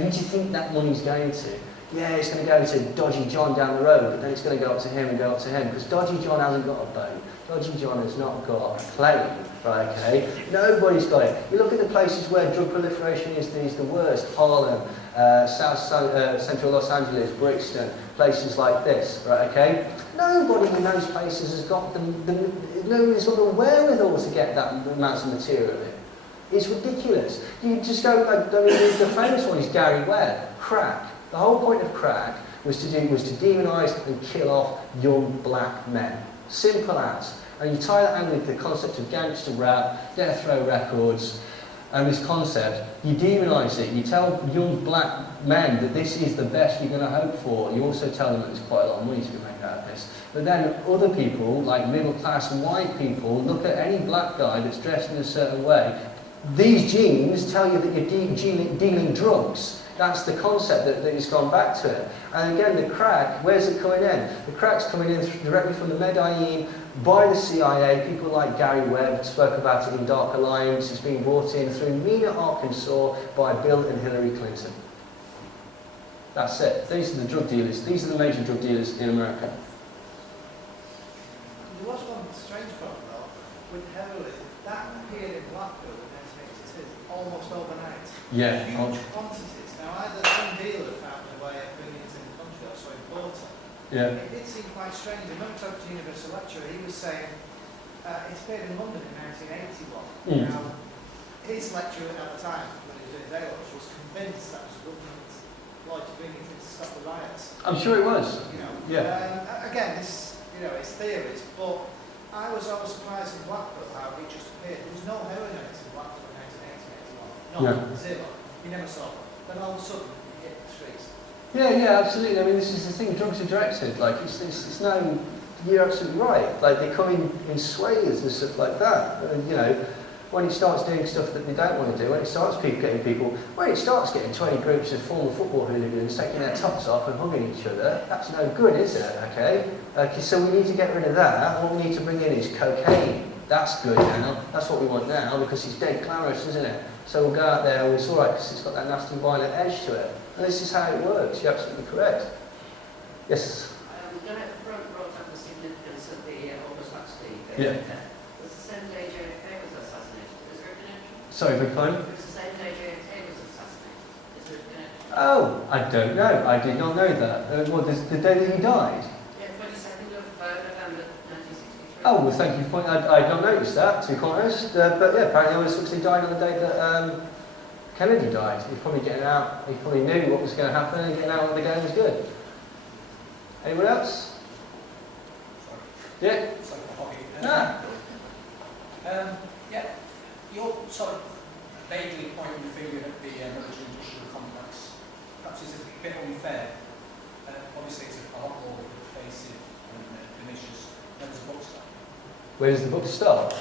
you think that money's going to? Yeah, it's going to go to Dodgy John down the road, but then it's going to go up to him and go up to him, because Dodgy John hasn't got a boat. Dodgy John has not got a plane, right, okay? Nobody's got it. You look at the places where drug proliferation is the worst. Harlem, central Los Angeles, Brixton, places like this, right, okay? Nobody in those places has got nobody's got the wherewithal to get that amount of material in. It's ridiculous. You just go, the famous one is Gary Webb, crack. The whole point of crack was to demonise and kill off young black men. Simple as. And you tie that in with the concept of gangster rap, death row records, and this concept, you demonise it. You tell young black men that this is the best you're going to hope for. You also tell them that there's quite a lot of money to be made out of this. But then other people, like middle class white people, look at any black guy that's dressed in a certain way. These genes tell you that you're dealing drugs. That's the concept that it's gone back to it. And again, the crack, where's it coming in? The crack's coming in directly from the Medellin, by the CIA. People like Gary Webb spoke about it in Dark Alliance. It's being brought in through Mena, Arkansas, by Bill and Hillary Clinton. That's it. These are the drug dealers. These are the major drug dealers in America. There was one strange problem though, with heroin. That appeared in Blackpool in 1982, almost overnight. Yeah. Huge quantities. Now, either some dealer found a way of bringing it in the country or so important. Yeah. It did seem quite strange. I remember talking to a university lecturer, he was saying it's appeared in London in 1981. Now, his lecturer at the time, when he was doing his A-levels, was convinced that was the government law to bring it in to stop the riots. I'm sure it was. Yeah. Again, this, it's theories, but I was always surprised in Blackpool how it just appeared. There was no heroin in Blackpool in 1981. Zero. You never saw them. Then all of a sudden, you hit the streets. Yeah, absolutely. I mean, this is the thing. Drugs are directed. Like, it's no. You're absolutely right. Like, they come in swathes and stuff like that. when it starts doing stuff that they don't want to do, when it starts when it starts getting 20 groups of former football hooligans taking their tops off and hugging each other, that's no good, is it? Okay, so we need to get rid of that. What we need to bring in is cocaine. That's good now. That's what we want now because it's dead glamorous, isn't it? So we'll go out there and it's all right because it's got that nasty violent edge to it. And this is how it works. You're absolutely correct. Yes? Going at the front brought up the significance of the Aldous Hudey. Yeah. Was the same day JFK was assassinated. Is there a connection? Sorry, big phone? It was the same day JFK was assassinated. Is there a connection? Oh, I don't know. I did not know that. What, the day that he died? Yeah, 22nd of November 1963. Oh, well, thank you for pointing. I did not notice that, to be quite honest. But yeah, apparently Aldous Huxley died on the day that Kennedy died. He was probably getting out. He probably knew what was going to happen, and getting out when the game was good. Anyone else? Yeah. It's like a hobby. Ah. Yeah, you're sort of vaguely pointing the finger at the military-industrial complex. Perhaps it's a bit unfair. Obviously, it's a lot more pervasive and pernicious. Where does the book start? Where does the book start?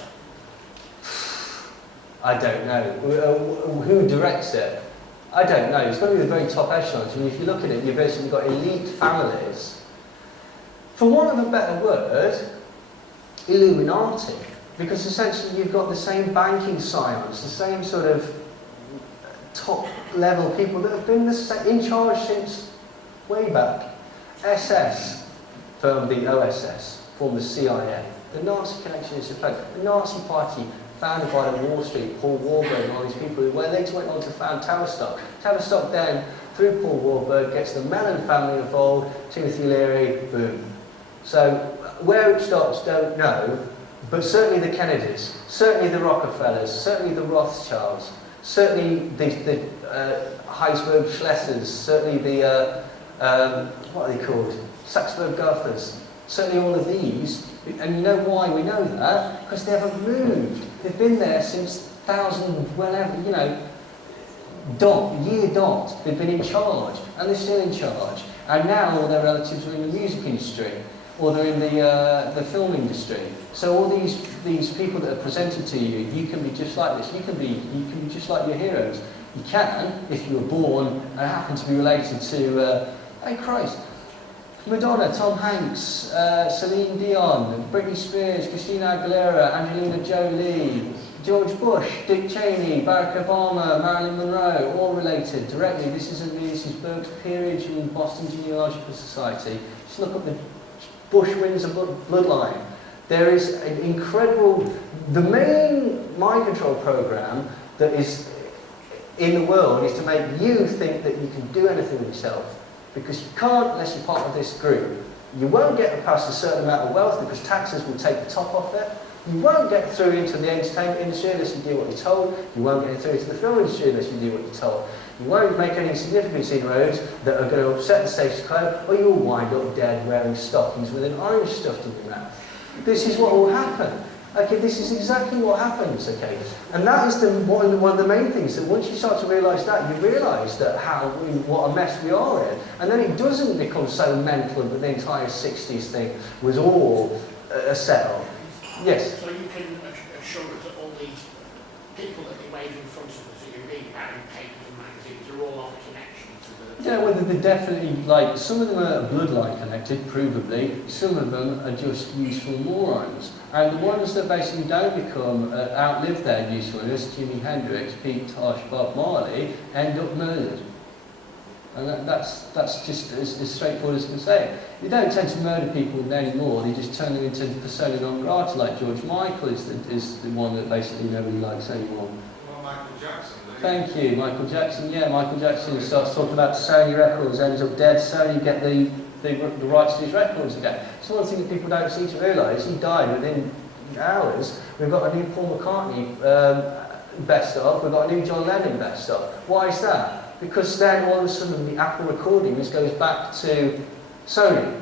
I don't know. Who directs it? I don't know. It's got to be the very top echelons. I mean, if you look at it, you've basically got elite families. For want of a better word, Illuminati. Because essentially you've got the same banking science, the same sort of top level people that have been in charge since way back. SS formed the OSS, formed the CIA. The Nazi connection is the Nazi party founded by the Wall Street, Paul Warburg and all these people, who later went on to found Tavistock. Tavistock then, through Paul Warburg, gets the Mellon family involved, Timothy Leary, boom. So where it stops, don't know, but certainly the Kennedys, certainly the Rockefellers, certainly the Rothschilds, certainly the Heisberg Schlesers, certainly the, what are they called? Saxberg-Gothers, certainly all of these. And you know why we know that? Because they haven't moved. They've been there since whenever, you know, year dot. They've been in charge, and they're still in charge. And now all their relatives are in the music industry, or they're in the film industry. So all these people that are presented to you, you can be just like this. You can be just like your heroes. You can, if you were born and happen to be related to, hey Christ, Madonna, Tom Hanks, Celine Dion, Britney Spears, Christina Aguilera, Angelina Jolie, George Bush, Dick Cheney, Barack Obama, Marilyn Monroe, all related directly. This isn't me, this is Burke's Peerage and Boston Genealogical Society. Just look up the Bush-Windsor bloodline. There is an incredible, the main mind control program that is in the world is to make you think that you can do anything with yourself. Because you can't unless you're part of this group. You won't get past a certain amount of wealth because taxes will take the top off it. You won't get through into the entertainment industry unless you do what you're told. You won't get through into the film industry unless you do what you're told. You won't make any significant inroads that are going to upset the status quo, or you'll wind up dead wearing stockings with an orange stuffed in your mouth. This is what will happen. Okay, this is exactly what happens, okay? And that is one of the main things, that once you start to realise that, you realise that what a mess we are in. And then it doesn't become so mental that the entire 60s thing was all a set-up. Yes? So you can assure us that all these people that they wave in front of us, that you read about in papers and magazines, are all on a connection to the... Yeah, whether they're definitely, like, some of them are bloodline connected, provably, some of them are just useful morons. And the ones that basically don't outlive their usefulness, Jimi Hendrix, Pete Tosh, Bob Marley, end up murdered. And that's just as straightforward as I can say it. You don't tend to murder people anymore, they just turn them into persona non grata, like George Michael is the one that basically nobody likes anymore. Well, Michael Jackson, Thank you, Michael Jackson. Yeah, Michael Jackson starts talking about Sony Records, ends up dead, Sony get the rights to his records again. It's one thing that people don't seem to realise. He died within hours. We've got a new Paul McCartney best of, we've got a new John Lennon best of. Why is that? Because then all of a sudden the Apple recordings goes back to Sony.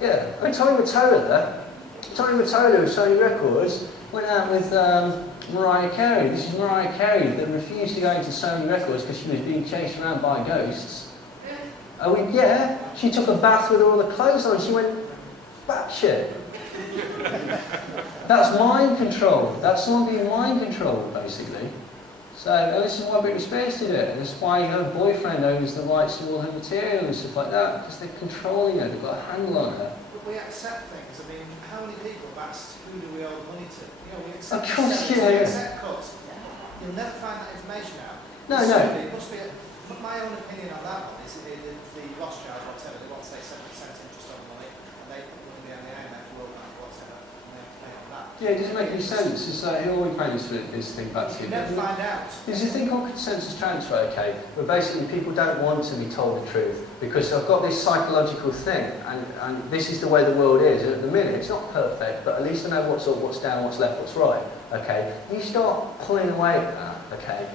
Yeah. I mean, Tommy Mottola of Sony Records went out with Mariah Carey. This is Mariah Carey that refused to go into Sony Records because she was being chased around by ghosts. Oh, yeah. She took a bath with all the clothes on. She went batshit. That's mind control. That's someone being mind controlled, basically. So, and this is why Britney Spears did it. And this is why her boyfriend owns the rights to all her material and stuff like that, because they're controlling her, they've got a handle on her. But we accept things. I mean, how many people have asked who do we owe money to? You know, we accept Of course, cuts, yeah. we accept cuts. You'll never find that information out. No. It must be but my own opinion on that one is the Rothschild, whatever, they want to say 7% interest on money, and they put money on the IMF, World Bank, whatever, and they have to pay on that. Yeah, it doesn't make any sense. It's like, it always brings this thing back to you. You never find out. There's a thing called consensus transfer, okay, where basically people don't want to be told the truth because I've got this psychological thing, and this is the way the world is. At the minute, it's not perfect, but at least I know what's up, what's down, what's left, what's right, okay? You start pulling away at that, okay?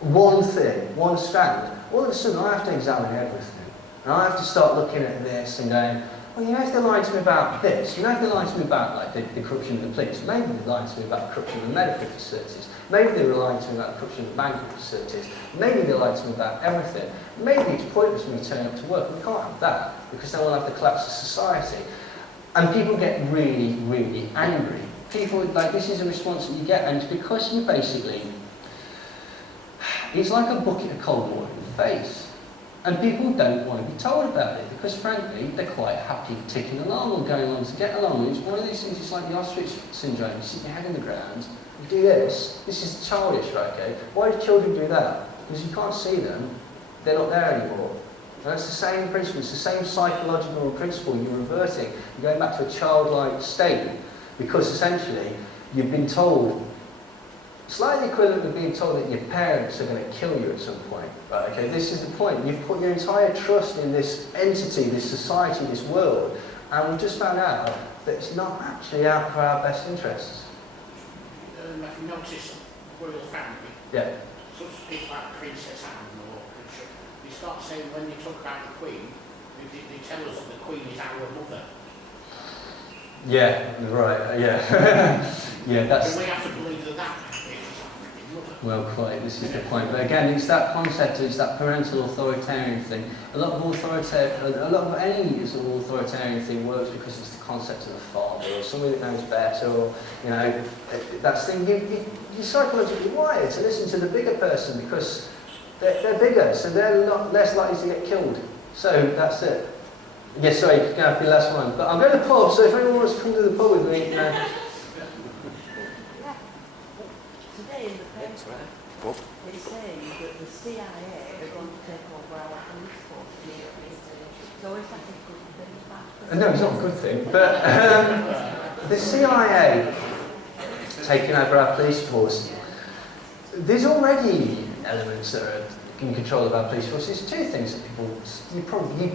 One thing, one strand, all of a sudden I have to examine everything. And I have to start looking at this and going, well, you know, if they lied to me about this, you know, if they lied to me about like the corruption of the police, maybe they lied to me about the corruption of the medical facilities, maybe they were lying to me about the corruption of the banking facilities, maybe they lied to me about everything. Maybe it's pointless for me turning up to work. We can't have that because then we'll have the collapse of society. And people get really, really angry. People, like, this is a response that you get, and it's because you basically, it's like a bucket of cold water in the face. And people don't want to be told about it because, frankly, they're quite happy ticking along or going on to get along. It's one of these things, it's like the ostrich syndrome. You sit your head in the ground, you do this. This is childish, right, okay? Why do children do that? Because you can't see them, they're not there anymore. And that's the same principle, it's the same psychological principle you're reverting. You're going back to a childlike state because, essentially, you've been told, slightly equivalent to being told that your parents are going to kill you at some point. Right, okay, this is the point. You've put your entire trust in this entity, this society, this world, and we've just found out that it's not actually out for our best interests. If you notice royal family, Yeah. such people like Princess Anne or Prince, they start saying when they talk about the Queen, they tell us that the Queen is our mother. Yeah, right, yeah. Yeah, that's... And we have to believe that that is our mother. Well, quite, this is the point. But again, it's that concept, it's that parental authoritarian thing. A lot of any sort of authoritarian thing works because it's the concept of the father or somebody that knows better, or, you know, that's the thing. You're psychologically wired to listen to the bigger person because they're bigger, so they're less likely to get killed. So that's it. Yes, sorry, it's going to have to be the last one. But I'm going to the pub, so if anyone wants to come to the pub with me, you know. Today in the paper, it's saying that the CIA are going to take over our police force here at Eastern. So is that a good thing or bad? No, it's not a good thing, but the CIA taking over our police force, there's already elements that are in control of our police force. There's two things that people,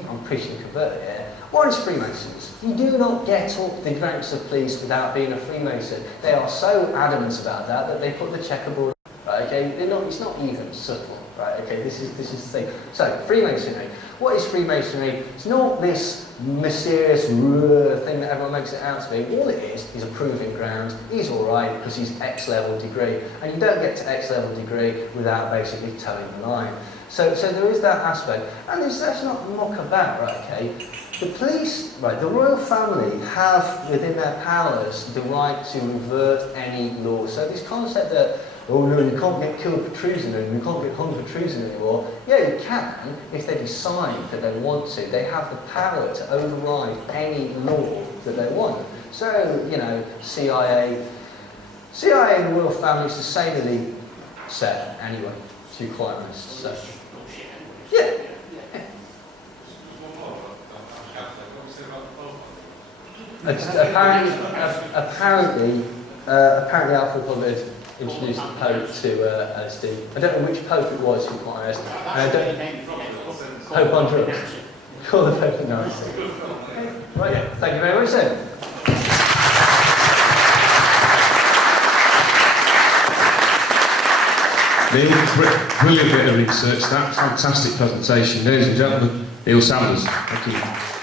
I'm preaching convert here. One is Freemasons. You do not get up the ranks of police without being a Freemason. They are so adamant about that they put the checkerboard, right, okay? It's not even subtle, right, okay? This is the thing. So, Freemasonry. What is Freemasonry? It's not this mysterious thing that everyone makes it out to be. All it is a proving ground. He's all right because he's X level degree, and you don't get to X level degree without basically towing the line. So there is that aspect, and let's not mock about, right? Okay, the police, right? The royal family have within their powers the right to revert any law. So this concept that, oh no, you can't get killed for treason and you can't get hung for treason anymore. Yeah, you can if they decide that they want to. They have the power to override any law that they want. So, you know, CIA and the royal family is the samely set anyway, to be quite honest. So, yeah. Apparently Alfred Hubbard introduced the Pope to LSD. I don't know which Pope it was, to be quite honest. Pope on drugs. Call the Pope a nice. Right, yeah. Thank you very much then. Neil, brilliant bit of research, that fantastic presentation. Ladies and gentlemen, Neil Sanders. Thank you.